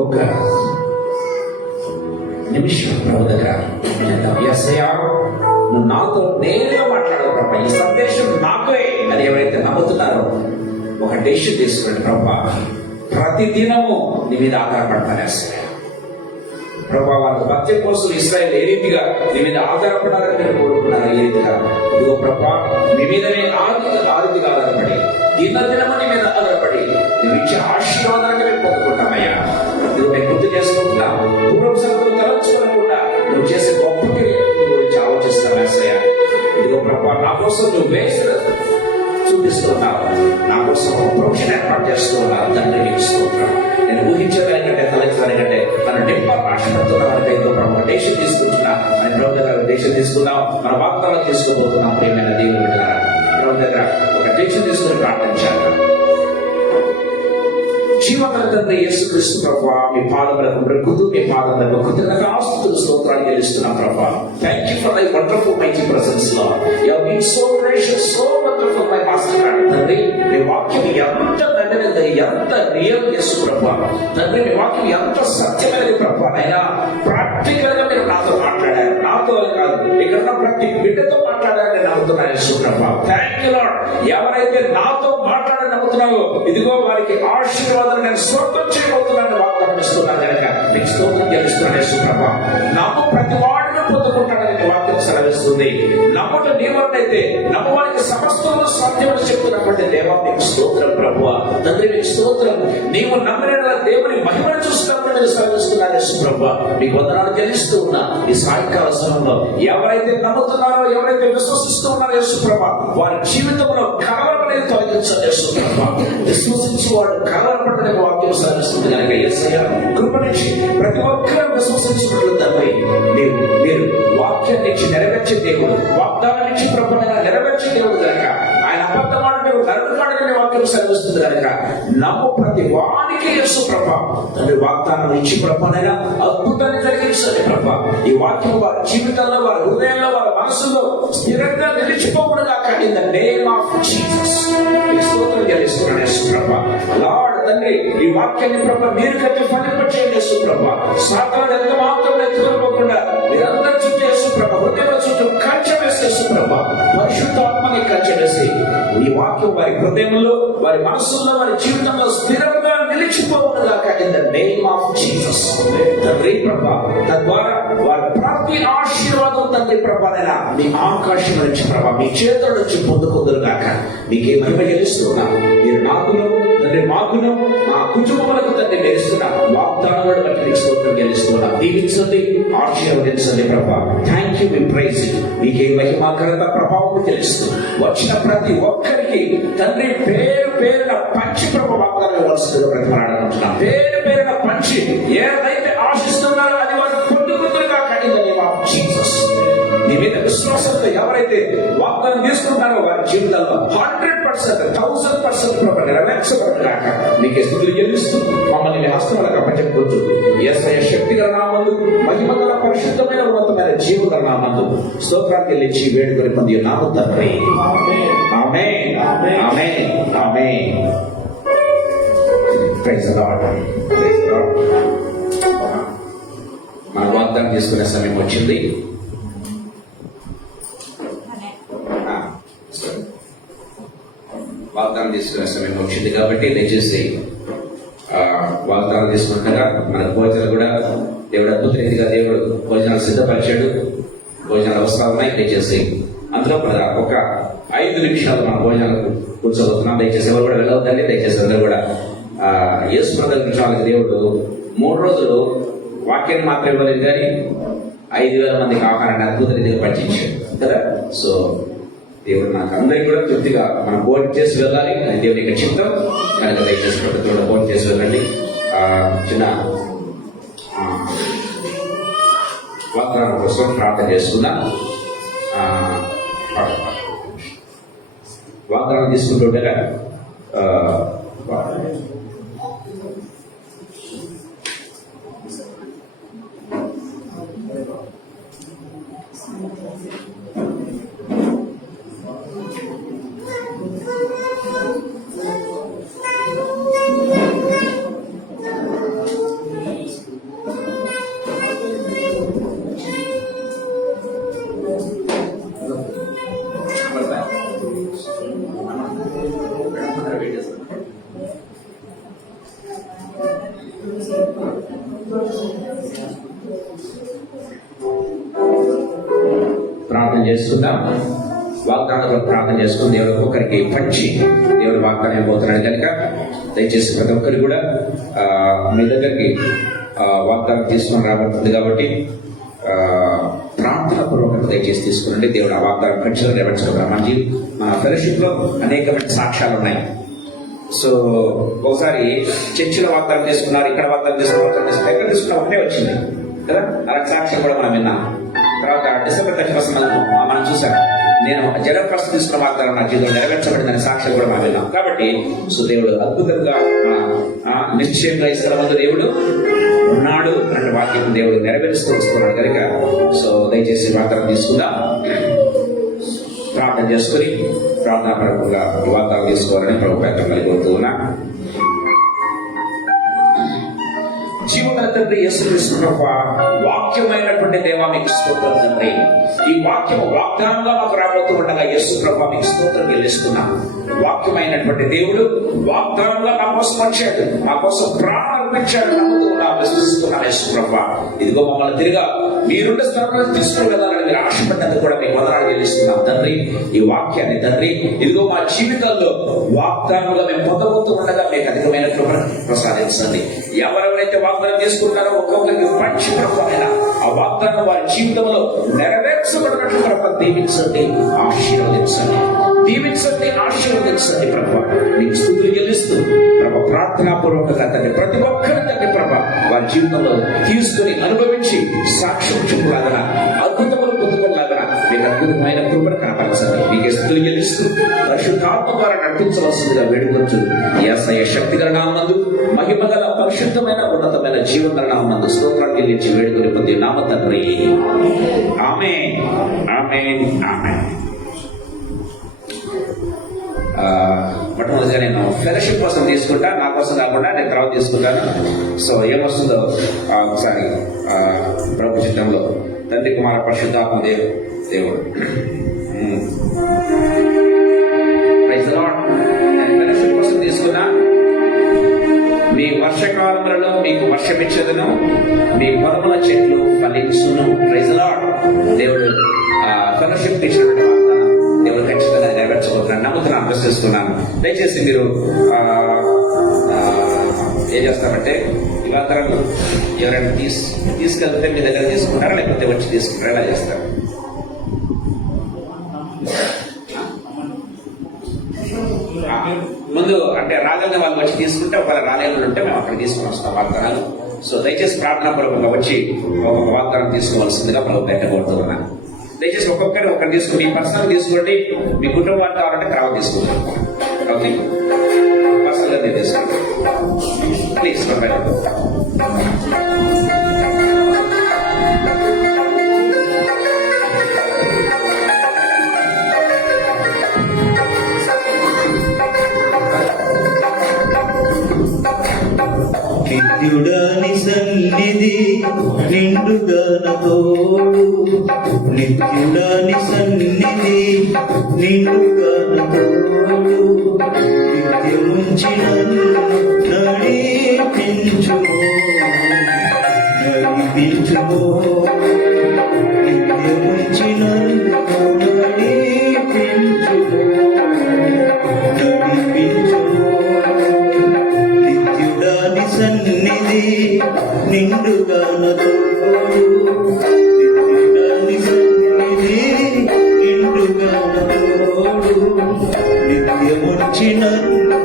ఒక నిమిషం ప్రభు దగ్గర యేసయ్యా నువ్వు నాతో నేరుగా మాట్లాడవు ప్రభా, ఈ సందేశం నాకే అని ఎవరైతే నమ్ముతున్నారో ఒక డెసిషన్ తీసుకోండి ప్రభా. ప్రతి దినము నీ మీద ఆధారపడతాను యేసయ్యా ప్రభా. వాళ్ళ భక్తి కోసం ఇశ్రాయేల్ ఏ రీతిగా నీ మీద ఆధారపడాలని మీరు కోరుకున్నారు, ఏ రీతిగా ఇదిగో ప్రభా మీ మీదనే ఆదిగా ఆధారపడి దినదినము నీ మీద ఆధారపడి నువ్వు ఇచ్చే ఆశీర్వాదాన్ని మేము పొందుకుంటామయ్యా. ఇది మేము గుర్తు చేసుకుంటున్నా, పూర్వం సంగతులు తలంచుకోకుండా నువ్వు చేసే గొప్ప క్రియల గురించి ఆలోచిస్తాను యేసయ్యా. ఇదిగో ప్రభా నా కోసం నువ్వు వేసిన చూపిస్తున్నావు, నా కోసం ఒక ప్రొఫెషన్ ఏర్పాటు చేస్తున్నావు తండ్రి, నీకు స్తోత్రం. నేను ఊహించడానికంటే తలెత్తడానికంటే నన్ను నింప భాషణతో మనకైతే ప్రభు డెసిషన్ తీసుకుంటున్నా అని ప్రభు దగ్గర డెసిషన్ తీసుకున్నాం, మన వాగ్దానం తీసుకోబోతున్నాం. ప్రియమైన దేవుని బిడ్డలారా ప్రభు దగ్గర ఒక డెసిషన్ తీసుకుని ప్రార్థించాలి. జీవగల తండ్రి యేసుక్రీస్తు ప్రభువా, మీ పాదములకు మృక్కుతూ మీ పాదములకు కృతజ్ఞతాస్తుతులు స్తోత్రాలు చెల్లిస్తున్నాం ప్రభువా. Thank you for my wonderful mighty presence Lord. You have been so gracious, so wonderful my master God. తండ్రి మీ వాక్యం ఎంత తండ్రి ఎంత రియల్ యేసు ప్రభువా. తండ్రి మీ వాక్యం ఎంత సత్యమైనది ప్రభువా. అయినా ప్రాక్టికల్ గా మీరు నాతో మాట్లాడారు, నాతో కాదు ఇక్కడ ప్రతి బిడ్డతో మాట్లాడారని నమ్ముతున్నాను యేసు ప్రభువా. Thank you lord. ఎవరైతే నాతో మాట్లాడాలని నమ్ముతున్నావో ఇదిగో వారికి ఆశీర్వాదం నేను స్వర్గం చేయబోతున్నాను వాగ్దానం ఇస్తున్నాను కనుక నీకు స్తోత్రం చెల్లిస్తున్నాను యేసు ప్రభువా. నమ్ము ప్రతి వాడిని పొందుకుంటాడని వాక్యం సెలవిస్తుంది. నమ్ముట నీ వల్లైతే నమ్మవారికి సమస్తము సాధ్యమని చెప్తున్నటువంటి దేవా నీకు స్తోత్రం ప్రభువా. తండ్రి నీకు స్తోత్రం. నీవు నమ్మిన దేవుని మహిమను చూస్తున్నప్పుడు నేను సెలవిస్తున్నాను యేసు ప్రభువా. మీకు వందనాలు చెల్లిస్తూ ఉన్నా ఈ సాయంకాల సమయంలో ఎవరైతే నమ్ముతున్నారో ఎవరైతే విశ్వసిస్తూ ఉన్నారో యేసు ప్రభువా వారి జీవితంలో కలవరం అనేది తొలగించాలి యేసు ప్రభువా. విశ్వసించి వాడు కలవరపడని వాక్యం సెలవిస్తుంది కనుక యేసయ్యా కృప నుంచి ప్రతి ఒక్కరూ విశ్వసించినట్లు తండ్రి మీరు వాక్యం నుంచి నెరవేర్చే దేవుడు, వాగ్దానం నుంచి ప్రభుత్వంగా నెరవేర్చే దేవుడు కనుక ఆయన అబద్ధమాడు మీరు నరుకాడని వాక్యం సెలవిస్తుంది కనుక నమ్ము ప్రతి వానికి యేసు ప్రభా తండ్రి వాగ్దానం ఇచ్చి ప్రభునైనా అద్భుతాన్ని జరిగించండి ప్రభా. ఈ వాక్యం వారి జీవితంలో వారి హృదయంలో వారి మనసులో స్థిరంగా నిలిచిపోకుండా in the name of Jesus స్తోత్రం చెల్లిస్తున్నాను యేసు ప్రభా. లార్డ్ తండ్రి ఈ వాక్యాన్ని ప్రభా మీరు కట్టి ఫలింపచేయండి యేసు ప్రభా. సాతాను ఎంత మాత్రం ఎత్తుకోకుండా మీరందరి చుట్టూ యేసు ప్రభా హృదయం చుట్టూ కంచె వేసి యేసు ప్రభా పరిశుద్ధాత్మని కంచె వేసి ఈ వాక్యం వారి హృదయంలో వారి మనసుల్లో వారి జీవితంలో స్థిరంగా నిలిచిపోవునుగాక in the name of Jesus తండ్రి ప్రభా. తద్వారా వారి ప్రతి ఆశీర్వాదం తండ్రి ప్రభానైనా మీ ఆకాశం నుంచి ప్రభా మీ చేతుల నుంచి పొందుకుందురుగాక. మీకే మహిమ చెల్లిస్తున్నా. మీరు నాకును తండ్రి మాకును మా కుటుంబములకు తండ్రి నేర్చుకున్న వాగ్దానాలను బట్టి మీకు స్తోత్రం చెల్లిస్తున్నా. దీవించండి, ఆశీర్వదించండి ప్రభా. Thank you, we praise you. మీకే మహిమ ఘనత ప్రభావం తెలుస్తూ వచ్చిన ప్రతి ఒక్కరికి తండ్రి పేరు పేరున పంచి ప్రభు వాగ్దానం ఇవ్వాల్సిందిగా ప్రతిమాడుకుంటున్నాం. పేరు పేరున పంచి ఏదైతే ఆశిస్తున్నారో అది వారు పొందుకుంటుగా కలిగిందని జీసస్. నీ మీద విశ్వాసంతో ఎవరైతే వాగ్దానం తీసుకుంటారో వారి జీవితాల్లో 100%, 1000% ప్రభు నెరవేర్చబడగాక నీకే స్తుతులు చెల్లిస్తూ మమ్మల్ని నీ హస్తములకు అప్పచెప్పుకోవచ్చు. యేసయ్య శక్తిగల నామములో మహిమగల పరిశుద్ధమైన ఉన్నతమైన జీవగల నామములో స్తోత్రాలు చెల్లించి వేడుకొని పొంది నామము తండ్రి. ఆమేన్, ఆమేన్, ఆమేన్. Praise the Lord, praise the Lord. మన వాగ్దానం చేసుకునే సమయం వచ్చింది. వాగ్దానం తీసుకునే సమయం వచ్చింది కాబట్టి దయచేసి వాగ్దానం తీసుకుంటుగా మన భోజనాలు కూడా దేవుడు అద్భుత రీతిగా దేవుడు భోజనాలు సిద్ధపరిచాడు. భోజనాలు అవసరాలు ఉన్నాయి. దయచేసి అందులో ఒక 5 నిమిషాలు మన భోజనాలకు కూర్చోబోతున్నాం. దయచేసి ఎవరు కూడా వెళ్ళవద్దండి. దయచేసి అందరూ కూడా యేసు ప్రభు నిమిషాలకు దేవుడు 3 రోజులు వాక్యాన్ని మాత్రం ఇవ్వలేదు కానీ 5,000 మందికి ఆహారాన్ని అద్భుత రీతిగా పంచించాడు కదా. సో దేవుడు నాకు అందరికీ కూడా తృప్తిగా మనం భోజనం చేసి వెళ్ళాలి అని దేవుని యొక్క చిత్తం కనుక దయచేసి ప్రతి కూడా భోజనం చేసి వెళ్ళండి. చిన్న వాగ్దానం కోసం ప్రార్థన చేసుకుందాం. వాగ్దానం తీసుకుంటుండగా ప్రార్థన చేసుకుందాం. వాగ్దానంలో ప్రార్థన చేసుకుని దేవుడు ఒక్కొక్కరికి పంచి దేవుడు వాగ్దానం అయిపోతున్నాడు కనుక దయచేసి ప్రతి ఒక్కరికి కూడా మీ దగ్గరికి వాగ్దానం తీసుకొని రాబడుతుంది కాబట్టి ప్రార్థన పూర్వకంగా దయచేసి తీసుకునండి. దేవుడు ఆ వాగ్దానం ఖచ్చితంగా నెరవేర్చగలరు. మన ఫెలోషిప్ లో అనేకమైన సాక్ష్యాలు ఉన్నాయి. సో ఒకసారి చర్చిలో వాగ్దానం తీసుకున్నారు, ఇక్కడ వాగ్దానం తీసుకున్నారు, ఎక్కడ తీసుకున్న ఒకటే వచ్చింది కదా. అలాంటి సాక్ష్యం కూడా మనం విన్నాం. తర్వాత డిసెంబర్ 31 మనం చూసాం. నేను జలప్రస్థ తీసుకున్న వాగ్దానం నా జీవితంలో నెరవేర్చబడిందని సాక్ష్యం కూడా మనం విన్నాం. కాబట్టి సో దేవుడు అద్భుతంగా నిశ్చయంగా ఈ స్థలమందు దేవుడు ఉన్నాడు అనే వాక్యం దేవుడు నెరవేరుస్తూ వస్తున్నాడు కనుక సో దయచేసి వాగ్దానం తీసుకుందాం. ప్రార్థన చేసుకుని ప్రార్థనాపరంగా వాగ్దానం తీసుకోవాలని ప్రభుత్వం కలిగి ఉన్నా. జీవన తండ్రి యేసుక్రీస్తు వాక్యమైనటువంటి దేవా మీకు స్తోత్రం తండ్రి. ఈ వాక్యం వాగ్దానంగా మాకు రాబోతూ ఉండగా యేసు ప్రభా మీకు స్తోత్రం చెల్లిస్తున్నాం. వాక్యమైనటువంటి దేవుడు వాగ్దానంగా మా కోసం వచ్చాడు, మా కోసం ప్రాణం అర్పించాడు. నమ్ముతూ ఉన్నా, విశ్వసిస్తున్నాం యేసు ప్రభా. ఇదిగో మమ్మల్ని తిరిగా మీరుండే స్థలంలో తీసుకుని వెళ్ళాలని మీరు ఆశపడ్డందుకు కూడా మీకు వందనాలు చెల్లిస్తున్నాం తండ్రి. ఈ వాక్యాన్ని తండ్రి ఇదిగో మా జీవితాల్లో వాగ్దానంగా మేము పొందబోతూ ఉండగా మీకు అధికమైన కృపను ప్రసాదించండి. ఎవరెవరైతే వాగ్దానం చేసుకుంటారో ఒక్కొక్కరికి పంచి ప్రభువైన ఆ వాగ్దానం వారి జీవితంలో నెరవేర్చబడినట్లు ప్రభు దీవించండి, ఆశీర్వదించండి. దీవించండి, ఆశీర్వదించండి ప్రభు. నీకు స్తుతులు చెల్లిస్తూ ప్రభు ప్రార్థనాపూర్వకంగా తండ్రి ప్రతి ఒక్కరి తండ్రి ప్రభు వారి జీవితంలో తీసుకుని అనుభవించి సాక్ష్యం చూపులాగన అద్భుతములు పొందుకోలాగన మీకు అద్భుతమైన కృపను కనపరచండి. మీకే స్తుతులు చెల్లిస్తూ పరిశుద్ధాత్మ ద్వారా నడిపించవలసిందిగా వేడుకొచ్చు. యేసయ్య శక్తిగల నామమునందు మహిమగల పరిశుద్ధమైన ఉన్నతమైన జీవగల నామమునందు స్తోత్రాలు చెల్లించి వేడుకొని పొంది నామ తండ్రి. ఆమేన్, ఆమేన్, ఆమేన్. మొట్టమొదటిగా నేను ఫెలోషిప్ కోసం తీసుకుంటా, నా కోసం కాకుండా నేను తర్వాత తీసుకుంటాను. సో ఏమొస్తుందో ఒకసారి ప్రభు చిత్తంలో తండ్రి కుమార పరిశుద్ధాత్మ దేవుడు ప్రైజ్ ది లార్డ్. నేను ఫెలోషిప్ కోసం తీసుకున్నా. మీ వర్షకాలములలో మీకు వర్షమిచ్చేదను, మీ పొలముల చెట్లు ఫలించును. Praise the Lord. దేవుడు ఫెలోషిప్ ఇచ్చినటువంటి వాగ్దానం దేవుడు ఖచ్చితంగా నెరవేర్చబోతున్నాను, నమ్ముతున్నాను, విశ్వసిస్తున్నాను. దయచేసి మీరు ఏం చేస్తామంటే యుగాంతరంలో ఎవరైనా తీసుకెళ్తే మీ దగ్గర తీసుకుంటారా లేకపోతే వచ్చి తీసుకుంటారా, ఎలా చేస్తారు? ముందు అంటే రాగలిగిన వాళ్ళు వచ్చి తీసుకుంటే, ఒకవేళ రాలేని ఉంటే మేము అక్కడ తీసుకుని వస్తాం వాగ్దానాలు. సో దయచేసి ప్రార్థనా పూర్వకంగా వచ్చి ఒక వాగ్దానం తీసుకోవాల్సిందిగా మనం పెట్టబోతున్నాను. దయచేసి ఒక్కొక్కరు ఒకరు తీసుకుని మీ పర్సనల్ తీసుకోండి, మీ కుటుంబానికి కావాలంటే క్రమ తీసుకుంటాం. ఓకే, పర్సనల్గా మీరు తీసుకోండి ప్లీజ్. నిత్యుడాని సన్నిధి నిండుగా నతోడు, నిత్యుడాని సన్నిధి నిండుగా నతోడు, నిత్యముంచి నన్ను నడిపించుమో నడిపించుమో, నిత్యముంచి నన్ను నడిపించుమో నడిపించుమో, నిత్యుడాని సన్నిధి నిండుగా నతోడు, నిత్యుడాని సన్నిధి నిండుగా నతోడు, నిత్యముంచి నన్ను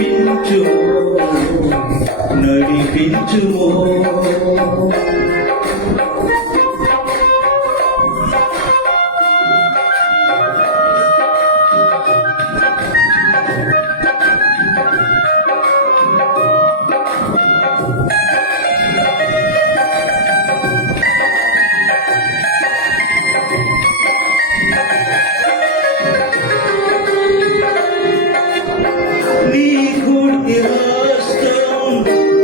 నడిపించుమో నడిపించుమో. నీ కుడి హస్తం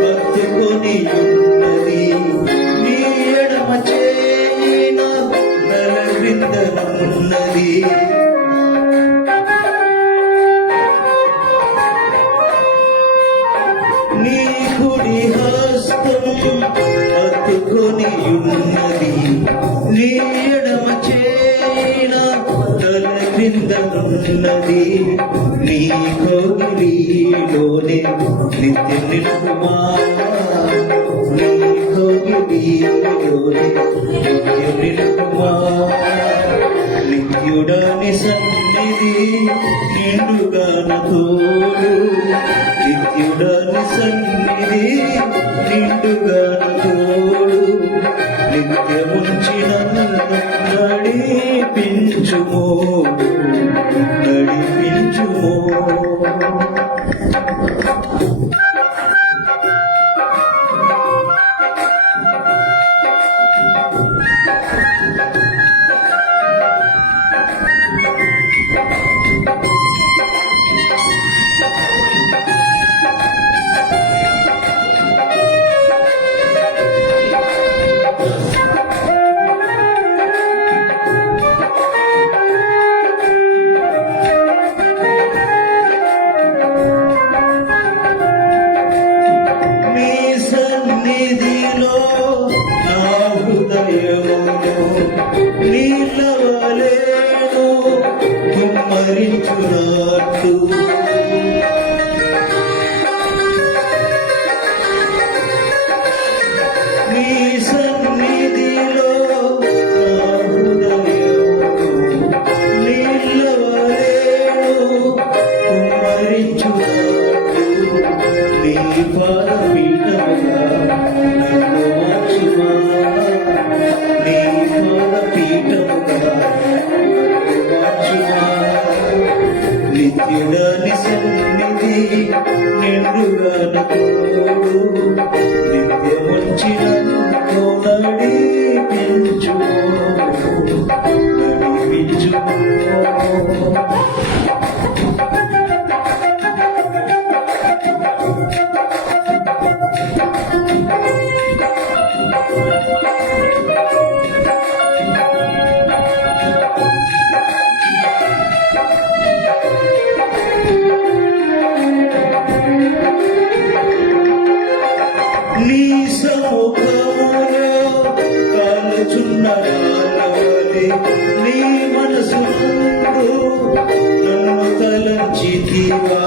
పట్టుకొని ఉన్నది, నీ ఎడమ చేయి నా తల క్రింద ఉన్నది. నీ కుడి హస్తం పట్టుకొని ఉన్నది, నీ ఎడమ చేయి నా తల క్రింద ఉన్నది. నీ కోగిలిలోనే నిత్య నిలుపుమా, నీ కోగిలిలోనే నిత్య నిలుపుమా, నిత్యుడాని సన్నిధి నిండుగా నతోడు, నిత్యుడాని సన్నిధి నిండుగా నతోడు, నిత్యముంచి నన్ను నడిపించుమో నడిపించుమో. నీ సన్నిధిలో నా హృదయమును నీలవలేను కుమ్మరించునాట్టు, నీ సన్నిధిలో నా హృదయమును నీలవలేను కుమ్మరించునాట్టు, నీ పాదపీఠముగా నన్ను మార్చుమా, నీ పాదపీఠముగా నన్ను మార్చుమా, నిత్యుడాని సన్నిధి నిండుగా నతోడు, నిత్యముంచి నన్ను నడిపించుమో నడిపించుమో. నీ సముఖములో కాలుచున్న రాళ్ళవలె నీ మనసు నన్ను తలంచితివా,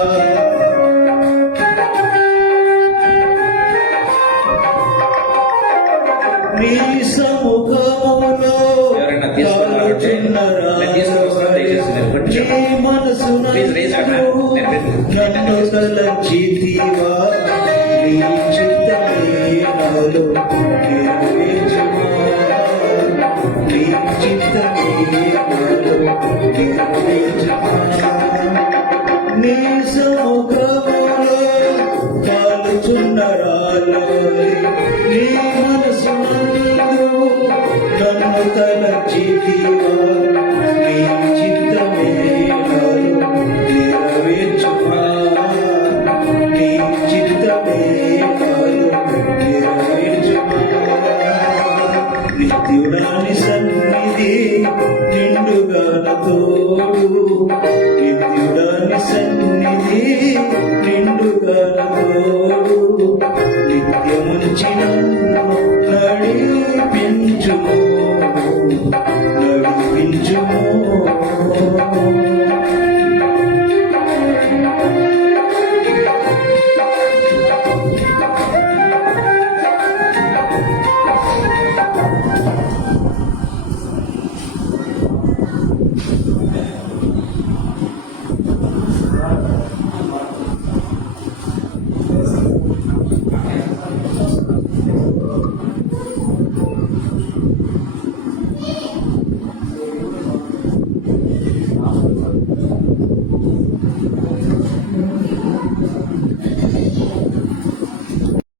నీ సముఖములో ఎవరైనా తీసుకున్నారంటే నేను తీసుకొస్తాను, దయచేసి మీరు కొంచెం నీ మనసున ప్లీజ్ రేజ్ యువర్ హ్యాండ్. నేను పెద్ద- నన్ను తలచితివా, నీ చిత్తమే నాలో నెరవేర్చుమా. నీ చిత్తమే నాలో నెరవేర్చుమా. నీ సముఖములో పాలుచున్న రాళ్ళోలే నీ మనసునందు నన్ను తలచితివా, నీ చిత్తమే నాలో నెరవేర్చుమా. నీ చిత్తమే నాలో నెరవేర్చుమా. నిత్యుడాని సన్నిధి నిండుగా తోడు, నిత్యుడాని సన్నిధి నిండుగా తోడు, నిత్యముంచిన